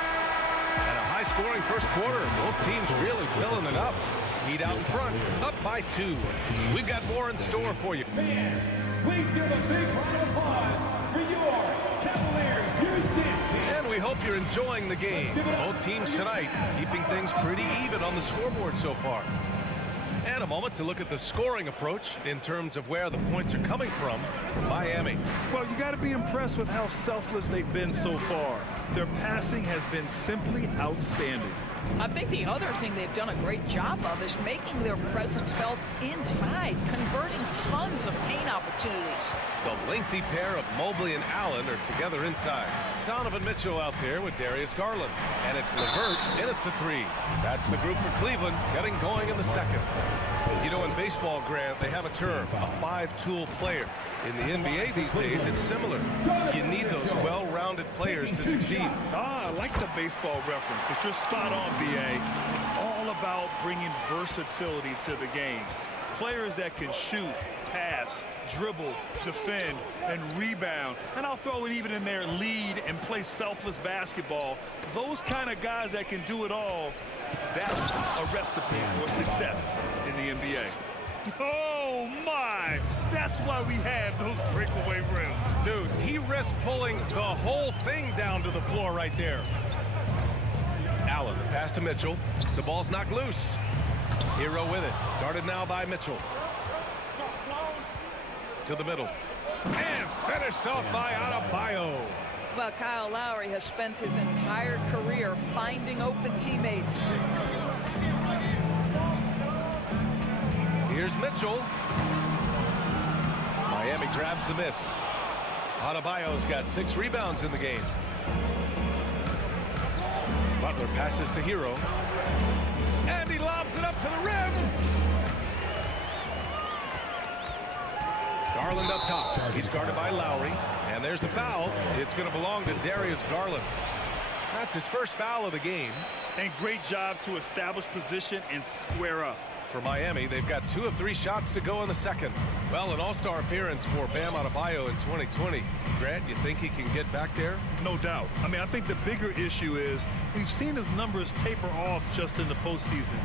And a high-scoring first quarter. Both teams really filling it up. Heat out in front, up by 2. We've got more in store for you. Fans, please give a big round of applause for your Cavaliers. Here's this team. And we hope you're enjoying the game. Both teams tonight keeping things pretty even on the scoreboard so far. And a moment to look at the scoring approach in terms of where the points are coming from Miami. Well, you got to be impressed with how selfless they've been so far. Their passing has been simply outstanding. I think the other thing they've done a great job of is making their presence felt inside, converting tons of paint opportunities. The lengthy pair of Mobley and Allen are together inside. Donovan Mitchell out there with Darius Garland. And it's LeVert in at the 3. That's the group for Cleveland getting going in the second. You know, in baseball, Grant, they have a term, a 5-tool player. In the NBA these days, it's similar. You need those well-rounded players to succeed. I like the baseball reference, but you're spot on, B.A. It's all about bringing versatility to the game. Players that can shoot, pass, dribble, defend, and rebound. And I'll throw it even in there, lead and play selfless basketball. Those kind of guys that can do it all, that's a recipe for success in the NBA. Oh, my! That's why we have those breakaway rims. Dude, he risked pulling the whole thing down to the floor right there. Allen, the pass to Mitchell. The ball's knocked loose. Hero with it. Guarded now by Mitchell. To the middle. And finished off by Adebayo. Well, Kyle Lowry has spent his entire career finding open teammates. Here's Mitchell. Miami grabs the miss. Adebayo's got 6 rebounds in the game. Butler passes to Hero. And he lobs it up to the rim. Garland up top. He's guarded by Lowry. And there's the foul. It's going to belong to Darius Garland. That's his first foul of the game. And great job to establish position and square up. For Miami, they've got 2 of 3 shots to go in the second. Well, an all-star appearance for Bam Adebayo in 2020. Grant, you think he can get back there? No doubt. I mean, I think the bigger issue is we've seen his numbers taper off just in the postseason.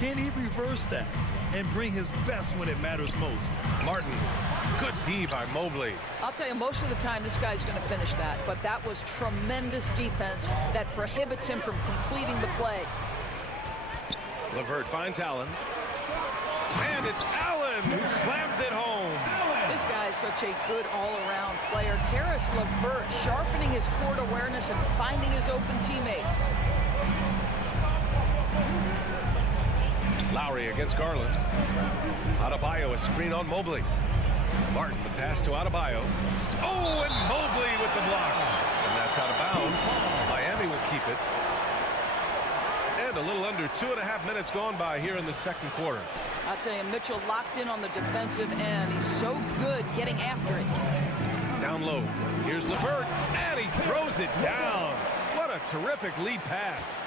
Can he reverse that and bring his best when it matters most? Martin, good D by Mobley. I'll tell you, most of the time this guy's going to finish that, but that was tremendous defense that prohibits him from completing the play. LeVert finds Allen. And it's Allen who slams it home. This guy is such a good all-around player. Karis LeVert sharpening his court awareness and finding his open teammates. Lowry against Garland. Adebayo a screen on Mobley. Martin the pass to Adebayo. Oh, and Mobley with the block. And that's out of bounds. Miami will keep it. And a little under 2.5 minutes gone by here in the second quarter. I'll tell you, Mitchell locked in on the defensive end. He's so good getting after it. Down low. Here's LeVert, and he throws it down. What a terrific lead pass.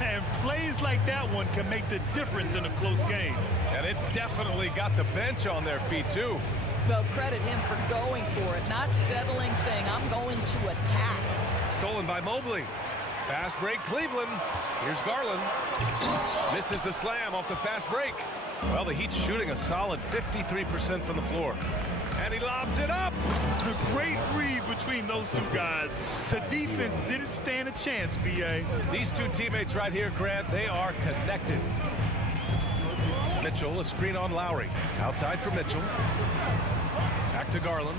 And plays like that one can make the difference in a close game. And it definitely got the bench on their feet, too. Well, credit him for going for it, not settling, saying, I'm going to attack. Stolen by Mobley. Fast break, Cleveland. Here's Garland. Misses the slam off the fast break. Well, the Heat's shooting a solid 53% from the floor. And he lobs it up. A great read between those two guys. The defense didn't stand a chance, B.A. These two teammates right here, Grant, they are connected. Mitchell, a screen on Lowry. Outside for Mitchell. Back to Garland.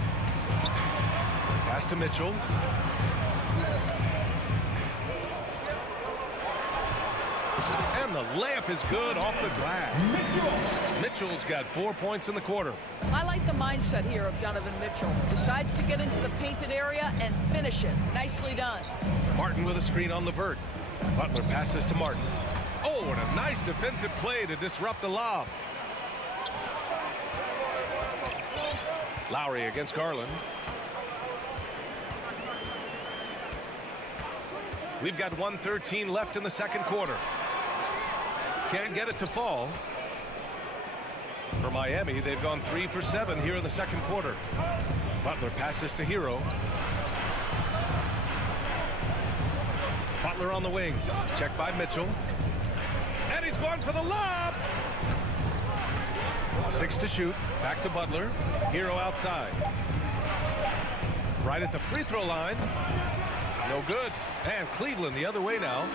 Pass to Mitchell. And And the layup is good off the glass. Mitchell's got 4 points in the quarter. I like the mindset here of Donovan Mitchell. Decides to get into the painted area and finish it. Nicely done. Martin with a screen on Levert. Butler passes to Martin. Oh, and a nice defensive play to disrupt the lob. Lowry against Garland. We've got 1:13 left in the second quarter. Can't get it to fall. For Miami, they've gone 3 for 7 here in the second quarter. Butler passes to Hero. Butler on the wing. Checked by Mitchell. And he's going for the lob. 6 to shoot. Back to Butler. Hero outside. Right at the free throw line. No good. And Cleveland the other way now.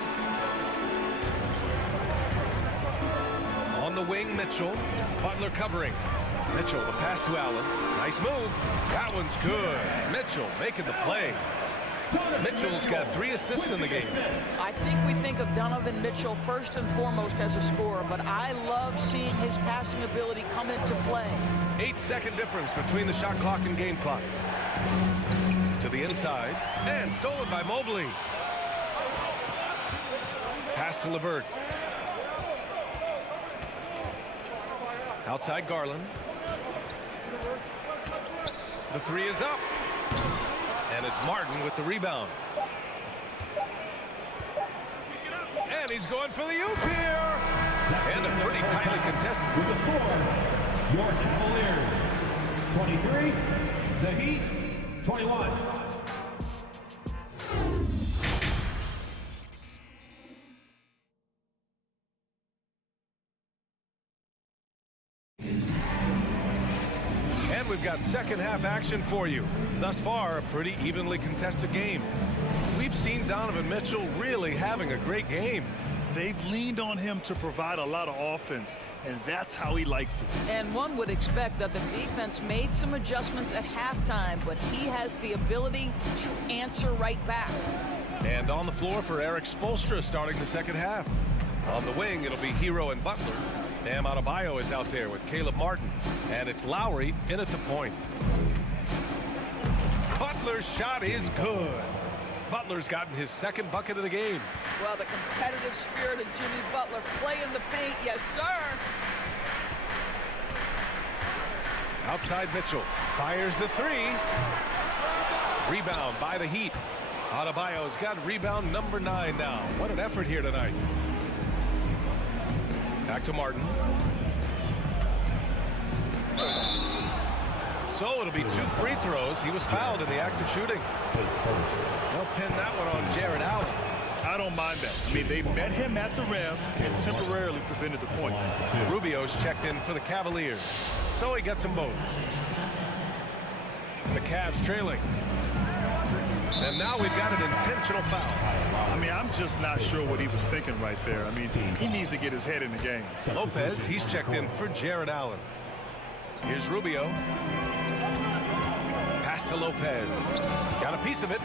On the wing, Mitchell. Butler covering. Mitchell, the pass to Allen. Nice move. That one's good. Mitchell making the play. Mitchell's got 3 assists in the game. I think we think of Donovan Mitchell first and foremost as a scorer, but I love seeing his passing ability come into play. 8-second difference between the shot clock and game clock. To the inside. And stolen by Mobley. Pass to Levert. Outside Garland. The 3 is up. And it's Martin with the rebound. And he's going for the oop here. And a pretty tightly contested. With the score, your Cavaliers 23, the Heat 21. And we've got second half action for you. Thus far, a pretty evenly contested game. We've seen Donovan Mitchell really having a great game. They've leaned on him to provide a lot of offense, and that's how he likes it. And one would expect that the defense made some adjustments at halftime, but he has the ability to answer right back. And on the floor for Eric Spoelstra starting the second half. On the wing, it'll be Hero and Butler. Bam Adebayo is out there with Caleb Martin. And it's Lowry in at the point. Butler's shot is good. Butler's gotten his second bucket of the game. Well, the competitive spirit of Jimmy Butler playing the paint, yes, sir. Outside Mitchell. Fires the 3. Rebound by the Heat. Adebayo's got rebound number 9 now. What an effort here tonight. Back to Martin. So it'll be 2 free throws. He was fouled in the act of shooting. They'll pin that one on Jared Allen. I don't mind that. I mean, they met him at the rim and temporarily prevented the points. Rubio's checked in for the Cavaliers. So he gets them both. The Cavs trailing. And now we've got an intentional foul. I mean, I'm just not sure what he was thinking right there. I mean, he needs to get his head in the game. Lopez, he's checked in for Jared Allen. Here's Rubio. Pass to Lopez. Got a piece of it.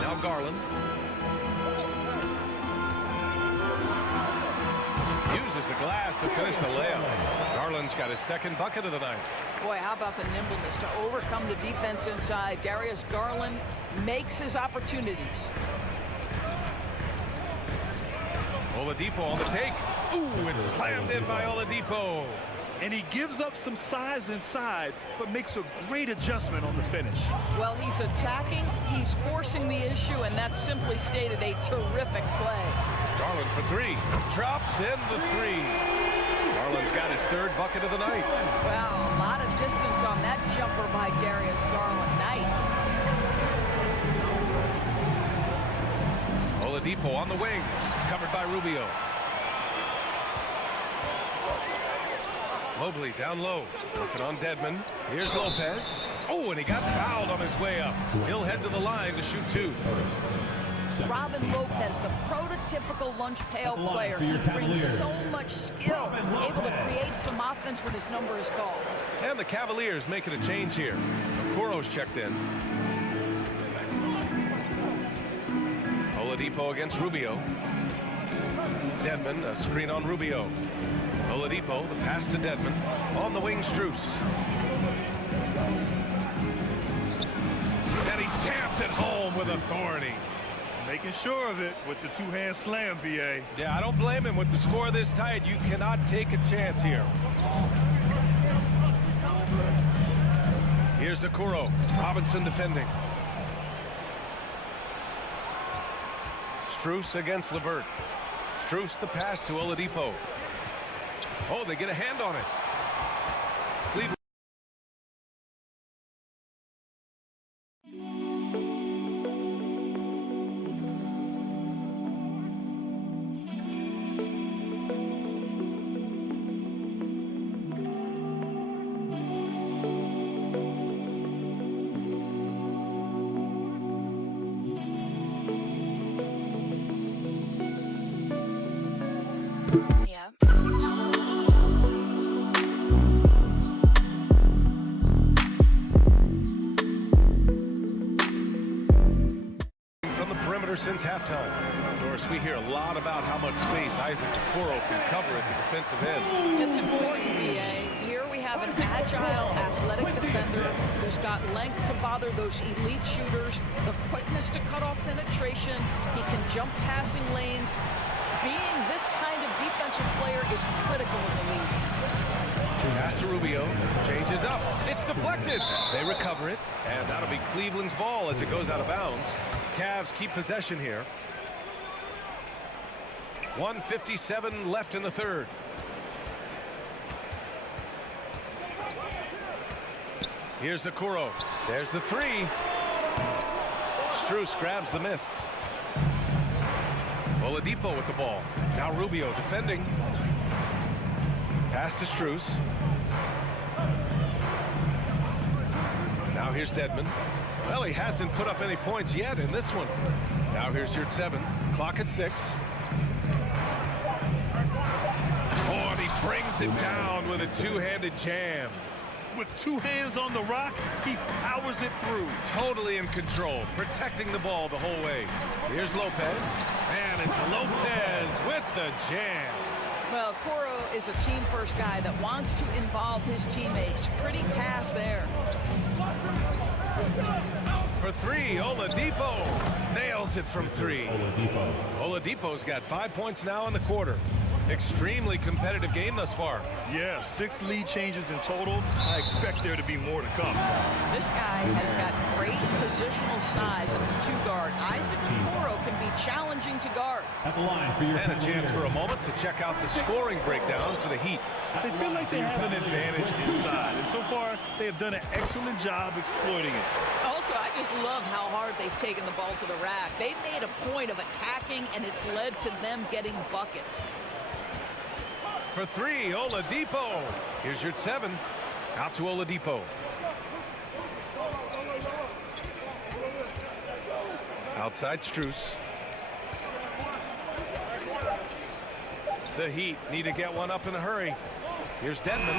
Now Garland. Uses the glass to finish the layup. Garland's got his second bucket of the night. Boy, how about the nimbleness to overcome the defense inside. Darius Garland makes his opportunities. Oladipo on the take. Ooh, it's slammed in by Oladipo. And he gives up some size inside, but makes a great adjustment on the finish. Well, he's attacking, he's forcing the issue, and that's simply stated a terrific play. Garland for 3. Drops in the 3. Garland's got his third bucket of the night. Wow, a lot of distance on that jumper by Darius Garland. Nice. Oladipo on the wing. Covered by Rubio. Mobley down low. Working on Dedmon. Here's Lopez. Oh, and he got fouled on his way up. He'll head to the line to shoot 2. Robin Lopez, the prototypical lunch pail player. He brings so much skill, able to create some offense when his number is called. And the Cavaliers making a change here. Okoro's checked in. Oladipo against Rubio. Dedmon, a screen on Rubio. Oladipo, the pass to Dedmon. On the wing, Strus. And he taps it home with authority. Making sure of it with the two-hand slam, B.A. Yeah, I don't blame him. With the score this tight, you cannot take a chance here. Here's Okoro. Robinson defending. Strus against LeVert. Strus the pass to Oladipo. Oh, they get a hand on it. Cleveland. Yeah. From the perimeter since halftime. Doris, we hear a lot about how much space Isaac Okoro can cover at the defensive end. It's important, B.A. Here we have an agile, athletic defender who's got length to bother those elite shooters, the quickness to cut off penetration. He can jump passing lanes. Being this kind of defensive player is critical in the league. Pass to Rubio. Changes up. It's deflected. They recover it. And that'll be Cleveland's ball as it goes out of bounds. Cavs keep possession here. 1:57 left in the third. Here's Okoro. There's the three. Strus grabs the miss. Oladipo with the ball. Now Rubio defending. Pass to Strus. Now here's Dedmon. Well, he hasn't put up any points yet in this one. Now here's your 7. Clock at 6. Oh, and he brings it down with a two-handed jam. With two hands on the rock, he powers it through. Totally in control, protecting the ball the whole way. Here's Lopez. And it's Lopez with the jam. Well, Okoro is a team-first guy that wants to involve his teammates. Pretty pass there. For 3, Oladipo nails it from 3. Oladipo's got 5 points now in the quarter. Extremely competitive game thus far. Yeah, 6 lead changes in total. I expect there to be more to come. This guy has got great positional size at the 2-guard. Isaac Okoro can be challenging to guard. At the line for your And a chance for a moment to check out the scoring breakdown for the Heat. They feel like they have an advantage inside, and so far they have done an excellent job exploiting it. Also, I just love how hard they've taken the ball to the rack. They've made a point of attacking, and it's led to them getting buckets. For 3, Oladipo. Here's your 7. Out to Oladipo. Outside Strus. The Heat need to get one up in a hurry. Here's Dedmon.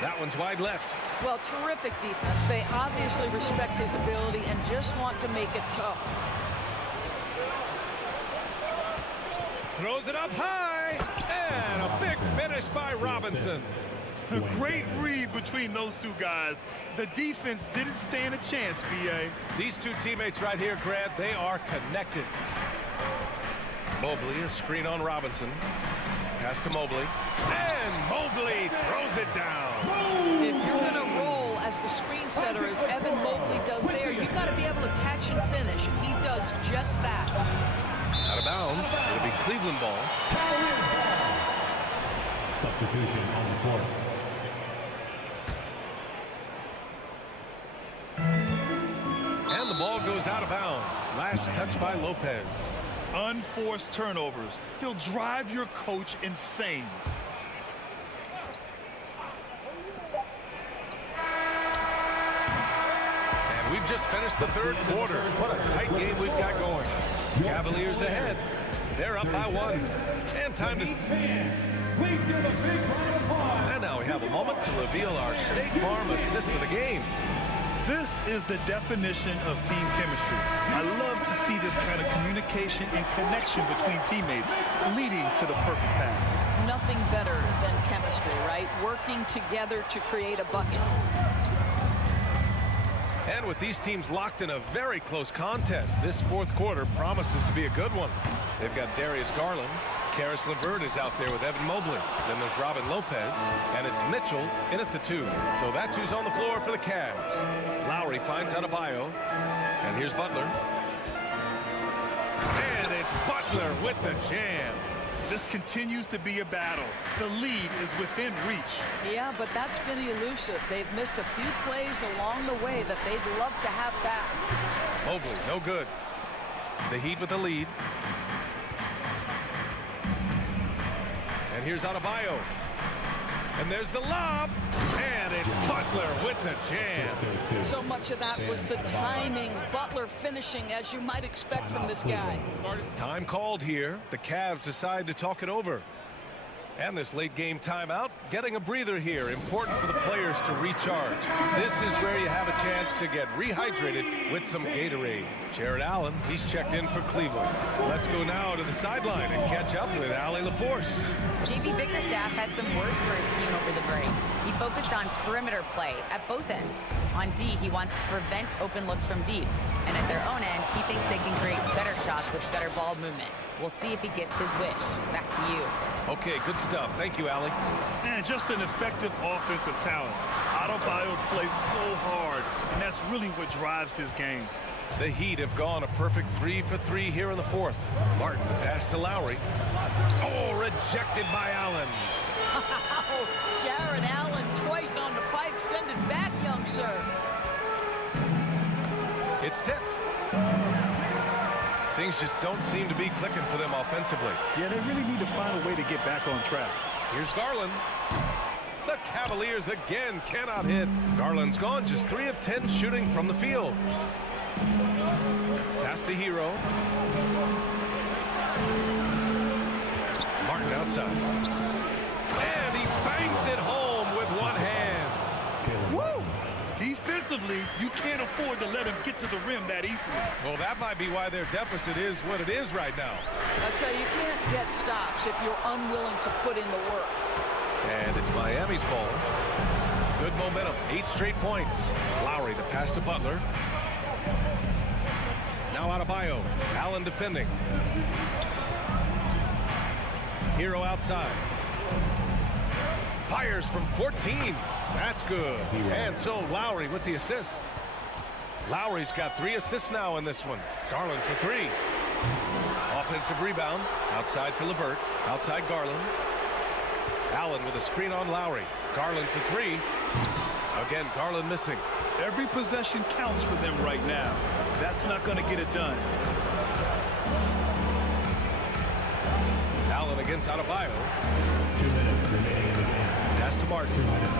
That one's wide left. Well, terrific defense. They obviously respect his ability and just want to make it tough. Throws it up high. And a big finish by Robinson. A great read between those two guys. The defense didn't stand a chance, B.A. These two teammates right here, Grant, they are connected. Mobley, a screen on Robinson. Pass to Mobley. And Mobley throws it down. If you're going to roll as the screen setter, as Evan Mobley does there, you've got to be able to catch and finish. And he does just that. Out of bounds. It'll be Cleveland ball. Substitution on the court. And the ball goes out of bounds. Last touch by Lopez. Unforced turnovers. They'll drive your coach insane. And we've just finished the third quarter. What a tight game we've got going. Cavaliers ahead. They're up by 1. And time to... Please give a big round of applause. And now we have a moment to reveal our State Farm assist of the game. This is the definition of team chemistry. I love to see this kind of communication and connection between teammates leading to the perfect pass. Nothing better than chemistry, right? Working together to create a bucket. And with these teams locked in a very close contest, this fourth quarter promises to be a good one. They've got Darius Garland. Karis LeVert is out there with Evan Mobley. Then there's Robin Lopez, and it's Mitchell in at the 2. So that's who's on the floor for the Cavs. Lowry finds Adebayo, and here's Butler. And it's Butler with the jam. This continues to be a battle. The lead is within reach. Yeah, but that's been elusive. They've missed a few plays along the way that they'd love to have back. Mobley, no good. The Heat with the lead. And here's Adebayo. And there's the lob. And it's Butler with the jam. So much of that was the timing. Butler finishing as you might expect from this guy. Time called here. The Cavs decide to talk it over. And this late game timeout, getting a breather here. Important for the players to recharge. This is where you have a chance to get rehydrated with some Gatorade. Jared Allen, he's checked in for Cleveland. Let's go now to the sideline and catch up with Allie LaForce. JB Bickerstaff had some words for his team over the break. He focused on perimeter play at both ends. On D, he wants to prevent open looks from deep. And at their own end, he thinks they can create better shots with better ball movement. We'll see if he gets his wish. Back to you. Okay, good stuff. Thank you, Allie. And just an effective offensive talent. Adebayo plays so hard, and that's really what drives his game. The Heat have gone a perfect 3 for 3 here in the fourth. Martin, the pass to Lowry. Oh, rejected by Allen. Jared Allen twice on the pipe. Send it back, young sir. It's tipped. Things just don't seem to be clicking for them offensively. Yeah, they really need to find a way to get back on track. Here's Garland. The Cavaliers again cannot hit. Garland's gone just 3 of 10 shooting from the field. Pass to Hero. Martin outside. And he bangs it home with one hand. Woo! Defensively, you can't afford to let him get to the rim that easily. Well, that might be why their deficit is what it is right now. That's how you can't get stops if you're unwilling to put in the work. And it's Miami's ball. Good momentum, 8 straight points. Lowry, the pass to Butler. Now Adebayo. Allen defending. Hero outside. Fires from 14. That's good. And so Lowry with the assist. Lowry's got 3 assists now in this one. Garland for 3. Offensive rebound. Outside for LeVert. Outside Garland. Allen with a screen on Lowry. Garland for 3. Again, Garland missing. Every possession counts for them right now. That's not going to get it done. Allen against Adebayo. 2 minutes remaining in the game. Pass to Martin. 2 minutes.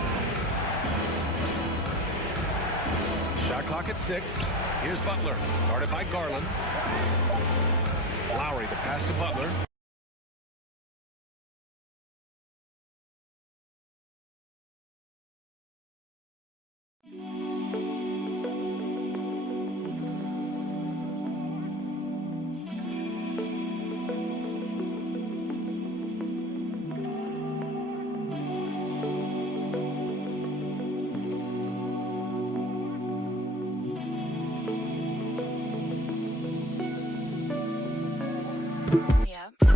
Shot clock at 6. Here's Butler. Guarded by Garland. Lowry, the pass to Butler. Yeah.